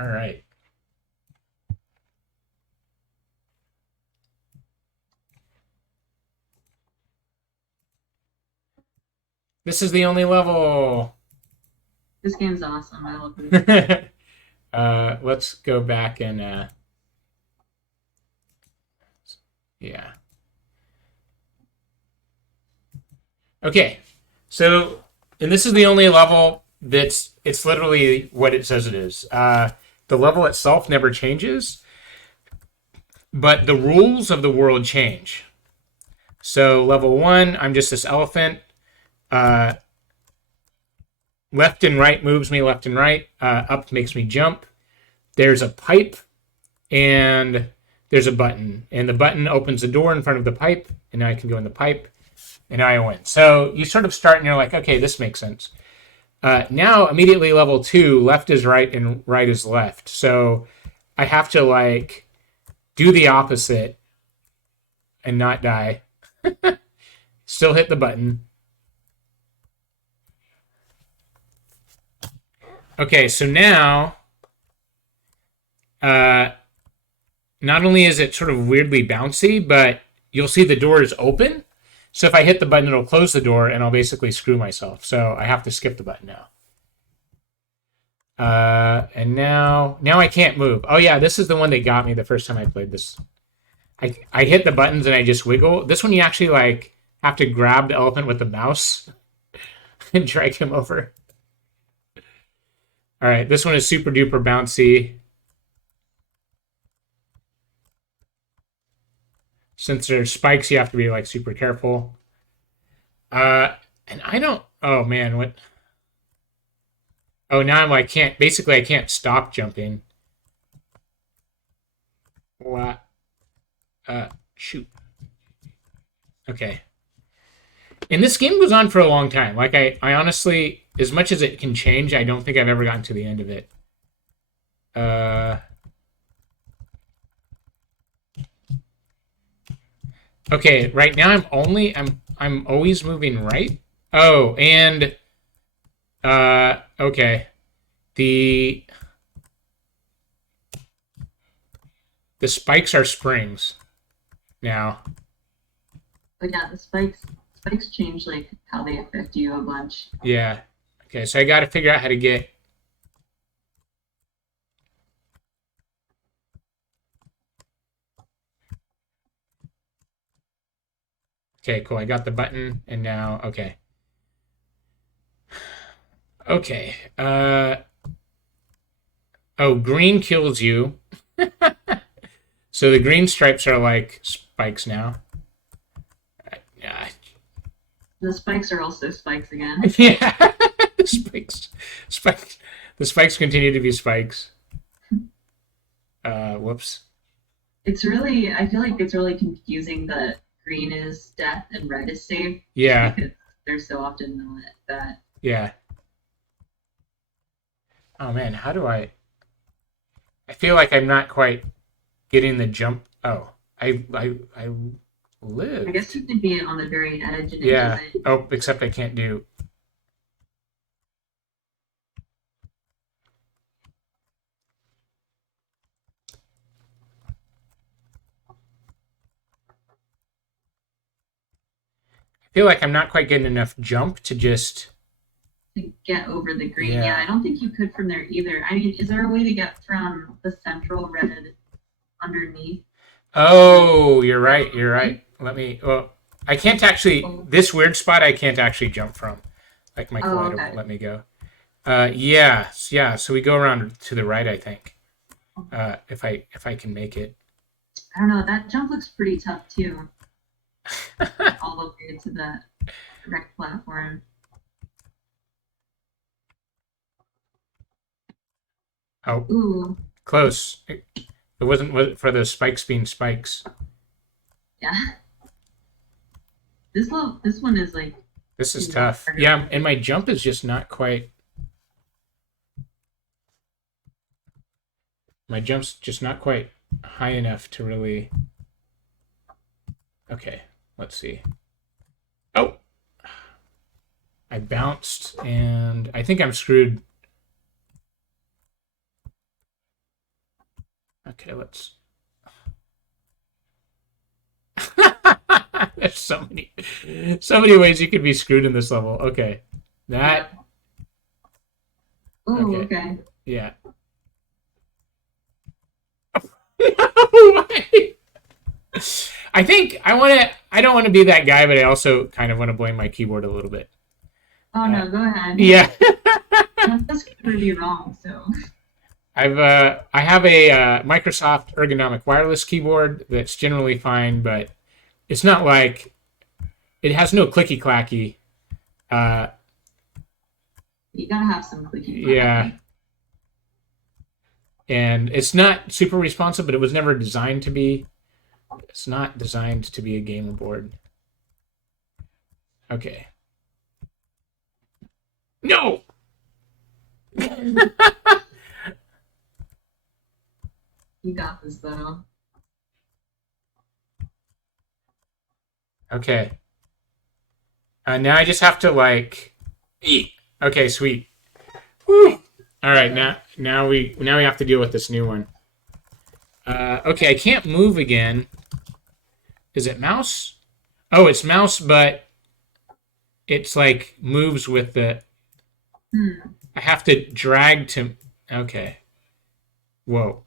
All right. This is the only level. This game's awesome. I love it. Let's go back and yeah. Okay. So, and this is the only level it's literally what it says it is. The level itself never changes, but the rules of the world change. So, level 1, I'm just this elephant. Left and right moves me left and right. Up makes me jump. There's a pipe and there's a button. And the button opens the door in front of the pipe. And now I can go in the pipe. And now I win. So you sort of start and you're like, okay, this makes sense. Now, immediately level 2, left is right and right is left. So I have to like do the opposite and not die. Still hit the button. Okay, so now, not only is it sort of weirdly bouncy, but you'll see the door is open. So if I hit the button, it'll close the door, and I'll basically screw myself. So I have to skip the button now. And now I can't move. Oh yeah, this is the one that got me the first time I played this. I hit the buttons and I just wiggle. This one you actually like have to grab the elephant with the mouse and drag him over. All right, this one is super duper bouncy. Since there's spikes, you have to be like super careful. And I don't. Oh man, what? Oh, now I'm like can't. Basically, I can't stop jumping. What? Shoot. Okay. And this game goes on for a long time. Like I honestly, as much as it can change, I don't think I've ever gotten to the end of it. Okay, right now I'm always moving right. Oh, and okay. The spikes are springs now. But yeah, the spikes change like how they affect you a bunch. Yeah. Okay, so I got to figure out how to get. Okay, cool. I got the button, and now okay. Okay. Oh, green kills you. So the green stripes are like spikes now. Yeah. The spikes are also spikes again. Yeah. Spikes. The spikes continue to be spikes. Whoops. It's really, I feel like it's really confusing that green is death and red is safe. Yeah. Because they're so often not that. Yeah. Oh man, how do I feel like I'm not quite getting the jump. Oh, I live. I guess you could be on the very edge and Yeah. it doesn't. Oh, except I can't do. I feel like I'm not quite getting enough jump to just to get over the green. Yeah. Yeah, I don't think you could from there either. I mean, is there a way to get from the central red underneath? Oh, you're right. You're right. Let me. Well, I can't actually. This weird spot I can't actually jump from. Like my collider okay. won't let me go. Yeah. So we go around to the right, I think. If I can make it. I don't know. That jump looks pretty tough too. All the way to the wrecked platform. Oh, Ooh, close. It wasn't for the spikes being spikes. yeah. This one is like This is too tough. hard. Yeah, and my jump is just not quite. My jump's just not quite high enough to really. Okay, let's see. Oh! I bounced, and I think I'm screwed. Okay, let's. There's so many ways you could be screwed in this level. Okay, that. Oh, Okay. okay. Yeah. No way! I think I don't want to be that guy, but I also kind of want to blame my keyboard a little bit. Oh no, go ahead. Yeah. That's pretty wrong. So. I have a Microsoft ergonomic wireless keyboard that's generally fine, but it's not like it has no clicky clacky. You gotta have some clicky. Yeah. And it's not super responsive, but it was never designed to be. It's not designed to be a game board. Okay. No! You got this though. Okay. Now I just have to like eat. Okay, sweet. Woo! All right, now we have to deal with this new one. Okay, I can't move again. Is it mouse? Oh, it's mouse, but it's like moves with the. I have to drag to. Okay. Whoa.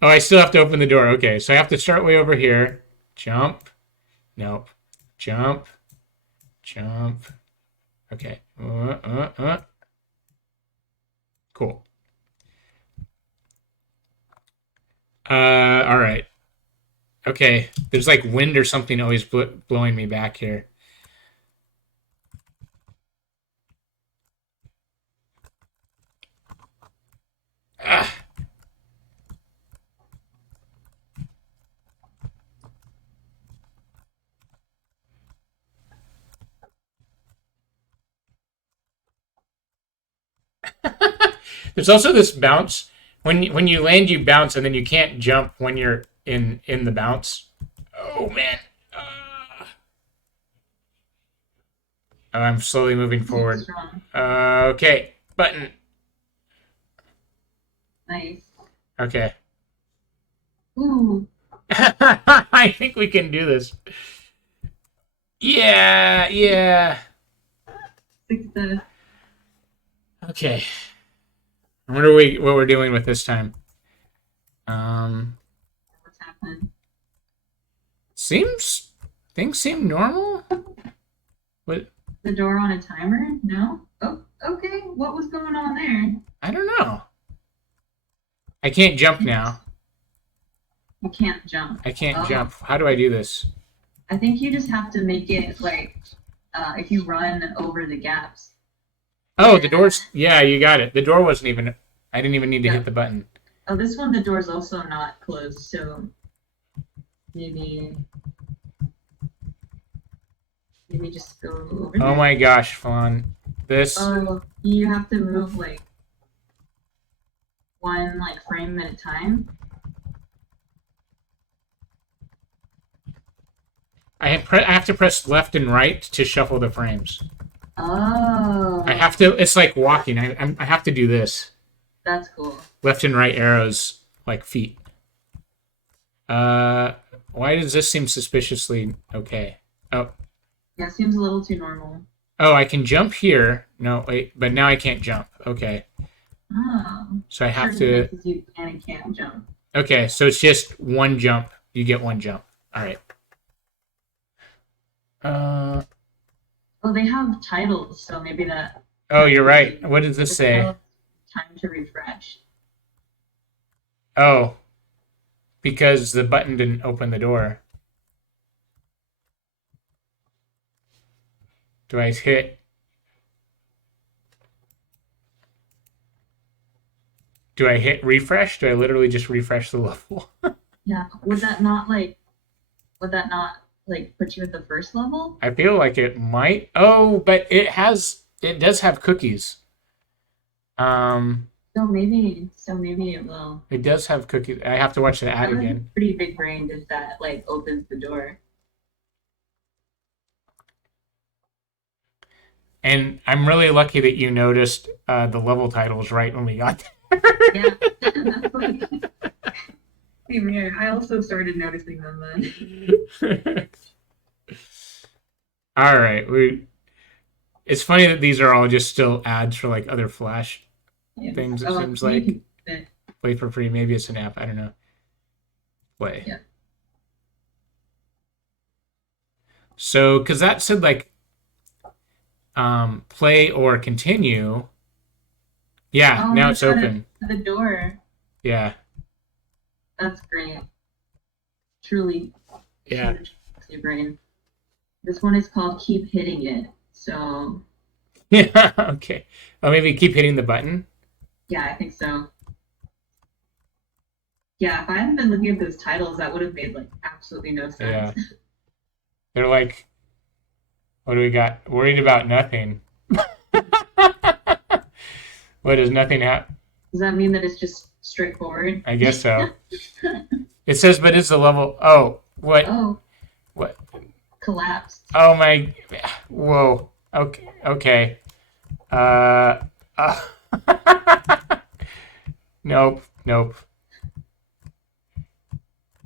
Oh, I still have to open the door. Okay, so I have to start way over here. Jump. Nope. Jump. Jump. Okay. Cool. All right. Okay. There's like wind or something always blowing me back here. Ah. There's also this bounce. When you land, you bounce, and then you can't jump when you're in the bounce. Oh man. Oh, I'm slowly moving forward. Okay, button. Nice. Okay. Ooh. I think we can do this. Yeah. Success. Okay. I wonder what we're dealing with this time. What's happening? Things seem normal. What? The door on a timer? No? Oh, okay. What was going on there? I don't know. I can't jump now. You can't jump. I can't jump. How do I do this? I think you just have to make it like if you run over the gaps. Oh, the door's. Yeah, you got it. The door wasn't even. I didn't even need to hit the button. Oh, this one, the door's also not closed, so maybe just go over there. Oh my gosh, Fawn. This. Oh, you have to move like one like frame at a time. I have to press left and right to shuffle the frames. Oh. I have to. It's like walking. I have to do this. That's cool. Left and right arrows like feet. Why does this seem suspiciously okay? Oh. Yeah, seems a little too normal. Oh, I can jump here. No, wait, but now I can't jump. Okay. Oh. So I have Certain to. places you can and can't jump. Okay, so it's just one jump. You get one jump. All right. Oh, they have titles, so maybe that. Oh, you're right. What does this It's say? called time to refresh. Oh, because the button didn't open the door. Do I hit? Do I hit refresh? Do I literally just refresh the level? Yeah. Would that not like? Would that not like put you at the first level? I feel like it might. Oh, but it has. It does have cookies. So maybe. So maybe it will. It does have cookies. I have to watch the ad That would be again. pretty big brained if that like opens the door. And I'm really lucky that you noticed the level titles right when we got there. Yeah. That's like, same here. I also started noticing them then. All right, it's funny that these are all just still ads for like other Flash Yeah. things. It Oh, seems you like can fit. play for free. Maybe it's an app. I don't know. Play. Yeah. So, because that said like play or continue. Yeah, Oh, now you it's got it open. to the door. Yeah, That's great. Truly. yeah. Truly brain. This one is called Keep Hitting It. So Yeah, okay. Oh, maybe keep hitting the button. yeah, I think so. Yeah, if I hadn't been looking at those titles, that would have made like absolutely no sense. Yeah. They're like, what do we got? Worried about nothing. What does nothing happen? Does that mean that it's just straightforward? I guess so. It says, but it's the level. Oh, what? Oh, What? collapsed. Oh my. Whoa. Okay. Okay. Uh. Nope. Nope.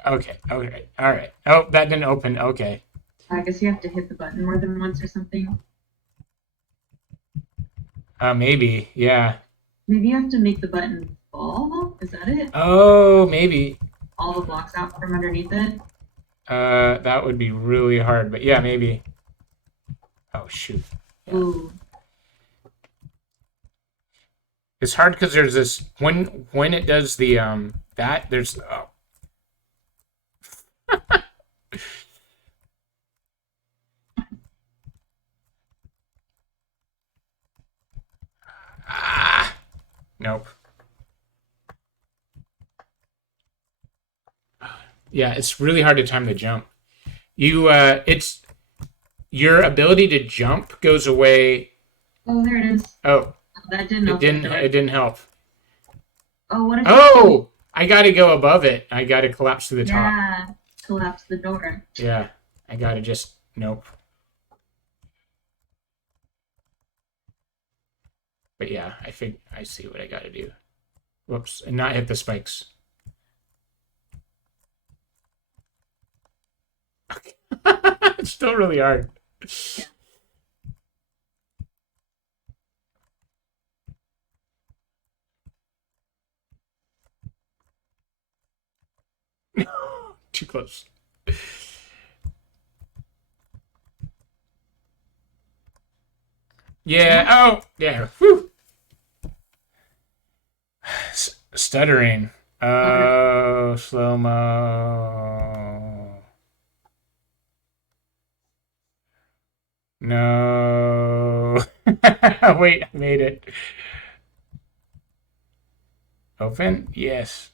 Okay. Okay. All right. Oh, that didn't open. Okay. I guess you have to hit the button more than once or something. Maybe. Yeah. Maybe you have to make the button fall. Is that it? Oh, maybe. All the blocks out from underneath it. That would be really hard, but yeah, maybe. Oh shoot. Ooh. It's hard because there's this when it does the that there's oh. Ah, nope. Yeah, it's really hard to time the jump. It's your ability to jump goes away. Oh, there it is. Oh, That didn't. it open didn't. the door. It didn't help. Oh, what? Oh, I got to go above it. I got to collapse to the top. Yeah. Collapse the door. Yeah, I got to just nope. But yeah, I see what I got to do. Whoops, and not hit the spikes. It's still really hard. Too close. Yeah. Oh, yeah. Whew. Stuttering. Oh, slow mo. No. Wait, I made it. Open? Yes.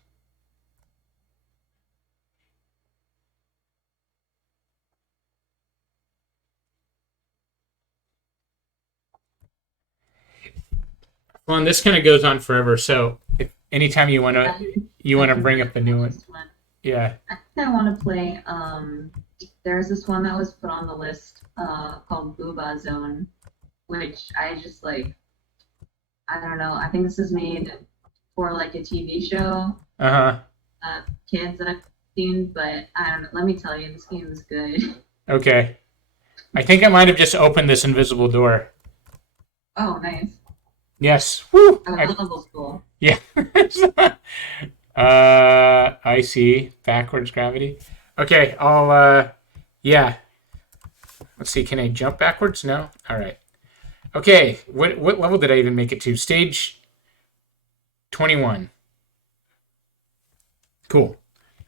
Well, and this kind of goes on forever. So, if anytime you want to bring up the new one, yeah. I think I want to play. There's this one that was put on the list called Booba Zone, which I just like. I don't know. I think this is made for like a TV show. Kids that I've seen, but I don't know. Let me tell you, this game is good. Okay. I think I might have just opened this invisible door. Oh, nice. Yes. Woo! Oh, that level's cool. Yeah. I see. Backwards gravity. Okay, yeah. Let's see, can I jump backwards? No? Alright. Okay, what level did I even make it to? Stage 21. Cool.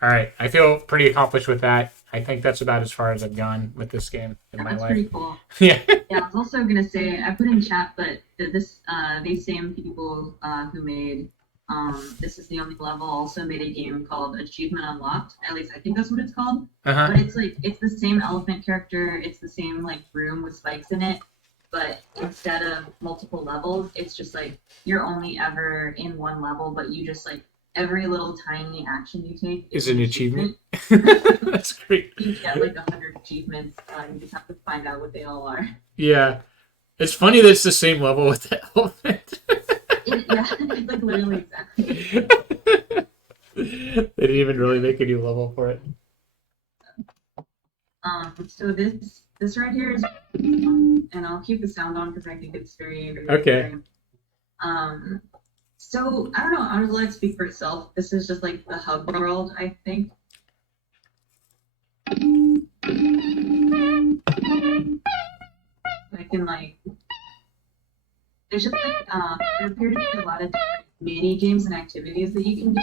Alright, I feel pretty accomplished with that. I think that's about as far as I've gone with this game in my That's life. pretty cool. Yeah. Yeah, I was also gonna say I put in chat, but these same people who made This Is the Only Level also made a game called Achievement Unlocked. At least I think that's what it's called. Uh-huh. But it's the same elephant character. It's the same like room with spikes in it. But instead of multiple levels, it's just like you're only ever in one level, but you just like every little tiny action you take Is an achievement. That's great. You get like 100 achievements. You just have to find out what they all are. Yeah. It's funny that it's the same level with the elephant. Yeah, it's like literally exactly. They didn't even really make a new level for it. So this right here is, and I'll keep the sound on because I think it's very Okay. So I don't know. I'll just let it speak for itself. This is just like the hub world, I think. I can like. There's just like there appear to be a lot of different mini games and activities that you can do.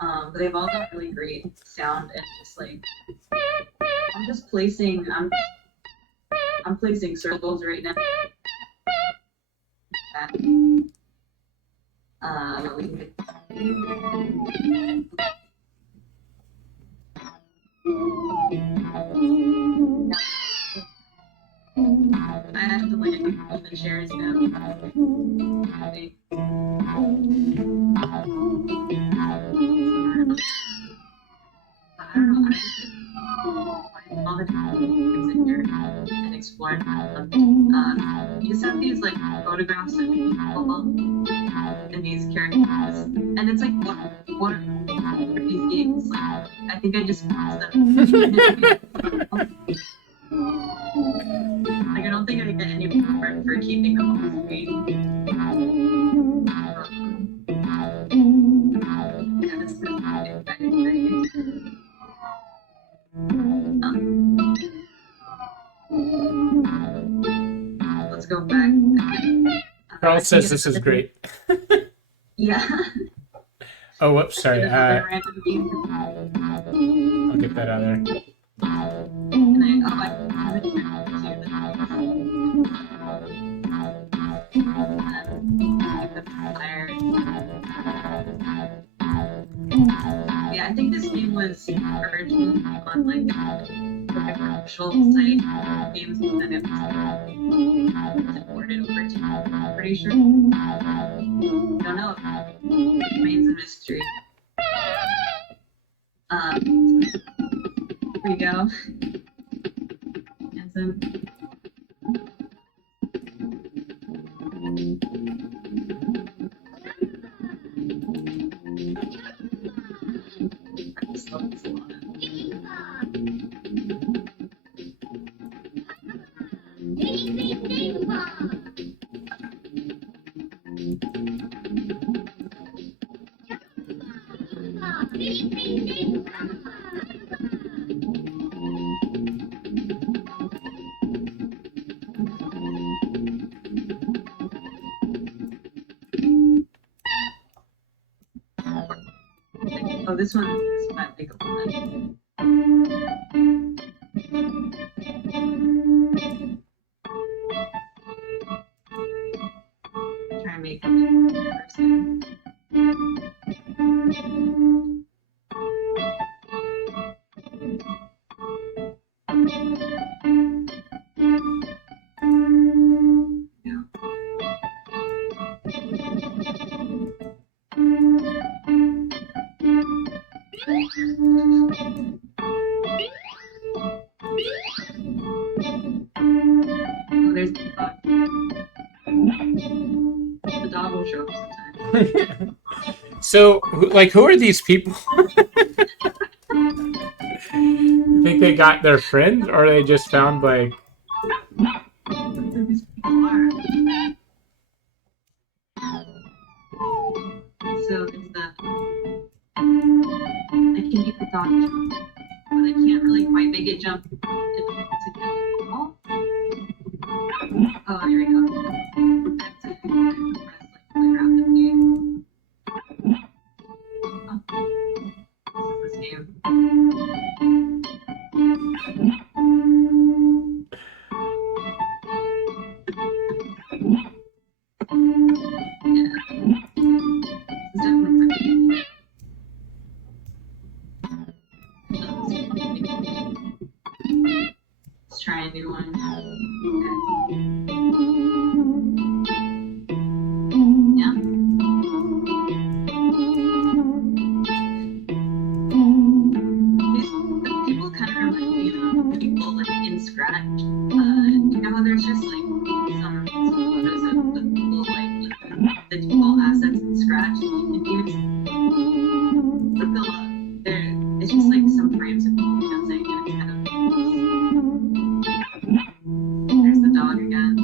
But they've all got really great sound and just like I'm placing circles right now. We can get... I have to land on the chairs now. I don't know. I just find all the different things in here and explore. You just have these like photographs of people and these characters, and it's like what are these games? Like, I think I just paused them. Like I don't think I get any reward for keeping them on the screen. Yeah, this is great. Let's go back. Carl says this is great. Yeah. Oh, whoops, sorry. Another random game. I'll get that out of there. And yeah, I think this game was originally on like a commercial site games, and then it was ported over to. I'm pretty sure. Don't know. It remains a mystery. Here we go. Handsome. Oh, this might take a moment. Try and make it person. Yeah. Oh, there's the dog. The dog will show up sometime. So, who are these people? You think they got their friends, or they just found, like... can make the dog jump, but I can't really quite make it jump to get the ball. Oh, here we go. That's it. Press like really rapidly. Oh, this is this game. Yeah, it's definitely my Let's try a new one. Okay. Yeah. The people kind of remind me of the people like in Scratch. You know how there's just like some photos of the people like the default assets in Scratch that you can use. Look them up. It's just like some frames of people dancing, and it's kind of there's the dog again.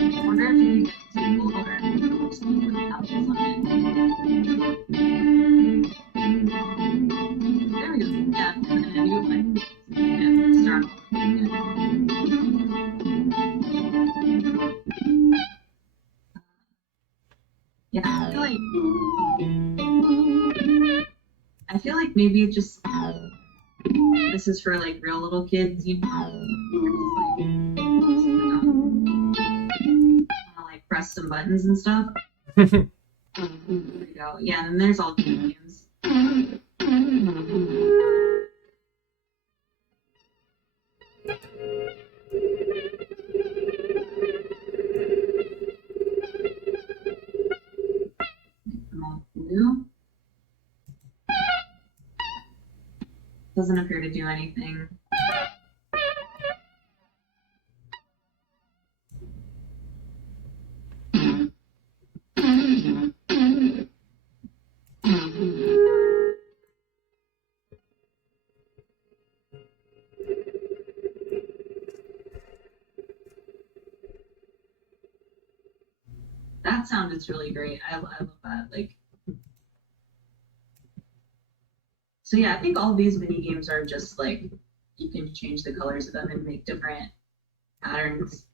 I wonder if you get too cool or just put apples on it. There we go. Yeah, and then you like yeah, start yeah, I feel like maybe it just this is for like real little kids, you know. Just like press some buttons and stuff. There we go. Yeah, and then there's all the games. Make them all blue. Doesn't appear to do anything. That sound is really great. I love that. Like, so yeah, I think all these mini games are just like you can change the colors of them and make different patterns.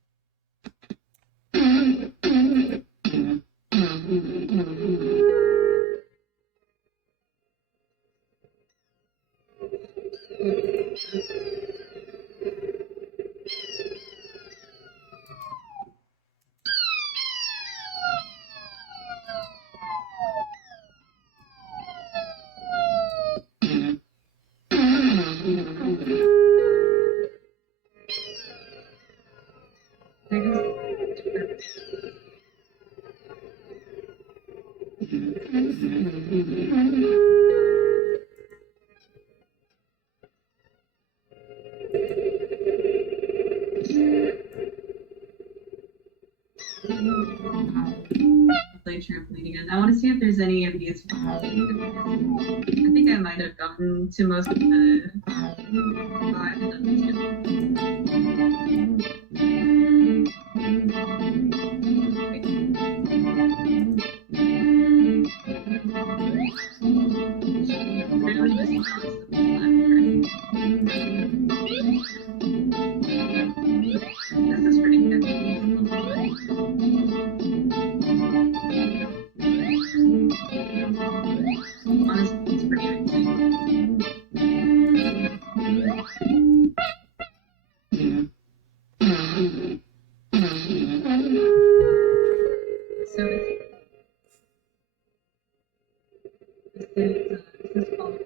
Play trampoline again. I want to see if there's any of these. I think I might have gotten to most of the. Oh, I haven't done these yet. Really just this is pretty good. Honestly, it's pretty amazing. So this is called.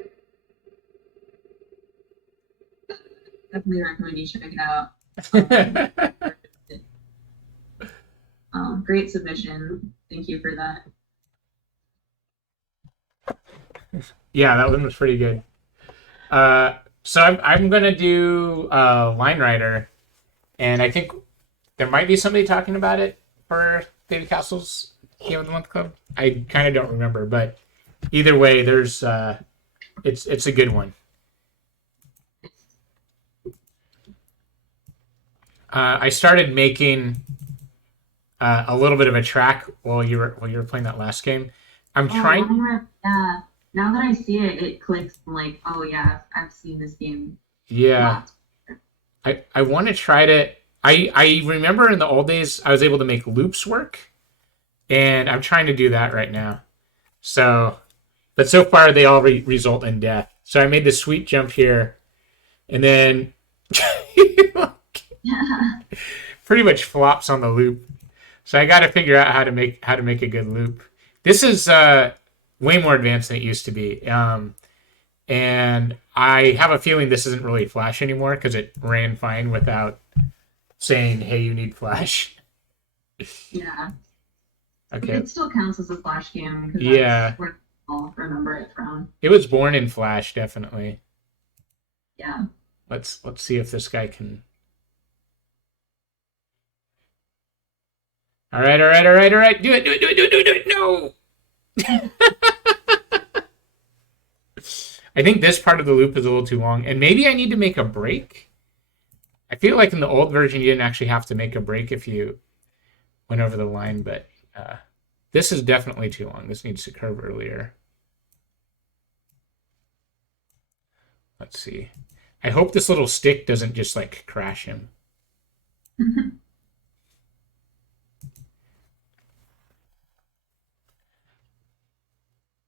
Definitely recommend you check it out. Great submission. Thank you for that. Yeah, that one was pretty good. So I'm gonna do Line Rider, and I think there might be somebody talking about it for David Castle's Game of the Month Club. I kind of don't remember, but either way, there's it's a good one. I started making a little bit of a track while you were playing that last game. I'm trying. Yeah. Now that I see it, it clicks. I'm like, oh yeah, I've seen this game Yeah, lots. I want to try to. I remember in the old days I was able to make loops work, and I'm trying to do that right now. So, but so far they all result in death. So I made this sweet jump here, and then pretty much flops on the loop. So I got to figure out how to make a good loop. This is way more advanced than it used to be, and I have a feeling this isn't really Flash anymore because it ran fine without saying, "Hey, you need Flash." Yeah. Okay. It still counts as a Flash game because Yeah. that's where I'll remember it from. It was born in Flash, definitely. Yeah. Let's see if this guy can. All right. Do it. No. I think this part of the loop is a little too long, and maybe I need to make a break. I feel like in the old version you didn't actually have to make a break if you went over the line, but this is definitely too long. This needs to curve earlier. Let's see. I hope this little stick doesn't just like crash him.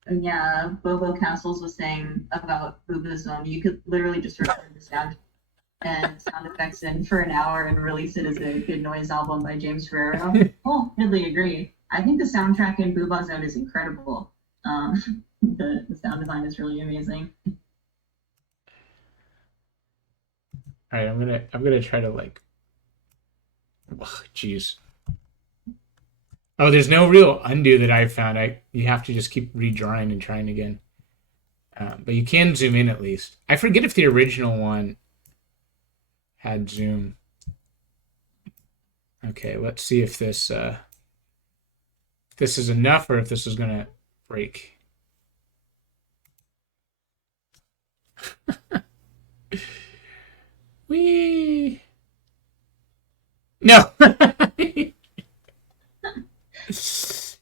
And yeah, Bobo Castles was saying about Booba Zone, you could literally just record the sound and sound effects in for an hour and release it as a good noise album by James Ferrero. Wholeheartedly agree. I think the soundtrack in Booba Zone is incredible. The sound design is really amazing. All right, I'm gonna try to like. Jeez. Oh, there's no real undo that I've found. You have to just keep redrawing and trying again. But you can zoom in at least. I forget if the original one had zoom. Okay, let's see if this this is enough or if this is gonna break. Whee! No.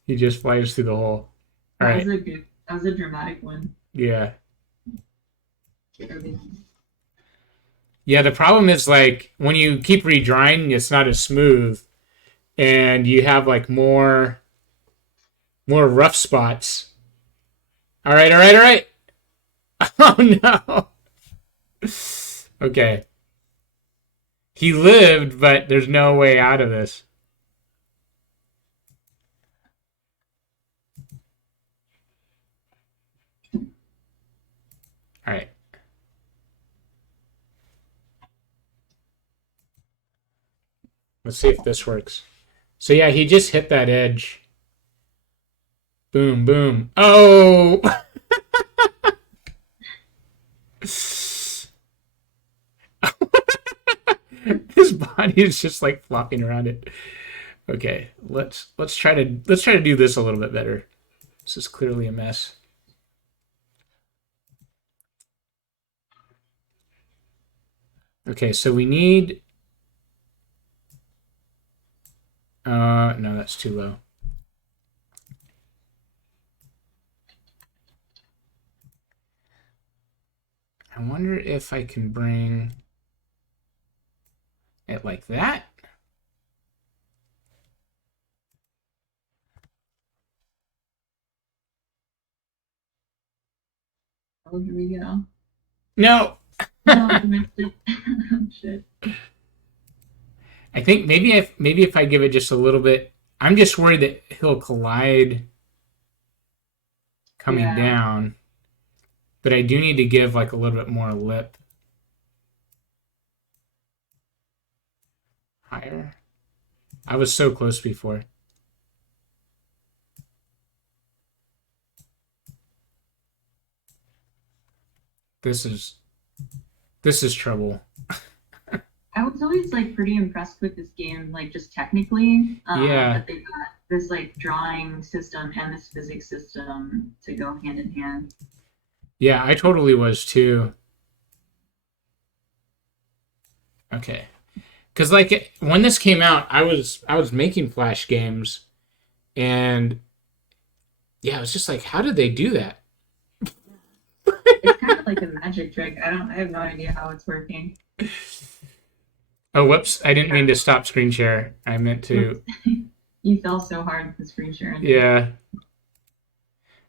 He just flies through the hole. All right. That was a dramatic one. Yeah. Yeah, the problem is like when you keep redrawing, it's not as smooth, and you have like more rough spots. All right. Oh no. Okay. He lived, but there's no way out of this. All right. Let's see if this works. So yeah, he just hit that edge. Boom, boom. Oh! His body is just like flopping around it. Okay, let's try to do this a little bit better. This is clearly a mess. Okay, so we need. No, that's too low. I wonder if I can bring it like that. Oh, here we go. No. Oh, shit. I think maybe if I give it just a little bit, I'm just worried that he'll collide coming down. But I do need to give like a little bit more lip. Higher. I was so close before. This is trouble. I was always like pretty impressed with this game, like just technically. Yeah. But they got this like drawing system and this physics system to go hand in hand. Yeah, I totally was too. Okay. Cuz like when this came out, I was making Flash games and yeah, I was just like how did they do that? It's kind of like a magic trick. I have no idea how it's working. Oh, whoops. I didn't mean to stop screen share. I meant to You fell so hard with the screen sharing. yeah.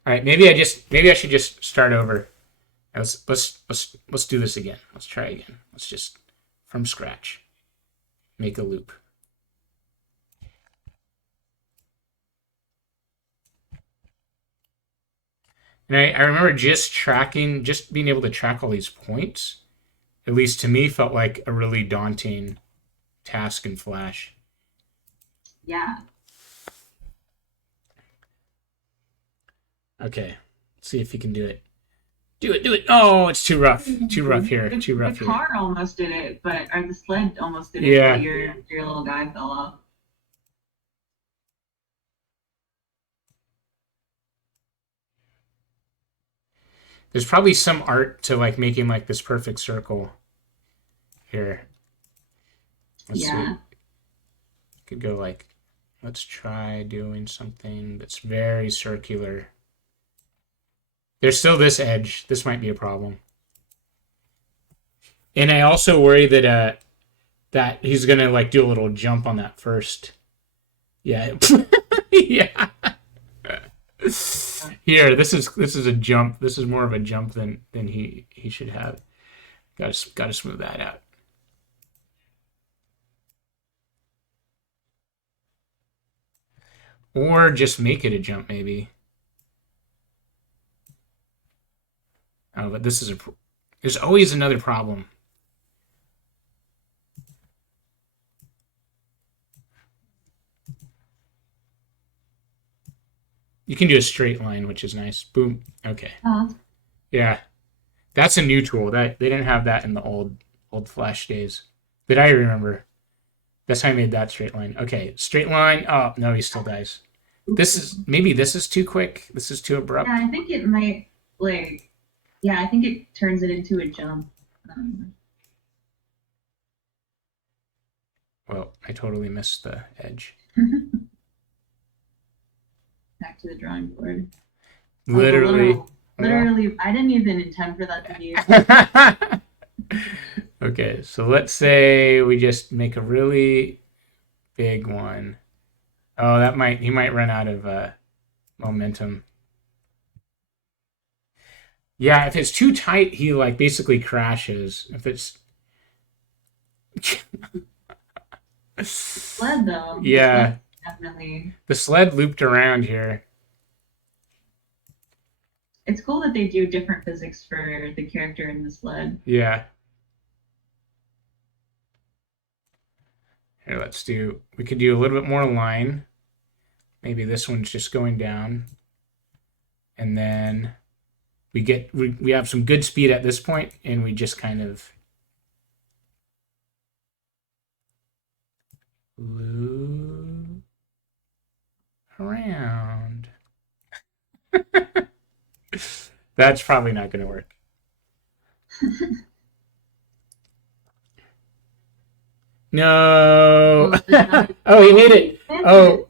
All right, maybe I should just start over. Let's do this again. Let's try again. Let's just from scratch make a loop. And I remember just being able to track all these points, at least to me, felt like a really daunting task in Flash. Yeah. Okay, let's see if you can do it. Do it. Oh, it's too rough. Too rough here. Too rough The here. car almost did it, or the sled almost did it. Yeah. But your little guy fell off. There's probably some art to like making like this perfect circle here. Let's Yeah. see. Could go like, let's try doing something that's very circular. There's still this edge. This might be a problem. And I also worry that that he's gonna like do a little jump on that first. Yeah. Yeah. Here, this is a jump. This is more of a jump than he should have. Gotta smooth that out. Or just make it a jump, maybe. Oh, but this is there's always another problem. You can do a straight line, which is nice. Boom. Okay. Yeah. That's a new tool. That they didn't have that in the old Flash days. That I remember. That's how I made that straight line. Okay, straight line. Oh no, he still dies. Maybe this is too quick. This is too abrupt. Yeah, I think it might like. Yeah, I think it turns it into a jump. Well, I totally missed the edge. Back to the drawing board. Literally. Literally, I didn't even intend for that to be. Okay, so let's say we just make a really big one. Oh, he might run out of momentum. Yeah, if it's too tight, he like basically crashes. If it's Sled though. yeah, Definitely. the sled looped around here. It's cool that they do different physics for the character in the sled. Yeah. Here, we could do a little bit more line. Maybe this one's just going down. And then we have some good speed at this point, and we just kind of loop around. That's probably not going to work. No. Oh, he made it. Oh.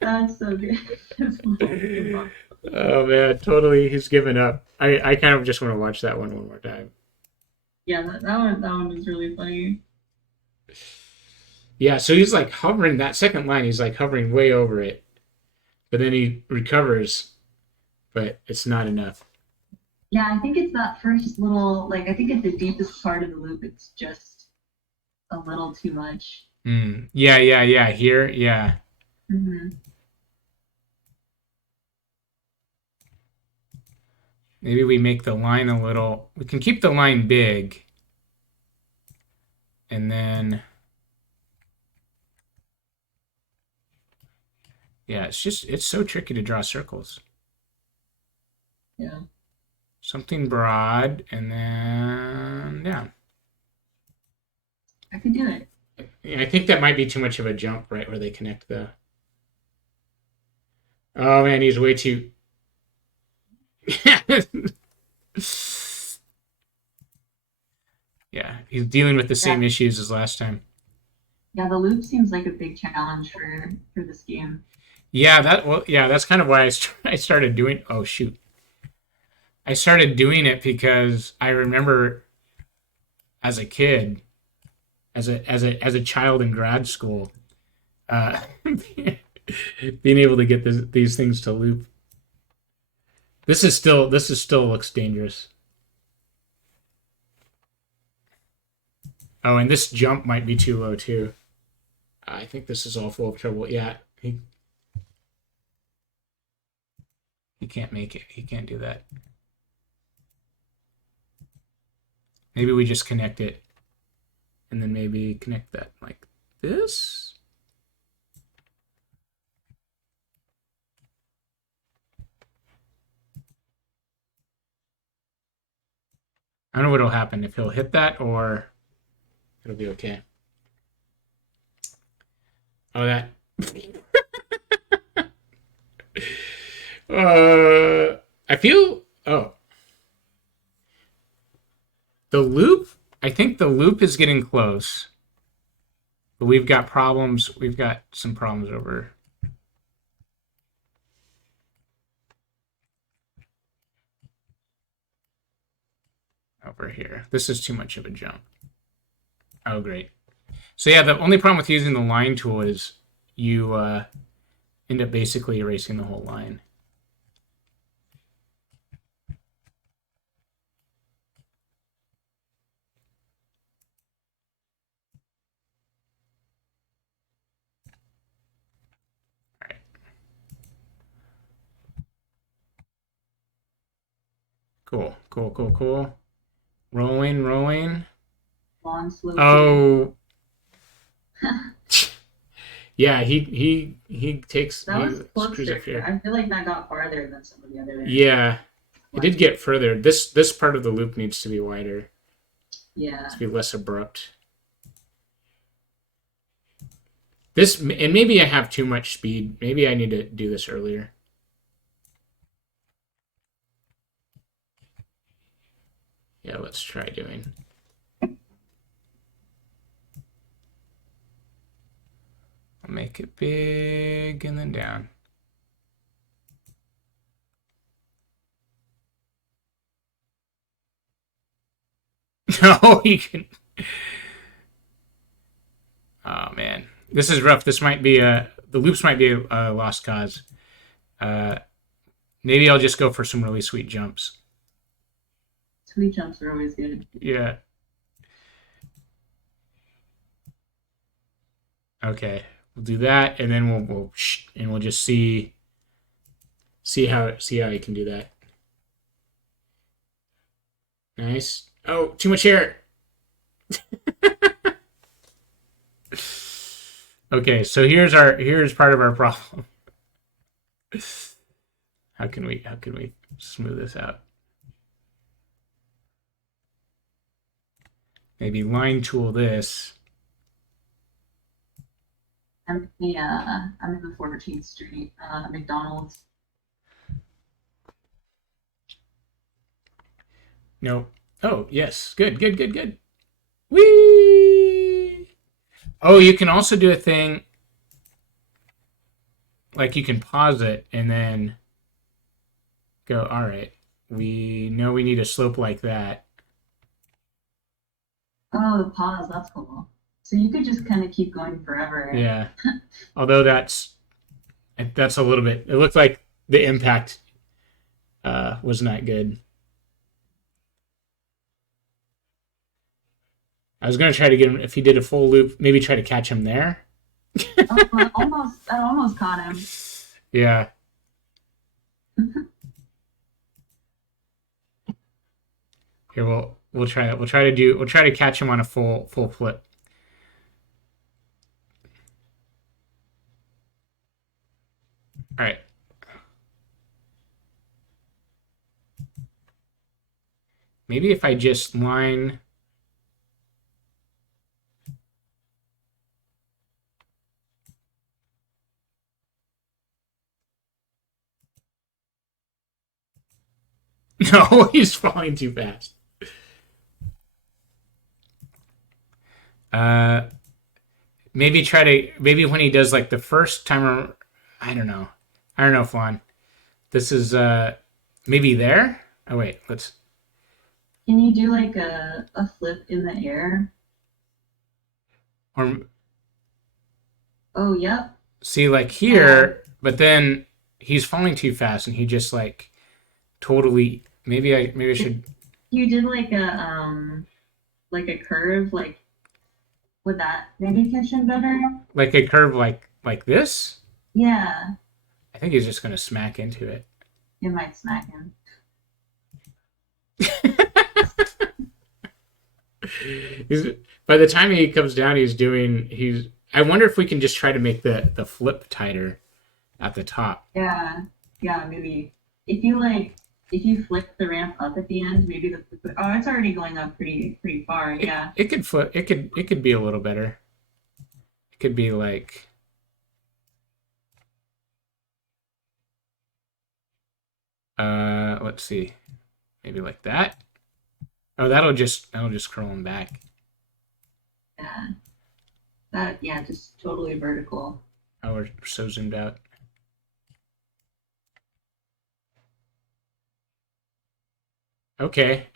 That's so good. Oh man, totally. He's given up. I kind of just want to watch that one more time. Yeah, that one was really funny. Yeah, so he's like hovering that second line. He's like hovering way over it, but then he recovers, but it's not enough. Yeah, I think it's that first little like I think at the deepest part of the loop, it's just a little too much. Yeah. Here, yeah. Mm-hmm. Maybe we make the line a little. We can keep the line big, and then Yeah, it's so tricky to draw circles. Yeah. Something broad and then down. I could do it. Yeah, I think that might be too much of a jump, right, where they connect the. Oh man, he's way too. Yeah, he's dealing with the same issues as last time. Yeah, the loop seems like a big challenge for this game. Yeah, that's kind of why I started doing. Oh shoot, I started doing it because I remember as a kid, as a child in grad school, uh, being able to get these things to loop. This is still looks dangerous. Oh, and this jump might be too low too. I think this is all full of trouble. Yeah, he can't make it. He can't do that. Maybe we just connect it, and then maybe connect that like this. I don't know what'll happen if he'll hit that or it'll be okay. Oh, that. I feel. Oh, the loop. I think the loop is getting close, but we've got problems. We've got some problems over here. This is too much of a jump. Oh, great. So yeah, the only problem with using the line tool is you end up basically erasing the whole line. All right. Cool, cool, cool, cool. Rolling, rolling. Long, slow. Oh. Yeah, he takes. That he was screws up closer. here. I feel like that got farther than some of the other. Yeah, it did get further. This part of the loop needs to be wider. Yeah. To be less abrupt. This, and maybe I have too much speed. Maybe I need to do this earlier. Yeah, let's try doing. I'll make it big and then down. No, you can. Oh man, this is rough. This might be the loops might be a lost cause. Maybe I'll just go for some really sweet jumps. Sweet jumps are always good. Yeah. Okay, we'll do that, and then we'll just see how you can do that. Nice. Oh, too much hair. Okay, so here's part of our problem. How can we smooth this out? Maybe line tool this. I'm in the 14th Street McDonald's. No. Oh, yes. Good. Whee! Oh, you can also do a thing like you can pause it and then go, all right, we know we need a slope like that. Oh, the pause, that's cool. So you could just kind of keep going forever. Yeah. Although that's a little bit, it looked like the impact was not good. I was going to try to get him, if he did a full loop, maybe try to catch him there. I almost caught him. Yeah. Here we'll try it. We'll try to catch him on a full flip. All right. Maybe if I just line. No, he's falling too fast. Uh, maybe when he does like the first time. I don't know. I don't know, Flan. This is maybe there. Oh wait, let's. Can you do like a flip in the air? Or Oh, yep. see like here, but then he's falling too fast, and he just like totally. Maybe I should You did like a curve, like would that maybe catch him better? like a curve like this. Yeah, I think he's just gonna smack into it. it might smack him. He's, by the time he comes down, he's. I wonder if we can just try to make the flip tighter at the top. Yeah, yeah, maybe if you flick the ramp up at the end, maybe oh, it's already going up pretty far. Yeah, It could flip. It could be a little better. It could be like. Let's see. Maybe like that. Oh, that'll just curl him back. yeah, yeah, just totally vertical. Oh, we're so zoomed out. Okay.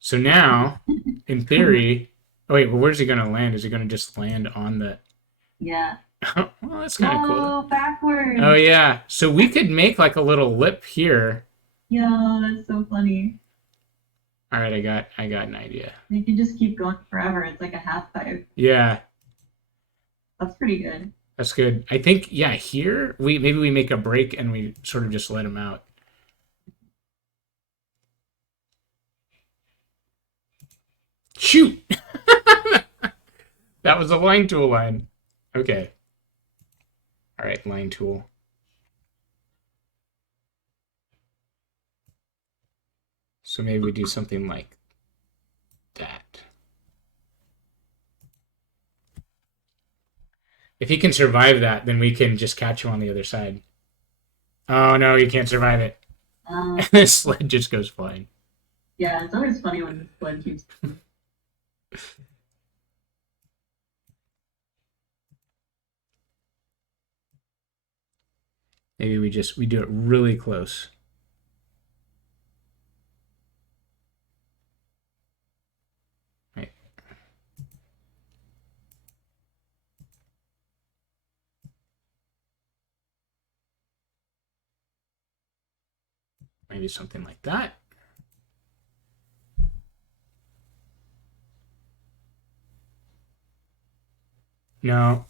So now, in theory, oh wait, well, where's he gonna land? Is he gonna just land on the? Yeah. Well, that's kind of cool. Oh, backwards. Oh yeah, so we could make like a little lip here. Yo, that's so funny. All right, I got an idea. You can just keep going forever. It's like a half pipe. Yeah, That's pretty good. that's good. I think yeah, here maybe we make a break and we sort of just let him out. Shoot! That was a line tool line. Okay. All right, line tool. So maybe we do something like that. If he can survive that, then we can just catch him on the other side. Oh no, he can't survive it. The sled just goes flying. Yeah, it's always funny when the sled keeps. Maybe we do it really close. Right. Maybe something like that. No.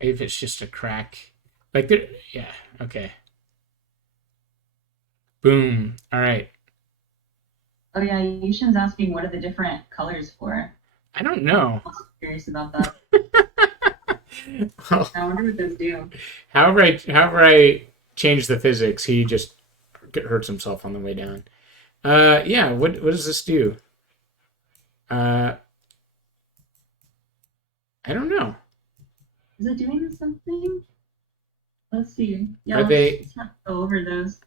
Maybe if it's just a crack. Like there, yeah, okay. Boom. All right. Oh yeah, Yushin's asking what are the different colors for? I don't know. I'm curious about that. Well, I wonder what those do. however I change the physics, he just hurts himself on the way down. Yeah. What does this do? I don't know. Is it doing something? Let's see. Yeah, Are they? let's not go over those.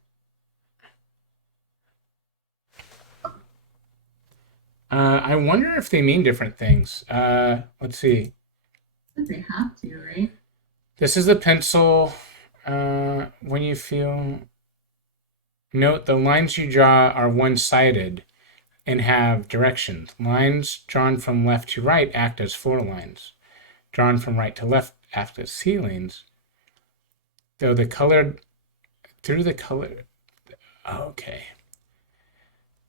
I wonder if they mean different things. Let's see. I think they have to, right? This is a pencil. When you feel. Note the lines you draw are one-sided and have directions. Lines drawn from left to right act as floor lines. Drawn from right to left act as ceilings. Though the colored through the color. Okay.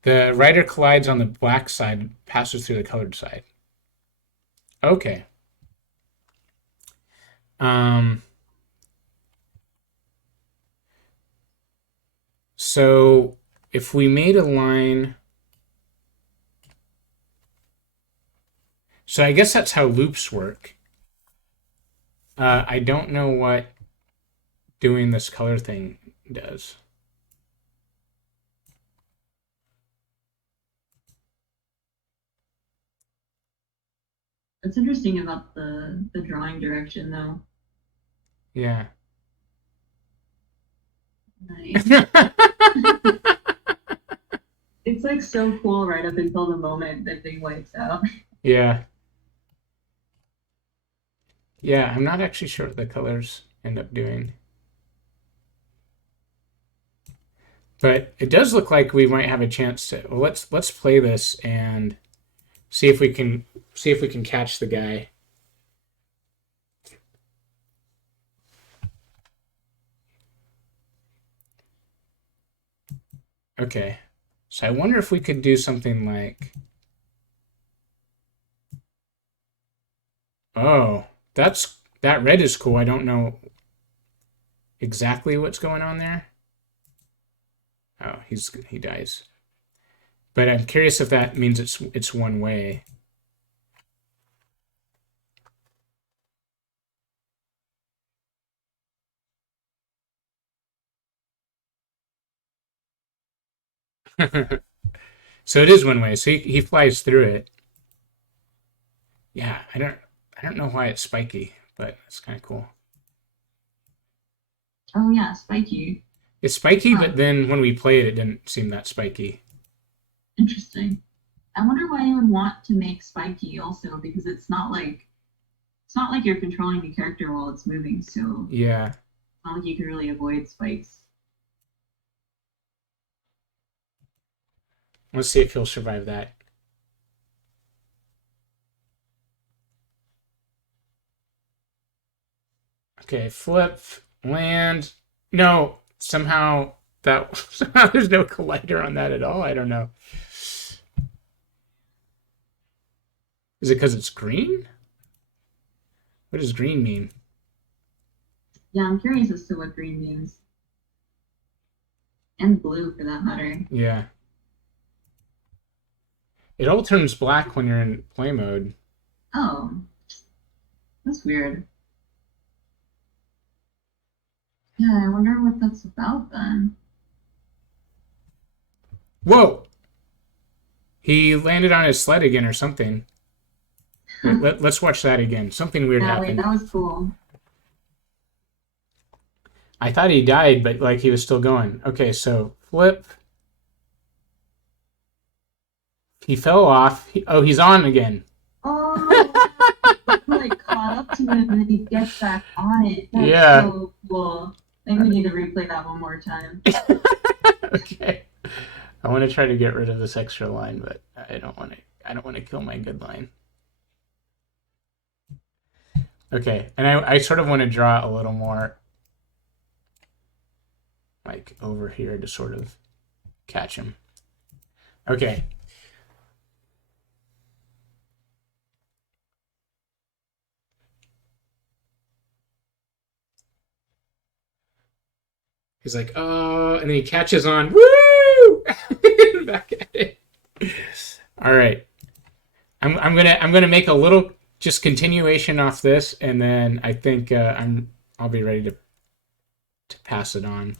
The writer collides on the black side, passes through the colored side. Okay. Um, so if we made a line, so I guess that's how loops work. I don't know what doing this color thing does. It's interesting about the drawing direction though. Yeah. Nice. It's like so cool right up until the moment that thing wipes out. Yeah. Yeah, I'm not actually sure what the colors end up doing. But it does look like we might have a chance to. Well, let's play this and see if we can catch the guy. Okay. So I wonder if we could do something like, oh, that red is cool. I don't know exactly what's going on there. Oh, he dies. But I'm curious if that means it's one way. So it is one way. So he flies through it. Yeah, I don't know why it's spiky, but it's kind of cool. Oh yeah, spiky. It's spiky, Huh. but then when we play it, it didn't seem that spiky. Interesting. I wonder why you would want to make spiky also, because it's not like you're controlling the character while it's moving, so it's Yeah. not like you can really avoid spikes. Let's see if he'll survive that. Okay, flip, land. No, somehow somehow there's no collider on that at all. I don't know. Is it because it's green? What does green mean? Yeah, I'm curious as to what green means. And blue for that matter. Yeah. It all turns black when you're in play mode. Oh. That's weird. Yeah, I wonder what that's about then. Whoa! He landed on his sled again or something. Let's watch that again. Something weird Yeah, wait, happened. that was cool. I thought he died, but like he was still going. Okay, so flip. He fell off. He's on again. Oh, like caught up to him and then he gets back on it. That's Yeah. so cool. I think we need to replay that one more time. Okay. I want to try to get rid of this extra line, but I don't want to kill my good line. Okay, and I sort of want to draw a little more like over here to sort of catch him. Okay. He's like, oh, and then he catches on. Woo! Back at it. All right. I'm gonna make a little just continuation off this, and then I think I'll be ready to pass it on.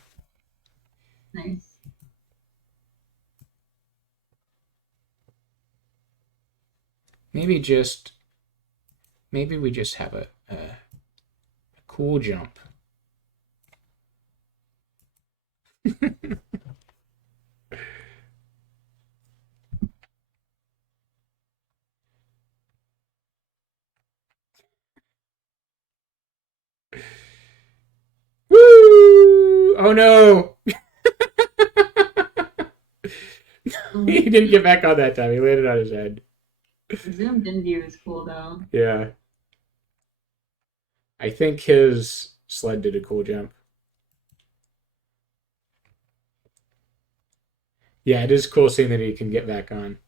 Nice. Maybe we just have a cool jump. Woo! Oh no! He didn't get back on that time. He landed on his head. The zoomed in view is cool though. Yeah. I think his sled did a cool jump. Yeah, it is cool seeing that he can get back on.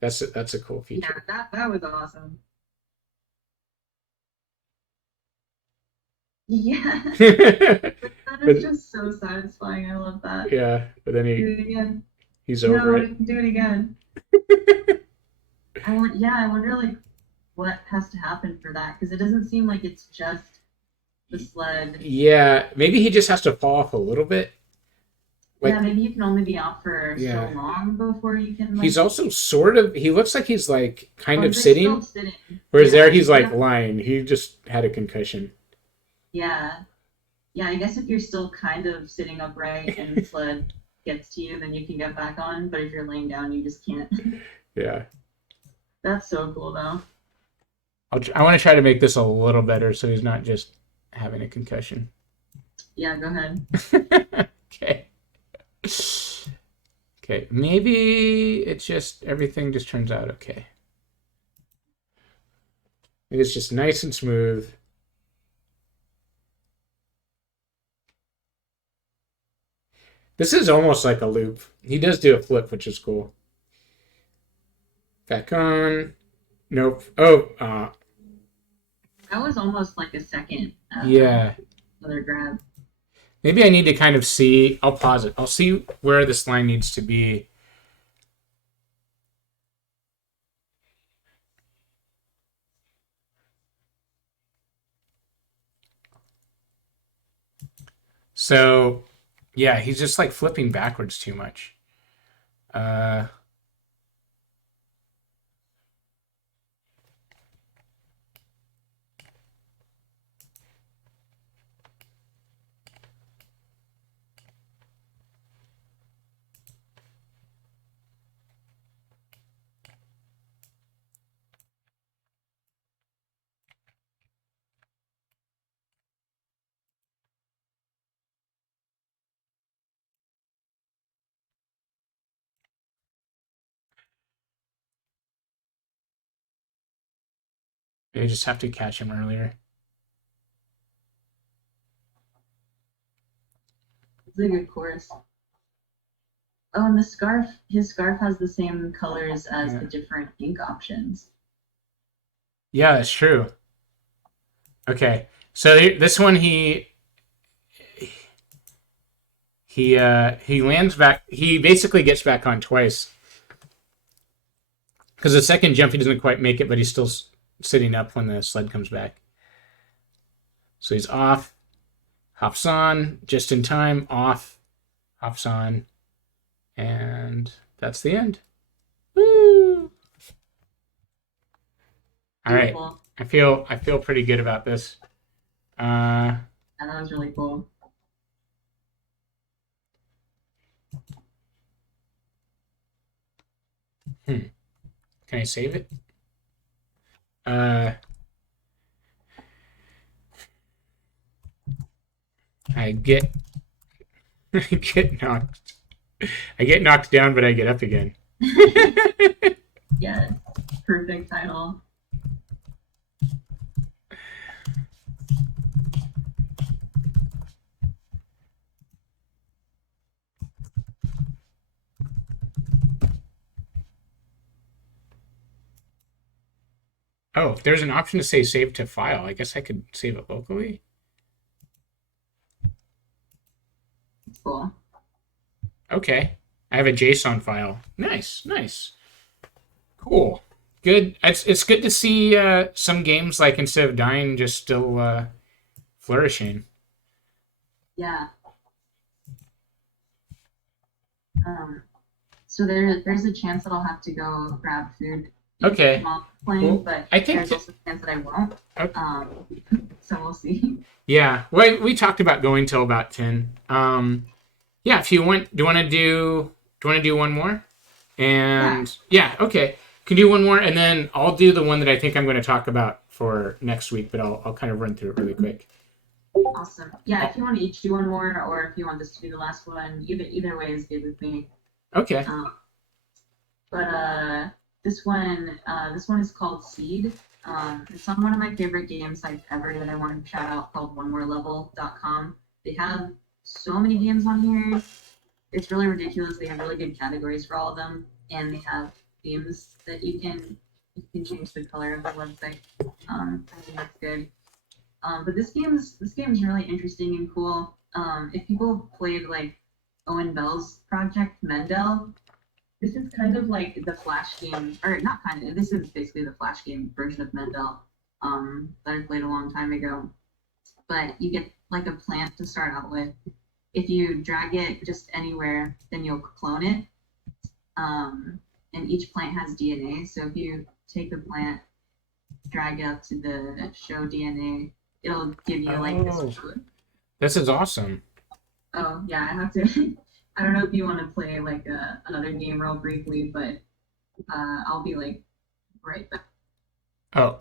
That's a cool feature. Yeah, that was awesome. Yeah, but that is just so satisfying. I love that. yeah, but then Do it again. he's over No, it. do it again. I wonder like what has to happen for that because it doesn't seem like it's just the sled. Yeah, maybe he just has to fall off a little bit. Yeah, Like, maybe you can only be out for so yeah. long before you can He's like. also sort of, he looks like he's like kind Oh, of he's like still sitting, sitting. whereas there Yeah, he's like yeah, lying. He just had a concussion. yeah, yeah. I guess if you're still kind of sitting upright and the sled gets to you, then you can get back on. But if you're laying down, you just can't. Yeah. That's so cool though. I want to try to make this a little better so he's not just having a concussion. Yeah, go ahead. Okay. Okay. Maybe it's just everything just turns out okay. Maybe it's just nice and smooth. This is almost like a loop. He does do a flip, which is cool. Back on. Nope. Oh, That was almost like a second yeah. other grab. Maybe I need to kind of see. I'll pause it. I'll see where this line needs to be. So, yeah, he's just like flipping backwards too much. Uh, I just have to catch him earlier. It's a good course. Oh, and the scarf, his scarf has the same colors as Yeah. the different ink options. Yeah, that's true. Okay, so this one he lands back. He basically gets back on twice because the second jump he doesn't quite make it, but he's still sitting up when the sled comes back. So he's off, hops on just in time, off, hops on, and that's the end. Woo! All right, Beautiful. I feel pretty good about this. Uh, And that was really cool. can I save it? Uh, I get I get knocked. I get knocked down, but I get up again. Yes, perfect title. Oh, there's an option to say save to file. I guess I could save it locally. It's cool. Okay. I have a JSON file. Nice, nice. Cool. Good. It's good to see some games like instead of dying, just still flourishing. Yeah. So there's a chance that I'll have to go grab food Okay. while playing, Well, but I think there's also a chance that I won't. Okay. So we'll see. Yeah. We talked about going till about 10. Yeah, if you want, do you want to do one more? And yeah, okay. Can do one more, and then I'll do the one that I think I'm going to talk about for next week, but I'll kind of run through it really quick. Awesome. Yeah, if you want to each do one more, or if you want this to be the last one, either way is good with me. Okay. But this one is called Seed. It's on one of my favorite game sites ever that I want to shout out called OneMoreLevel.com. They have so many games on here. It's really ridiculous. They have really good categories for all of them, and they have themes that you can change the color of the website. I think that's good. But this game is really interesting and cool. If people played like Owen Bell's project Mendel, this is kind of like the Flash game, or not kind of. This is basically the Flash game version of Mendel that I played a long time ago. But you get like a plant to start out with. If you drag it just anywhere, then you'll clone it. And each plant has DNA. So if you take the plant, drag it up to the show DNA, it'll give you like Oh. this code. This is awesome. Oh yeah, I have to. I don't know if you want to play like another game real briefly, but I'll be like right back. Oh.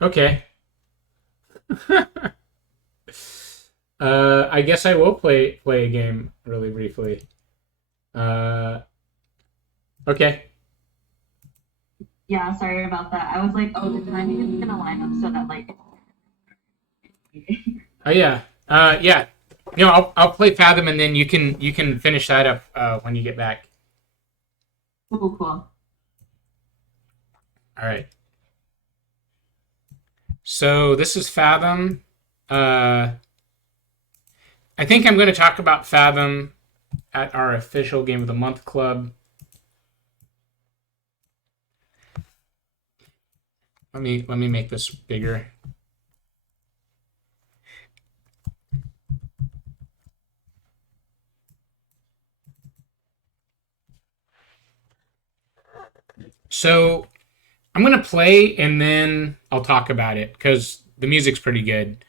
Okay. I guess I will play a game really briefly. Okay. Yeah, sorry about that. I was like, oh, the timing is gonna line up so that like. Oh yeah. Yeah. No, I'll play Fathom and then you can finish that up when you get back. Cool, cool. All right. So this is Fathom. I think I'm going to talk about Fathom at our official Game of the Month club. Let me make this bigger. So I'm going to play and then I'll talk about it because the music's pretty good.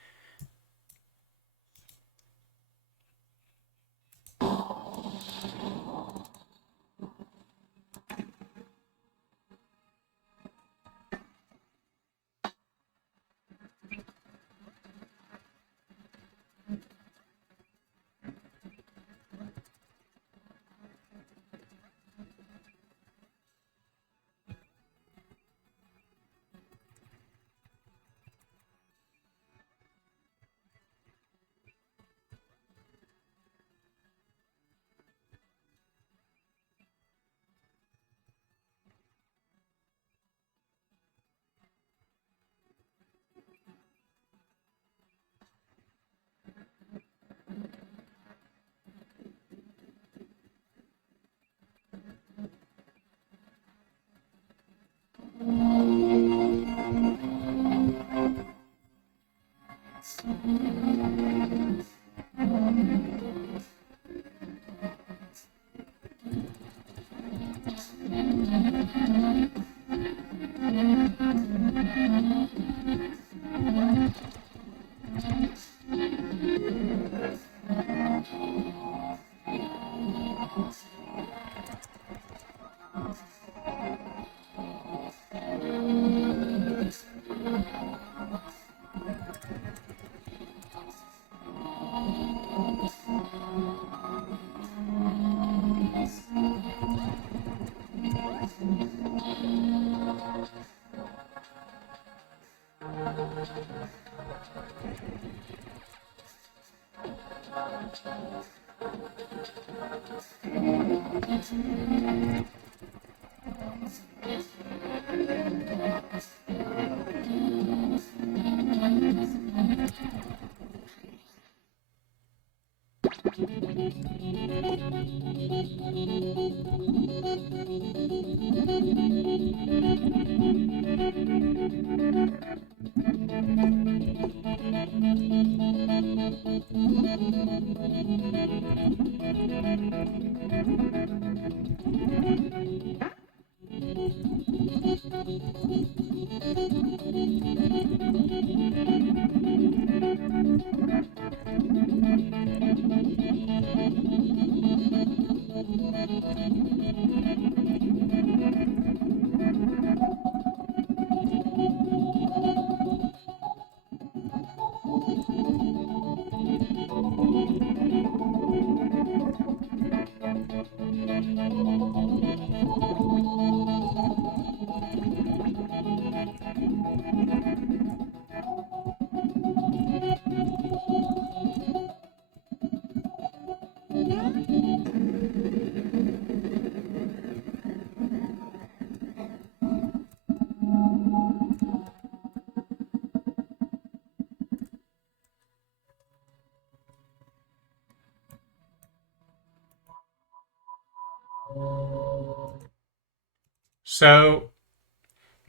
So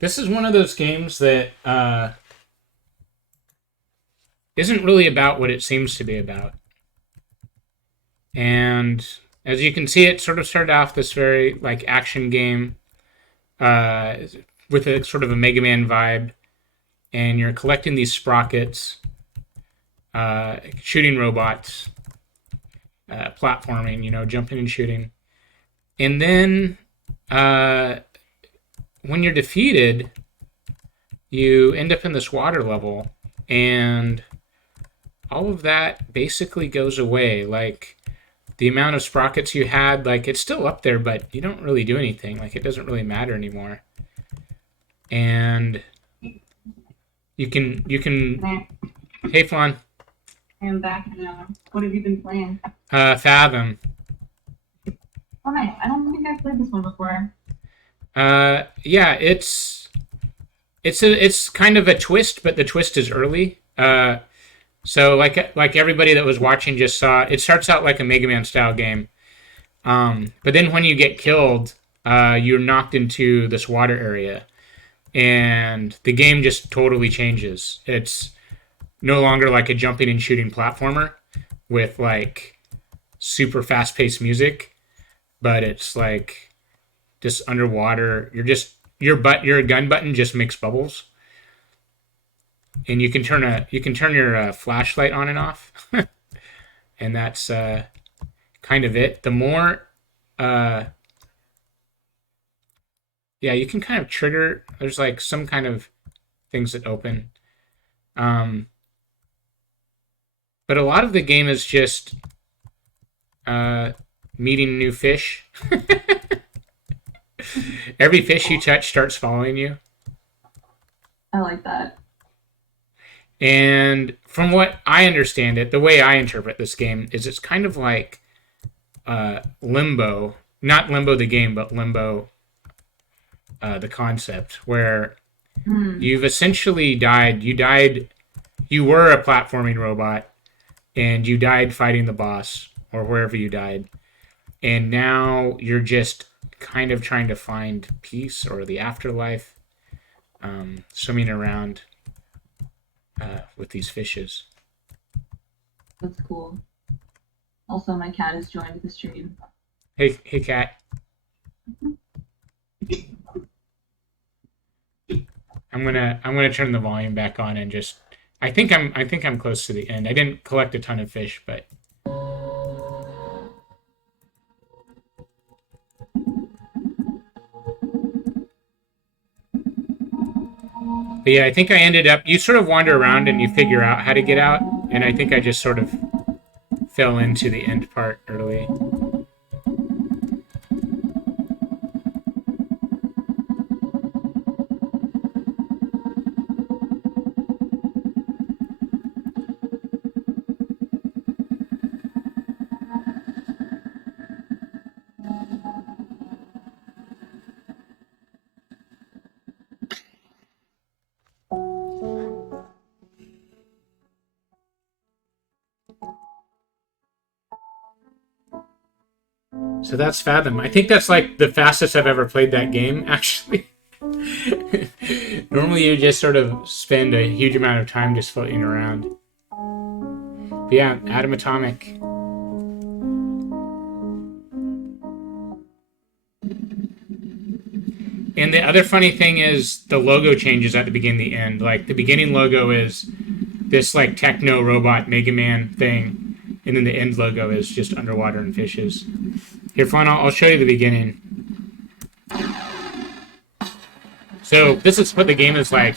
this is one of those games that isn't really about what it seems to be about. And as you can see, it sort of started off this very like action game with a sort of a Mega Man vibe, and you're collecting these sprockets, shooting robots, platforming, jumping and shooting. And then when you're defeated, you end up in this water level, and all of that basically goes away. Like, the amount of sprockets you had, like, it's still up there, but you don't really do anything. Like, it doesn't really matter anymore. And you can hey Flan. I'm back now. What have you been playing? Fathom. Oh, nice. I don't think I've played this one before. Yeah, it's kind of a twist, but the twist is early. So like everybody that was watching just saw, it starts out like a Mega Man style game. But then when you get killed, you're knocked into this water area, and the game just totally changes. It's no longer like a jumping and shooting platformer with like super fast paced music, but it's like just underwater. Your gun button just makes bubbles, and you can turn your flashlight on and off, and that's kind of it. The more, you can kind of trigger. There's like some kind of things that open, but a lot of the game is just meeting new fish. Every fish you touch starts following you. I like that. And from what I understand it, the way I interpret this game is it's kind of like Limbo. Not Limbo the game, but Limbo the concept, where you've essentially died. You were a platforming robot, and you died fighting the boss, or wherever you died. And now you're just kind of trying to find peace or the afterlife, swimming around with these fishes. That's cool. Also, my cat has joined the stream. Hey cat. I'm gonna turn the volume back on and just. I think I'm close to the end. I didn't collect a ton of fish, but. But yeah, I think I ended up. You sort of wander around and you figure out how to get out, and I think I just sort of fell into the end part early. So that's Fathom. I think that's like the fastest I've ever played that game, actually. Normally you just sort of spend a huge amount of time just floating around. But yeah, Atom Atomic. And the other funny thing is the logo changes at the beginning and the end. Like, the beginning logo is this like techno robot Mega Man thing, and then the end logo is just underwater and fishes. Here, fine, I'll show you the beginning. So this is what the game is like.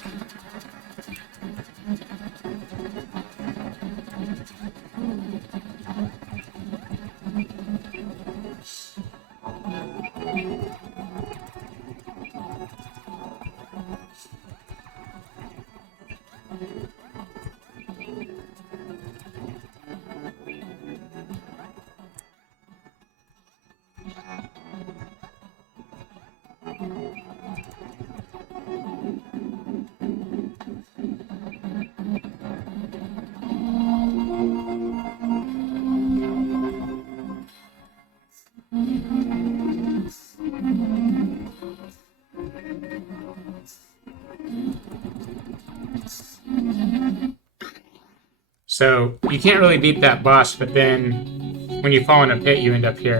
So you can't really beat that boss, but then when you fall in a pit, you end up here.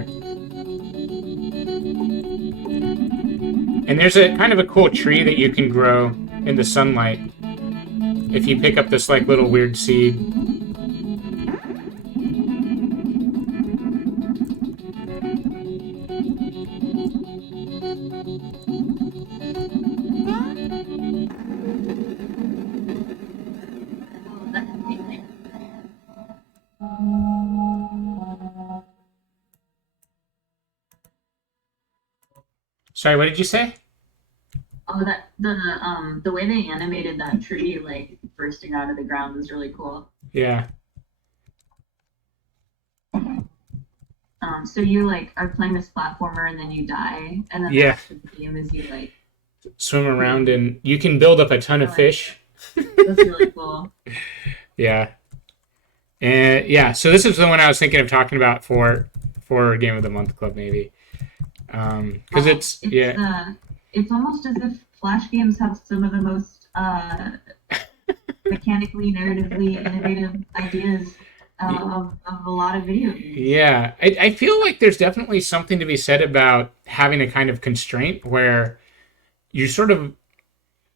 And there's a kind of a cool tree that you can grow in the sunlight if you pick up this like little weird seed. Oh, that's amazing. Sorry, what did you say? Oh, that the way they animated that tree like bursting out of the ground was really cool. Yeah. So you like are playing this platformer and then you die, and then the Yeah. rest of the game is you like Swim around and you can build up a ton of fish. that's really cool. Yeah. And yeah, so this is the one I was thinking of talking about for Game of the Month Club, maybe. Because It's almost as if Flash games have some of the most mechanically, narratively innovative ideas of a lot of video games. Yeah, I feel like there's definitely something to be said about having a kind of constraint where you sort of,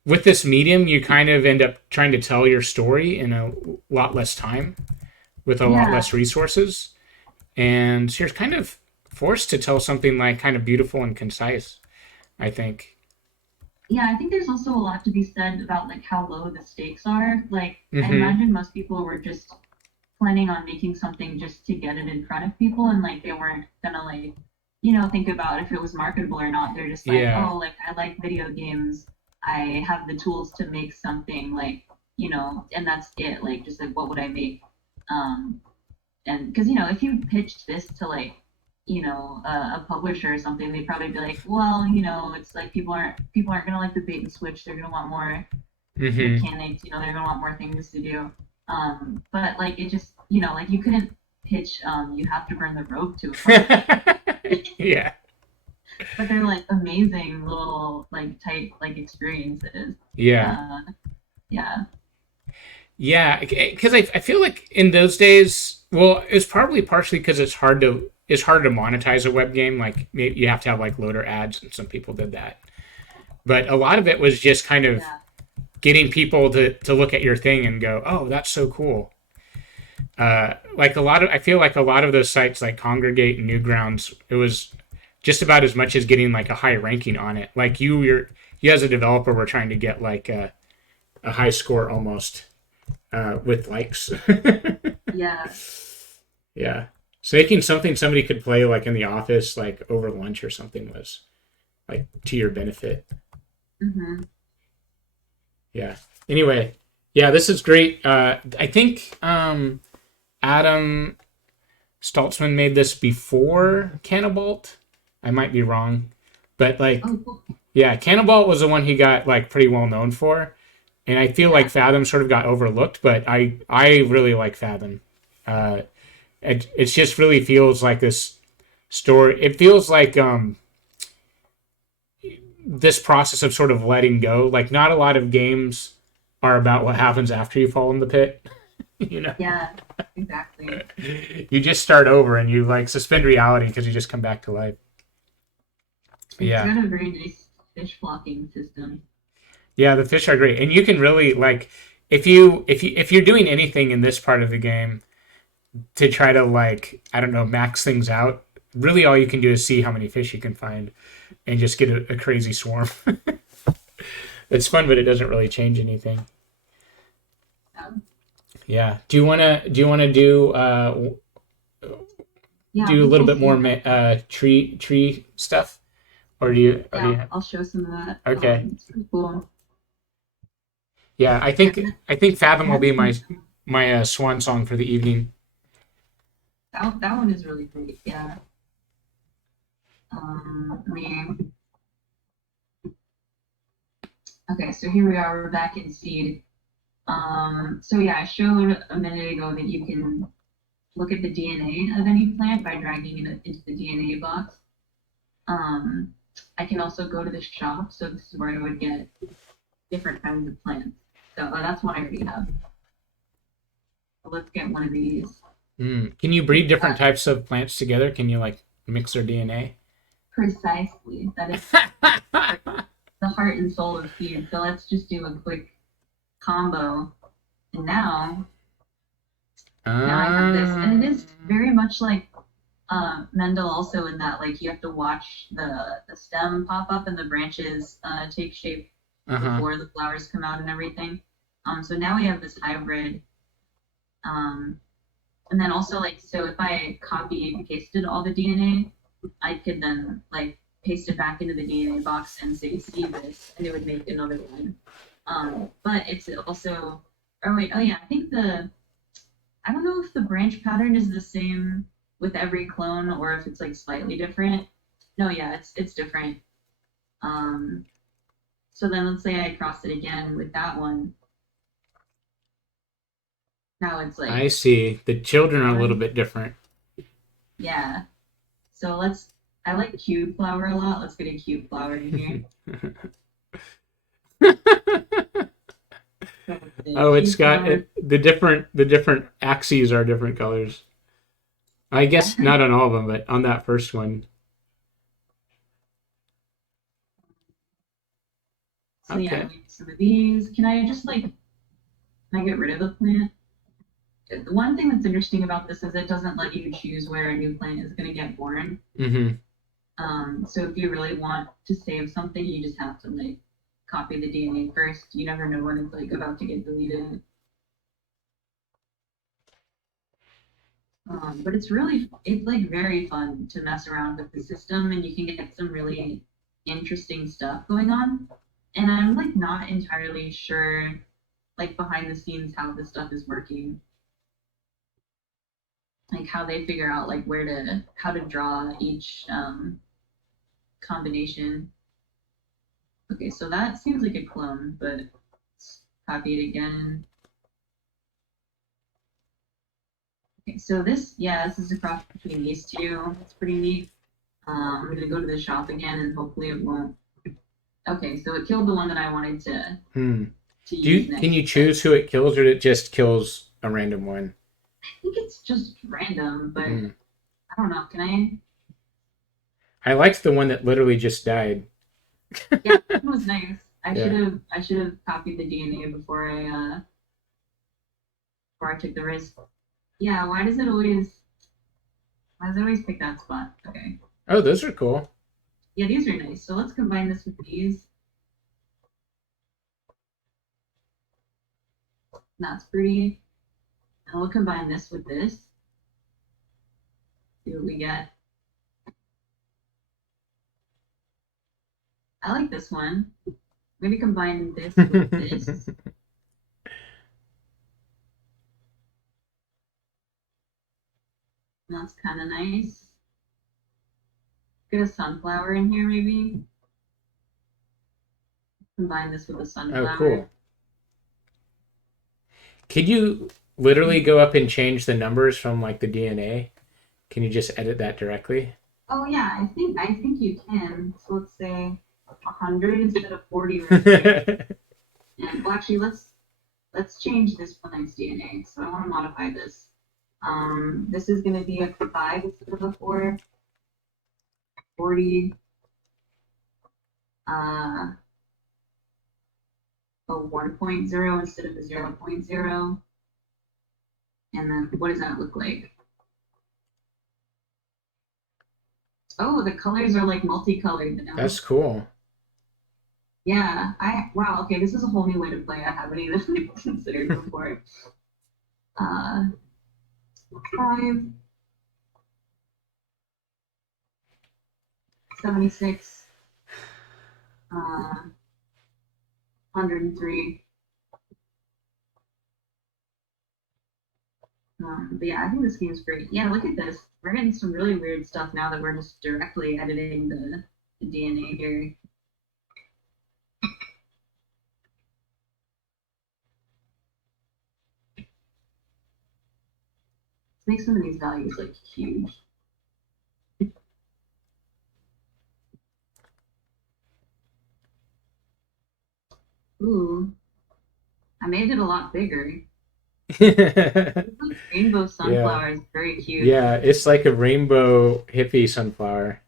with this medium, you kind of end up trying to tell your story in a lot less time with a lot Yeah. less resources. And so you're kind of forced to tell something like kind of beautiful and concise, I think. Yeah, I think there's also a lot to be said about like how low the stakes are. Like I Mhm. imagine most people were just planning on making something just to get it in front of people, and like they weren't gonna like, think about if it was marketable or not. They're just like, Yeah. oh, like I like video games. I have the tools to make something like, and that's it. Like just like what would I make? Um, and because if you pitched this to like a publisher or something, they'd probably be like, well, it's like people aren't gonna like the bait and switch. They're gonna want more Hmm. mechanics. They're gonna want more things to do. But like it just like you couldn't pitch you have to burn the rope to a publisher. Yeah. But they're like amazing little like tight like experiences. Yeah. Yeah. Yeah, because I feel like in those days, well, it's probably partially because it's harder to monetize a web game. Like maybe you have to have like loader ads, and some people did that. But a lot of it was just kind of Yeah. getting people to look at your thing and go, "Oh, that's so cool." I feel like a lot of those sites like Congregate and Newgrounds, it was just about as much as getting like a high ranking on it. Like you as a developer were trying to get like a high score almost with likes. Yeah. Yeah. So making something somebody could play like in the office, like over lunch or something, was like to your benefit. Hmm. Yeah. Anyway, yeah, this is great. I think Adam Staltzman made this before Cannibalt. I might be wrong, but like, Oh, cool. yeah, Cannibalt was the one he got like pretty well known for, and I feel like Fathom sort of got overlooked, but I really like Fathom. It just really feels like this story. It feels like this process of sort of letting go. Like not a lot of games are about what happens after you fall in the pit. You know, Yeah. Exactly. you just start over and you like suspend reality because you just come back to life. It's Yeah, got a very nice fish flocking system. yeah, the fish are great, and you can really like if you're doing anything in this part of the game to try to like I don't know max things out. Really, all you can do is see how many fish you can find, and just get a crazy swarm. It's fun, but it doesn't really change anything. Um, Yeah. Do you wanna do yeah, do a little we'll bit see. more tree stuff, or do you? Or do you Yeah, I'll show some of that. Okay. It's pretty cool. Yeah, I think Fathom will be my That, my swan song for the evening. that one is really great. Yeah. Let me. Okay, so here we are. We're back in seed. So yeah, I showed a minute ago that you can look at the DNA of any plant by dragging it into the DNA box. I can also go to the shop, so this is where I would get different kinds of plants. So that's one I already have. So let's get one of these. Can you breed different types of plants together? Can you like mix their DNA? Precisely. That is the heart and soul of seed. So let's just do a quick combo. And now I have this, and it is very much like Mendel also in that like you have to watch the stem pop up and the branches take shape before the flowers come out and everything. So now we have this hybrid. And then also like so if I copy and pasted all the DNA, I could then like paste it back into the DNA box and say see this, and it would make another one. But it's also oh yeah, I don't know if the branch pattern is the same with every clone or if it's like slightly different. No, yeah, it's different. So then let's say I cross it again with that one. Now it's like I see. The children are a little bit different. yeah. So I like cube flower a lot. Let's get a cube flower in here. Oh, it's got the different axes are different colors. I guess not on all of them, but on that first one. So okay. Yeah, some of these. Can I get rid of the plant? The one thing that's interesting about this is it doesn't let you choose where a new plant is going to get born. So if you really want to save something, you just have to like copy the DNA first. You never know when it's like about to get deleted. But it's like very fun to mess around with the system, and you can get some really interesting stuff going on. And I'm like not entirely sure, like behind the scenes, how this stuff is working. Like how they figure out like how to draw each combination. Okay, so that seems like a clone, but let's copy it again. Okay, so this is a cross between these two. It's pretty neat. I'm gonna go to the shop again and hopefully it won't. Okay, so it killed the one that I wanted to use next. Can you choose who it kills, or it just kills a random one? I think it's just random, but I don't know. Can I? I liked the one that literally just died. Yeah, that was nice. I should have copied the DNA before I took the risk. Yeah, why does it always pick that spot? Okay. Oh, those are cool. Yeah, these are nice. So let's combine this with these. That's pretty. And we'll combine this with this. See what we get. I like this one. I'm going to combine this with this. That's kind of nice. Get a sunflower in here, maybe. Combine this with a sunflower. Oh, cool. Could you literally go up and change the numbers from like the DNA? Can you just edit that directly? Oh yeah, I think you can. So let's say 100 instead of 40. And well, actually, let's change this plant's DNA. So I want to modify this. This is going to be a 5 instead of a 4. 40. A 1.0 instead of a 0.0. And then what does that look like? Oh, the colors are like multicolored now. That's cool. Yeah, wow, okay, this is a whole new way to play I haven't even considered before. 5. 76. 103. But yeah, I think this game's great. Yeah, look at this. We're getting some really weird stuff now that we're just directly editing the DNA here. Let's make some of these values like huge. Ooh, I made it a lot bigger. Yeah, Like rainbow sunflower is very cute. yeah, it's like a rainbow hippie sunflower.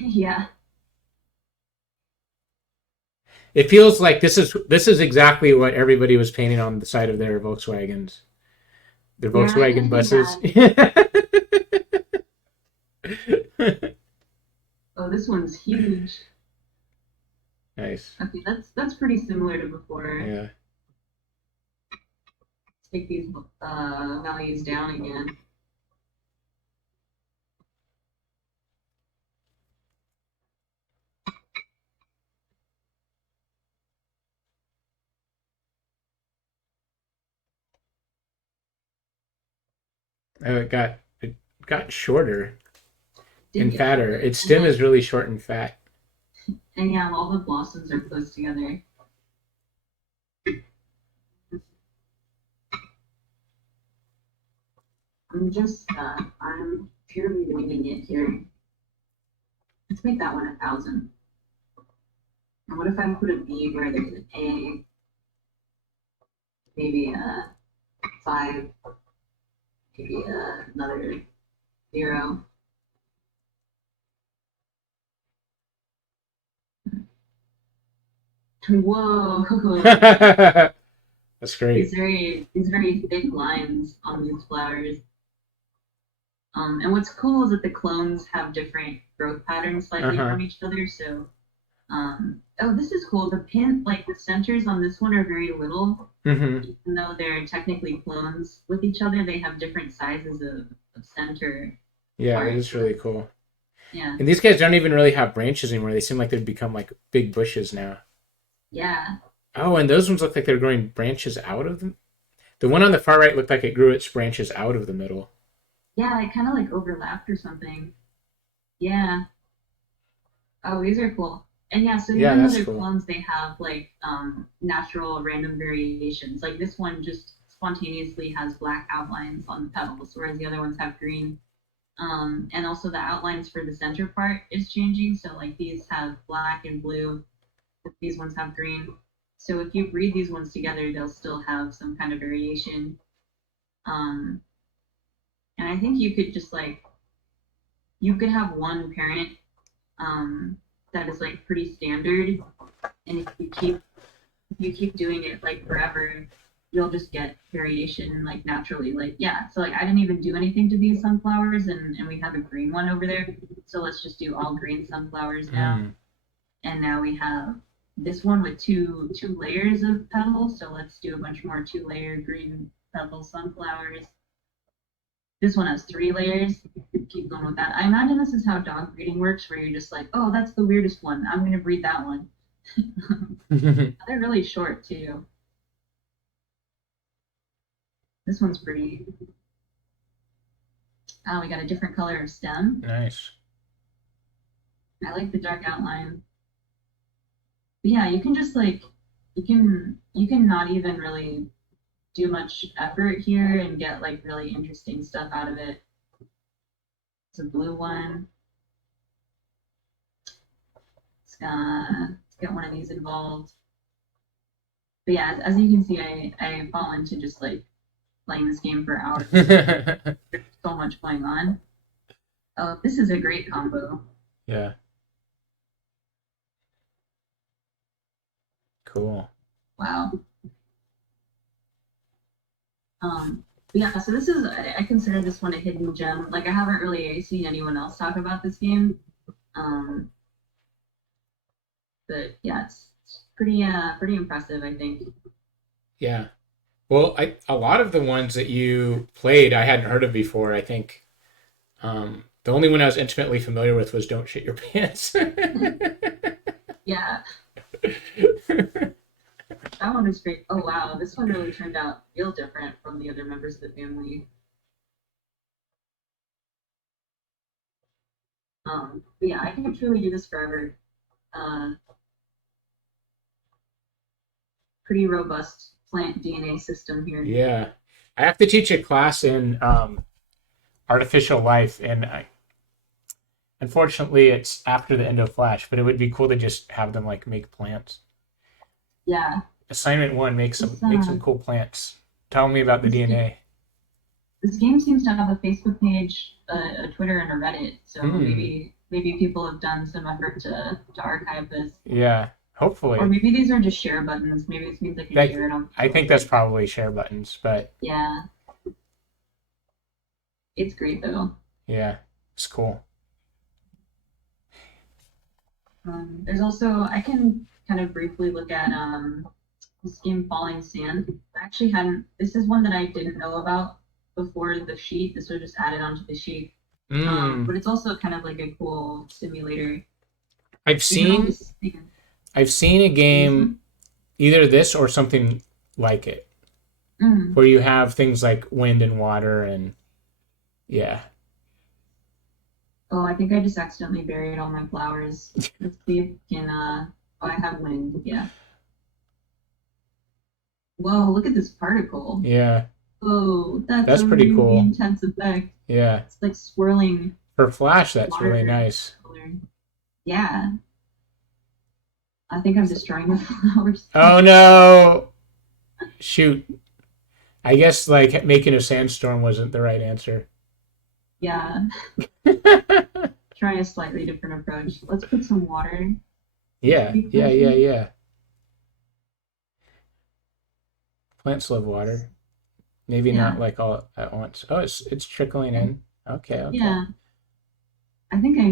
Yeah. It feels like this is exactly what everybody was painting on the side of their Volkswagens, their Yeah, I Volkswagen can see buses. that. Oh, this one's huge. Nice. Okay, that's pretty similar to before. Yeah. Let's take these values down again. Oh, it got shorter Didn't and get fatter. shorter. Its stem is really short and fat. And yeah, all the blossoms are close together. I'm purely winging it here. Let's make that one 1,000. And what if I put a B where there's an A? Maybe a 5, maybe another 0. Whoa! That's great. These very thick lines on these flowers. And what's cool is that the clones have different growth patterns slightly Uh-huh. from each other. So, oh, this is cool. The pin, like the centers on this one are very little, Hmm. even though they're technically clones with each other. They have different sizes of center Yeah, that parts. is really cool. Yeah, And these guys don't even really have branches anymore. They seem like they've become like big bushes now. yeah, Oh, and those ones look like they're growing branches out of them. The one on the far right looked like it grew its branches out of the middle. yeah. It kind of like overlapped or something. Yeah. Oh, these are cool. And yeah, so Yeah, even though that's they're cool. clones, they have like natural random variations. Like this one just spontaneously has black outlines on the petals, whereas the other ones have green. And also the outlines for the center part is changing. So like these have black and blue, these ones have green. So if you breed these ones together, they'll still have some kind of variation. Um, and I think you could just like you could have one parent that is like pretty standard, and if you keep doing it like forever, you'll just get variation like naturally. Like yeah, so like I didn't even do anything to these sunflowers, and we have a green one over there. So let's just do all green sunflowers now. Mm. And now we have this one with two layers of petals. So let's do a bunch more 2-layer green petal sunflowers. This one has 3 layers. Keep going with that. I imagine this is how dog breeding works, where you're just like, oh, that's the weirdest one. I'm gonna breed that one. They're really short too. This one's pretty. Oh, we got a different color of stem. Nice. I like the dark outline. But yeah, you can just like you can not even really do much effort here and get like really interesting stuff out of it. It's a blue one. Let's get one of these involved. But yeah, as you can see, I fall into just like playing this game for hours. There's so much going on. Oh, this is a great combo. Yeah. Cool. Wow. But yeah, so this is I consider this one a hidden gem. Like I haven't really seen anyone else talk about this game. Um, but yeah, it's pretty impressive, I think. Yeah. Well, a lot of the ones that you played, I hadn't heard of before. I think the only one I was intimately familiar with was "Don't Shit Your Pants." Yeah, that one was great. Oh wow, this one really turned out real different from the other members of the family. But yeah, I can truly do this forever. Uh, Pretty robust plant DNA system here. Yeah. I have to teach a class in artificial life, and unfortunately, it's after the end of Flash. But it would be cool to just have them like make plants. Yeah, Assignment 1: make some cool plants. Tell me about the DNA. This game seems to have a Facebook page, a Twitter, and a Reddit. So Hmm. maybe people have done some effort to archive this. Yeah, hopefully. Or maybe these are just share buttons. Maybe it means I can That- share it on. I think that's probably share buttons, but Yeah. It's great though. yeah, it's cool. There's also I can kind of briefly look at this game Falling Sand. I actually hadn't. This is one that I didn't know about before the sheet. This was just added onto the sheet. But it's also kind of like a cool simulator. I've seen a game, either this or something like it, where you have things like wind and water and yeah. Oh, I think I just accidentally buried all my flowers. Let's see if we can. Oh, I have wind. Yeah. Whoa! Look at this particle. Yeah. Oh, That's a pretty really cool. intense effect. Yeah. It's like swirling. For Flash, that's water really nice. color. Yeah. I think I'm destroying the flowers. Oh no! Shoot. I guess like making a sandstorm wasn't the right answer. Yeah. Try a slightly different approach. Let's put some water. Yeah. Plants love water. Maybe Yeah. not like all at once. Oh, it's trickling in. Okay. Yeah. I think I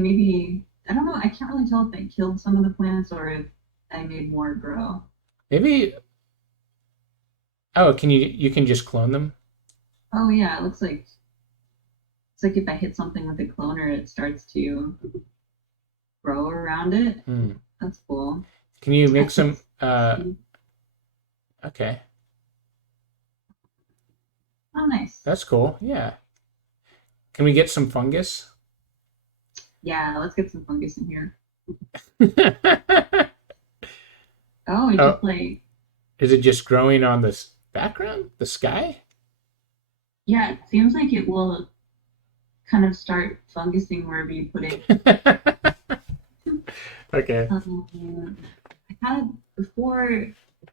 don't know, I can't really tell if I killed some of the plants or if I made more grow. Maybe. Oh, you can just clone them? Oh yeah, it looks like it's like if I hit something with a cloner, it starts to grow around it. That's cool. Can you make some? Okay. Oh, nice. That's cool. Yeah. Can we get some fungus? Yeah, let's get some fungus in here. Oh, it's just like. Is it just growing on this background, the sky? Yeah, it seems like it will kind of start fungusing wherever you put it. Okay. I had before.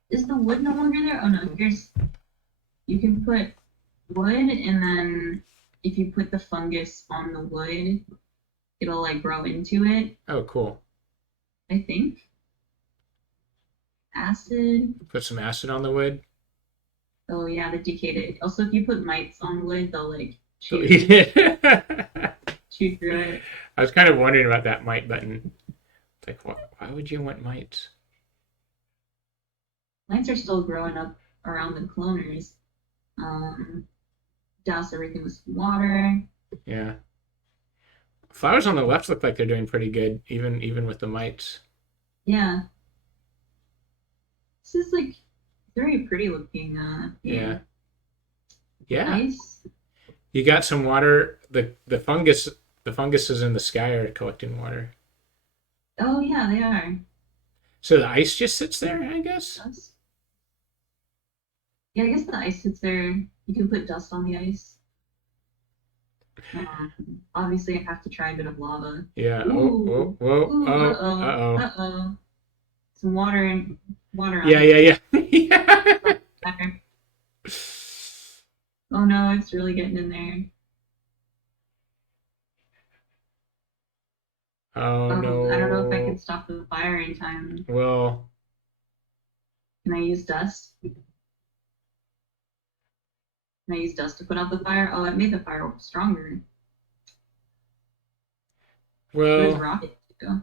Is the wood no longer there? Oh no, you can put wood, and then if you put the fungus on the wood, it'll like grow into it. Oh, cool. I think. Acid. Put some acid on the wood. Oh yeah, the decayed. Also, if you put mites on wood, they'll like chew through it. I was kind of wondering about that mite button. Like, why would you want mites? Mites are still growing up around the cloners. Douse everything with water. Yeah. Flowers on the left look like they're doing pretty good, even with the mites. Yeah. This is like very pretty looking. Yeah. Nice. You got some water. The funguses in the sky are collecting water. Oh yeah, they are. So the ice just sits there, I guess. Yeah, I guess the ice sits there. You can put dust on the ice. Obviously, I have to try a bit of lava. Yeah. Ooh. Whoa. Ooh, Uh-oh. Uh-oh. Some water on Yeah. Oh no, it's really getting in there. Oh no. I don't know if I can stop the fire in time. Well. Can I use dust? Can I use dust to put out the fire? Oh, it made the fire stronger. Where's Well. rocket go?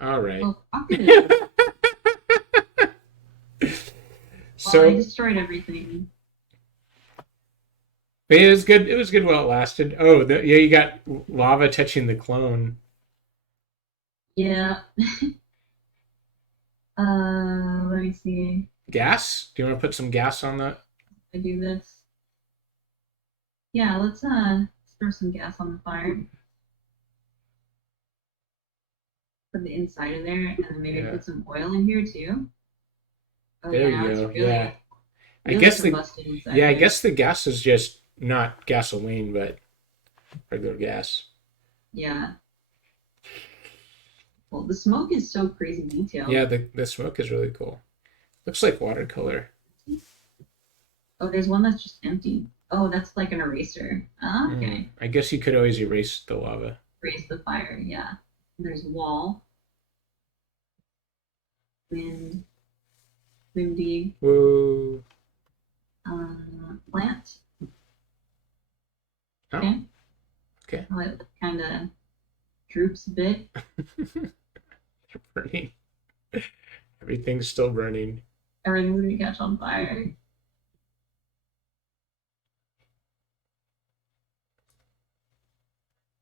All right. Oh, rocket So I destroyed everything. it was good. It was good while it lasted. Oh, yeah, you got lava touching the clone. Yeah. Let me see. Gas? Do you want to put some gas on that? I do this. Yeah, let's throw some gas on the fire. Put the inside of there, and then maybe put some oil in here too. Oh, There yeah, you it's go. really, Yeah. I really guess combusted inside I there. guess the gas is just not gasoline, but regular gas. Yeah. Well, the smoke is so crazy detailed. Yeah, the smoke is really cool. Looks like watercolor. Oh, there's one that's just empty. Oh, that's like an eraser. Okay. I guess you could always erase the lava. Raise the fire. Yeah. There's wall. Wind. Windy. Whoa. Plant. Oh. Okay. Okay. Oh, it kind of droops a bit. You're burning. Everything's still burning. Everything's gonna catch on fire.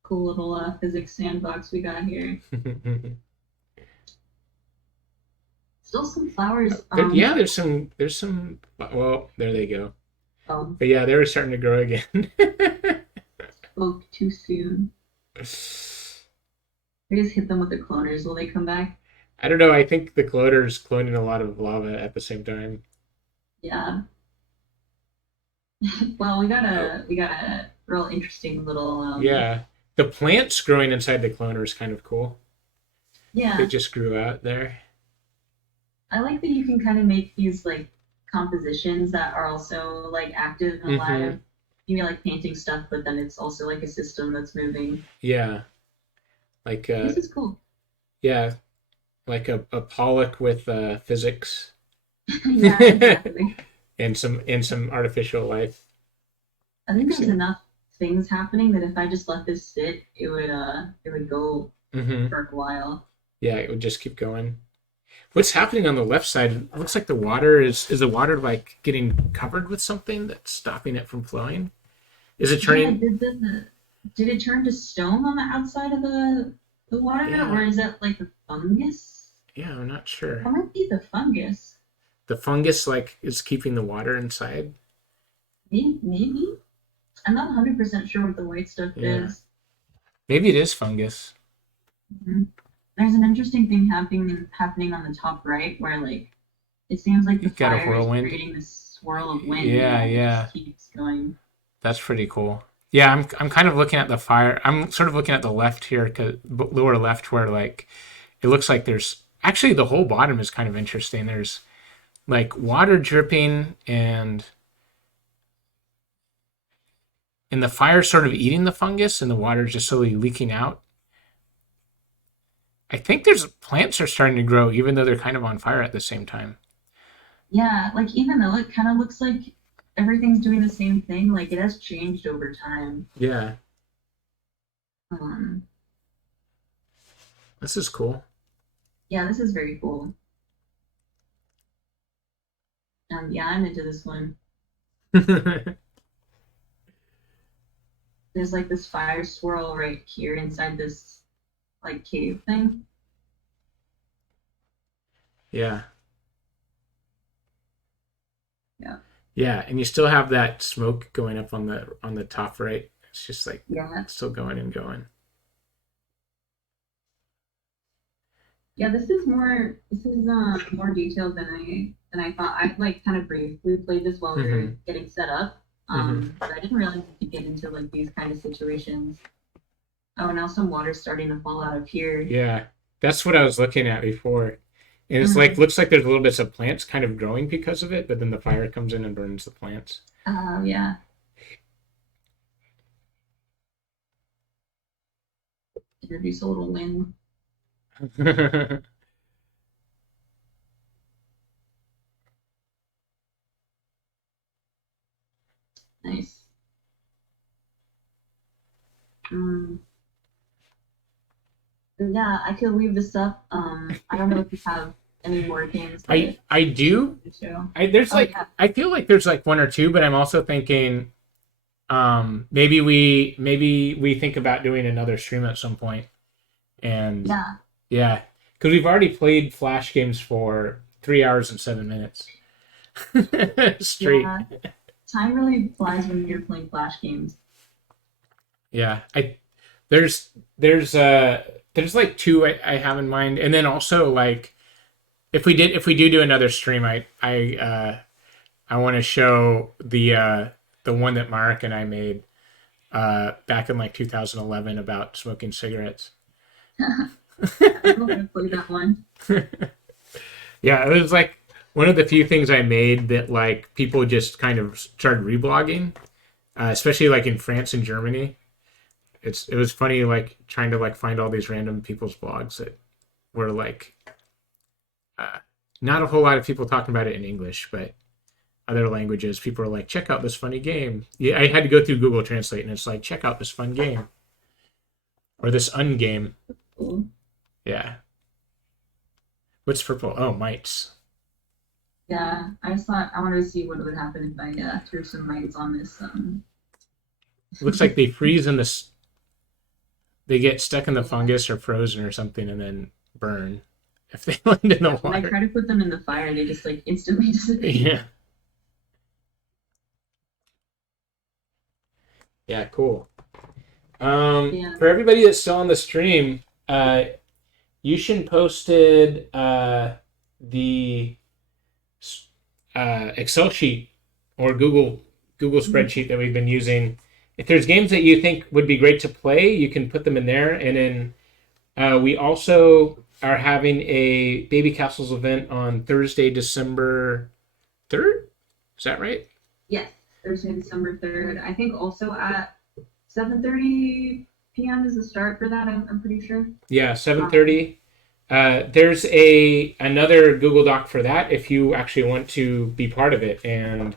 Cool little physics sandbox we got here. Still some flowers. Yeah, there's some. Well, there they go. Oh, But yeah, they were starting to grow again. spoke too soon. I just hit them with the cloners. Will they come back? I don't know. I think the cloner's cloning a lot of lava at the same time. Yeah. Well, we got a real interesting little. Yeah, the plants growing inside the cloner is kind of cool. Yeah. They just grew out there. I like that you can kind of make these like compositions that are also like active and alive. You mean like painting stuff, but then it's also like a system that's moving. Yeah, like This is cool. yeah, like a Pollock with physics Yeah, exactly. and some artificial life. I think there's enough things happening that if I just let this sit, it would go for a while. Yeah, it would just keep going. What's happening on the left side? It looks like the water is the water like getting covered with something that's stopping it from flowing? Is it turning? Yeah, did it turn to stone on the outside of the water, Yeah. or is that like a fungus? Yeah, I'm not sure. That might be the fungus. The fungus like is keeping the water inside. Maybe. I'm not 100% sure what the white stuff Yeah. is. Maybe it is fungus. Mhm. There's an interesting thing happening on the top right, where like it seems like the You've got a fire is whirlwind. creating this swirl of wind. Yeah, and it yeah. just keeps going. That's pretty cool. Yeah, I'm kind of looking at the fire. I'm sort of looking at the left here, lower left, where like it looks like there's actually the whole bottom is kind of interesting. There's like water dripping and the fire sort of eating the fungus and the water just slowly leaking out. I think there's plants are starting to grow even though they're kind of on fire at the same time. Yeah, like even though it kind of looks like everything's doing the same thing, like it has changed over time. Yeah, Um, this is cool. yeah, this is very cool. Yeah, I'm into this one. There's like this fire swirl right here inside this like cave thing. Yeah. Yeah. Yeah, and you still have that smoke going up on the top right. It's just like Yeah. still going and going. Yeah, this is more detailed than I thought. I like kind of briefly played this while we were getting set up. But I didn't realize you could get into like these kind of situations. Oh, now some water's starting to fall out of here. Yeah, that's what I was looking at before. And it's like looks like there's little bits of plants kind of growing because of it, but then the fire comes in and burns the plants. Yeah. Introduce a little wind. Nice. Yeah, I could leave this up. I don't know if you have any more games. I do. To show. There's like yeah. I feel like there's like one or two, but I'm also thinking maybe we think about doing another stream at some point. And yeah, because we've already played Flash games for 3 hours and 7 minutes straight. Yeah. Time really flies when you're playing Flash games. Yeah, there's like two I have in mind, and then also like if we do another stream, I want to show the one that Mark and I made back in like 2011 about smoking cigarettes. I'm gonna play that one. Yeah, it was like one of the few things I made that like people just kind of started reblogging, especially like in France and Germany. It was funny like trying to like find all these random people's blogs that were like uh, not a whole lot of people talking about it in English, but other languages. People are like, check out this funny game. Yeah, I had to go through Google Translate, and it's like, check out this fun game or this ungame. Cool. Yeah. What's purple? Oh, mites. Yeah, I just thought I wanted to see what would happen if I threw some mites on this. Looks like they freeze in this. They get stuck in the fungus or frozen or something, and then burn if they land in the When I water. try to put them in the fire, they just like instantly disappear. Yeah. Yeah. Cool. Yeah. For everybody that's still on the stream, Yushin posted the Excel sheet or Google spreadsheet that we've been using. If there's games that you think would be great to play, you can put them in there. And then we also are having a Baby Castles event on Thursday, December 3rd. Is that right? Yes, Thursday, December 3rd. I think also at 7:30 p.m. is the start for that. I'm pretty sure. Yeah, 7:30. There's another Google Doc for that if you actually want to be part of it. And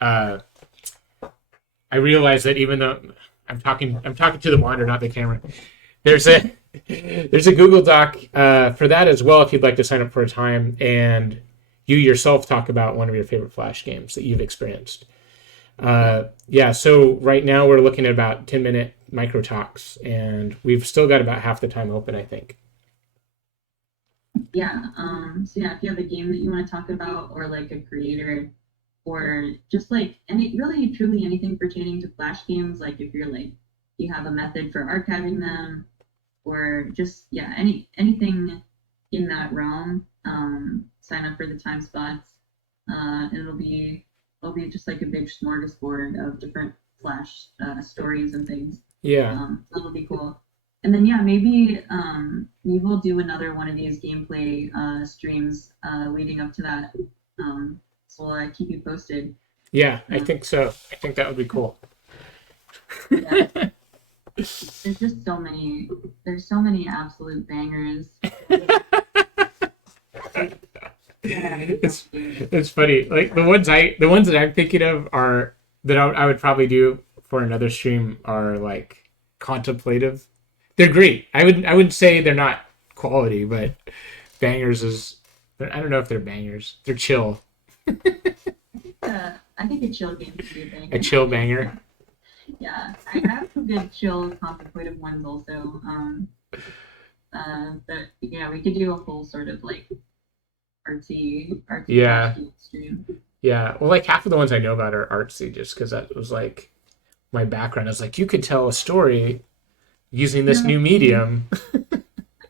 I realize that even though I'm talking to the monitor, not the camera. There's a Google Doc for that as well if you'd like to sign up for a time and you yourself talk about one of your favorite Flash games that you've experienced. Yeah, so right now we're looking at about 10-minute micro talks, and we've still got about half the time open, I think. Yeah. So yeah, if you have a game that you want to talk about, or like a creator, or just like any really truly anything pertaining to Flash games, like if you're like you have a method for archiving them, or just yeah, anything in that realm, sign up for the time spots. It'll be just like a big smorgasbord of different Flash stories and things. Yeah. That'll be cool. And then yeah, maybe we will do another one of these gameplay streams leading up to that. So we'll keep you posted. Yeah, I think so. I think that would be cool. Yeah. There's just so many. There's so many absolute bangers. It's funny. Like the ones that I'm thinking of are that I would probably do for another stream are like contemplative. They're great. I wouldn't say they're not quality, but bangers is I don't know if they're bangers. They're chill. I think a chill game could be a banger. A chill banger. Yeah, I have some good chill contemplative ones also. But yeah, we could do a whole sort of like artsy Yeah. stream. Yeah. Well, like half of the ones I know about are artsy, just because that was like my background. I was like, you could tell a story using this new medium.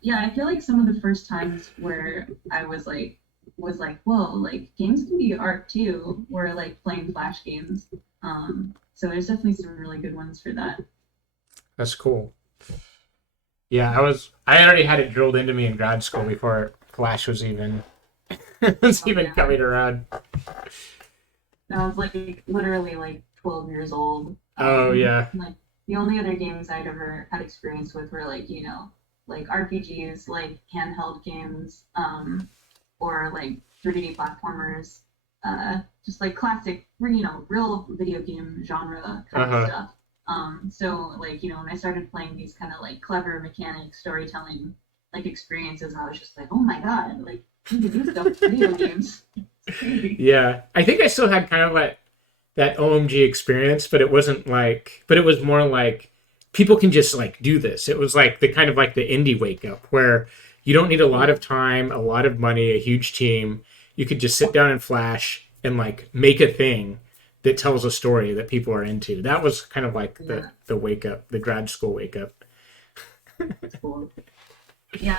Yeah, I feel like some of the first times where I was like, whoa, like games can be art too. Were like playing Flash games. So there's definitely some really good ones for that. That's cool. Yeah, I already had it drilled into me in grad school before Flash was even coming around. I was like literally like 12 years old. Oh yeah. Like the only other games I'd ever had experience with were like, like RPGs, like handheld games, or like 3D platformers, just like classic, real video game genre kind of stuff. So like, when I started playing these kind of like clever mechanic storytelling like experiences, I was just like, oh my god, like you can do stuff with video games. Yeah, I think I still had kind of like that OMG experience, but it wasn't like, but it was more like people can just like do this. It was like the kind of like the indie wake up where you don't need a lot of time, a lot of money, a huge team. You could just sit down and Flash and like make a thing that tells a story that people are into. That was kind of like the wake up, the grad school wake up. Cool. Yeah,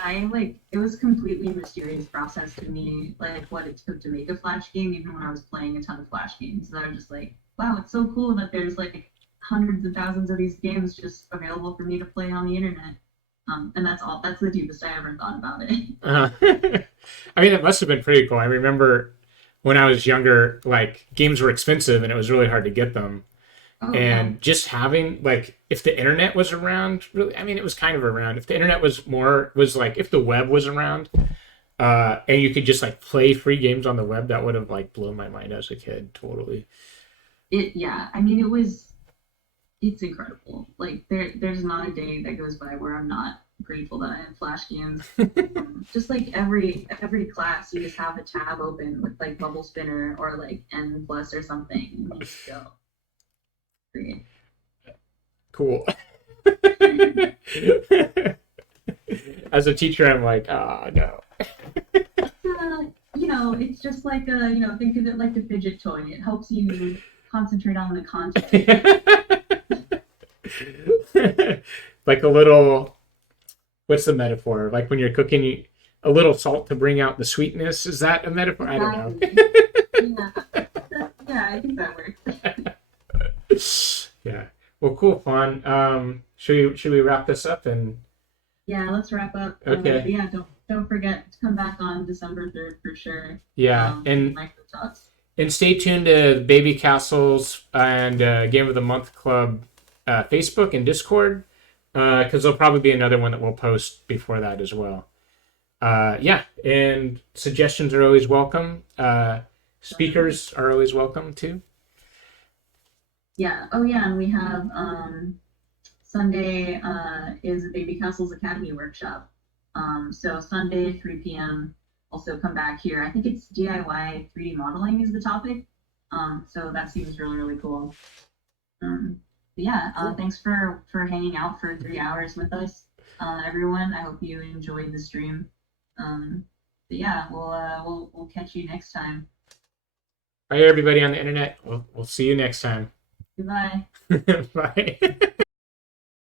it was a completely mysterious process to me, like what it took to make a Flash game, even when I was playing a ton of Flash games. And I was just like, wow, it's so cool that there's like hundreds of thousands of these games just available for me to play on the internet. And that's all. That's the deepest I ever thought about it. I mean, it must have been pretty cool. I remember when I was younger, like games were expensive and it was really hard to get them. Oh yeah, And just having like, if the internet was around, really, I mean, it was kind of around. If the internet was like, if the web was around, and you could just like play free games on the web, that would have like blown my mind as a kid. Totally. yeah. I mean, it's incredible. Like there's not a day that goes by where I'm not grateful that I have Flash games. Just like every class, you just have a tab open with like Bubble Spinner or like N plus or something, and you just go. Great. Cool. As a teacher, I'm like, ah, oh, no. It's just like think of it like a fidget toy. It helps you concentrate on the content. Like a little, what's the metaphor? Like when you're cooking, a little salt to bring out the sweetness. Is that a metaphor? I don't know. Yeah, I think that works. Yeah. Well, cool, Fawn. Should we wrap this up and? Yeah, let's wrap up. Okay. Yeah, don't forget to come back on December 3rd for sure. Yeah, and Micro Talks. And stay tuned to Baby Castles and Game of the Month Club Facebook and Discord, because there'll probably be another one that we'll post before that as well. Yeah, and suggestions are always welcome. Speakers are always welcome too. Yeah. Oh yeah, and we have Sunday is a Baby Castles Academy workshop. So Sunday 3 p.m. Also come back here. I think it's DIY 3D modeling is the topic. So that seems really, really cool. Cool. Thanks for hanging out for 3 hours with us, everyone. I hope you enjoyed the stream. We'll catch you next time. Bye, everybody on the internet. We'll see you next time. Goodbye. Bye.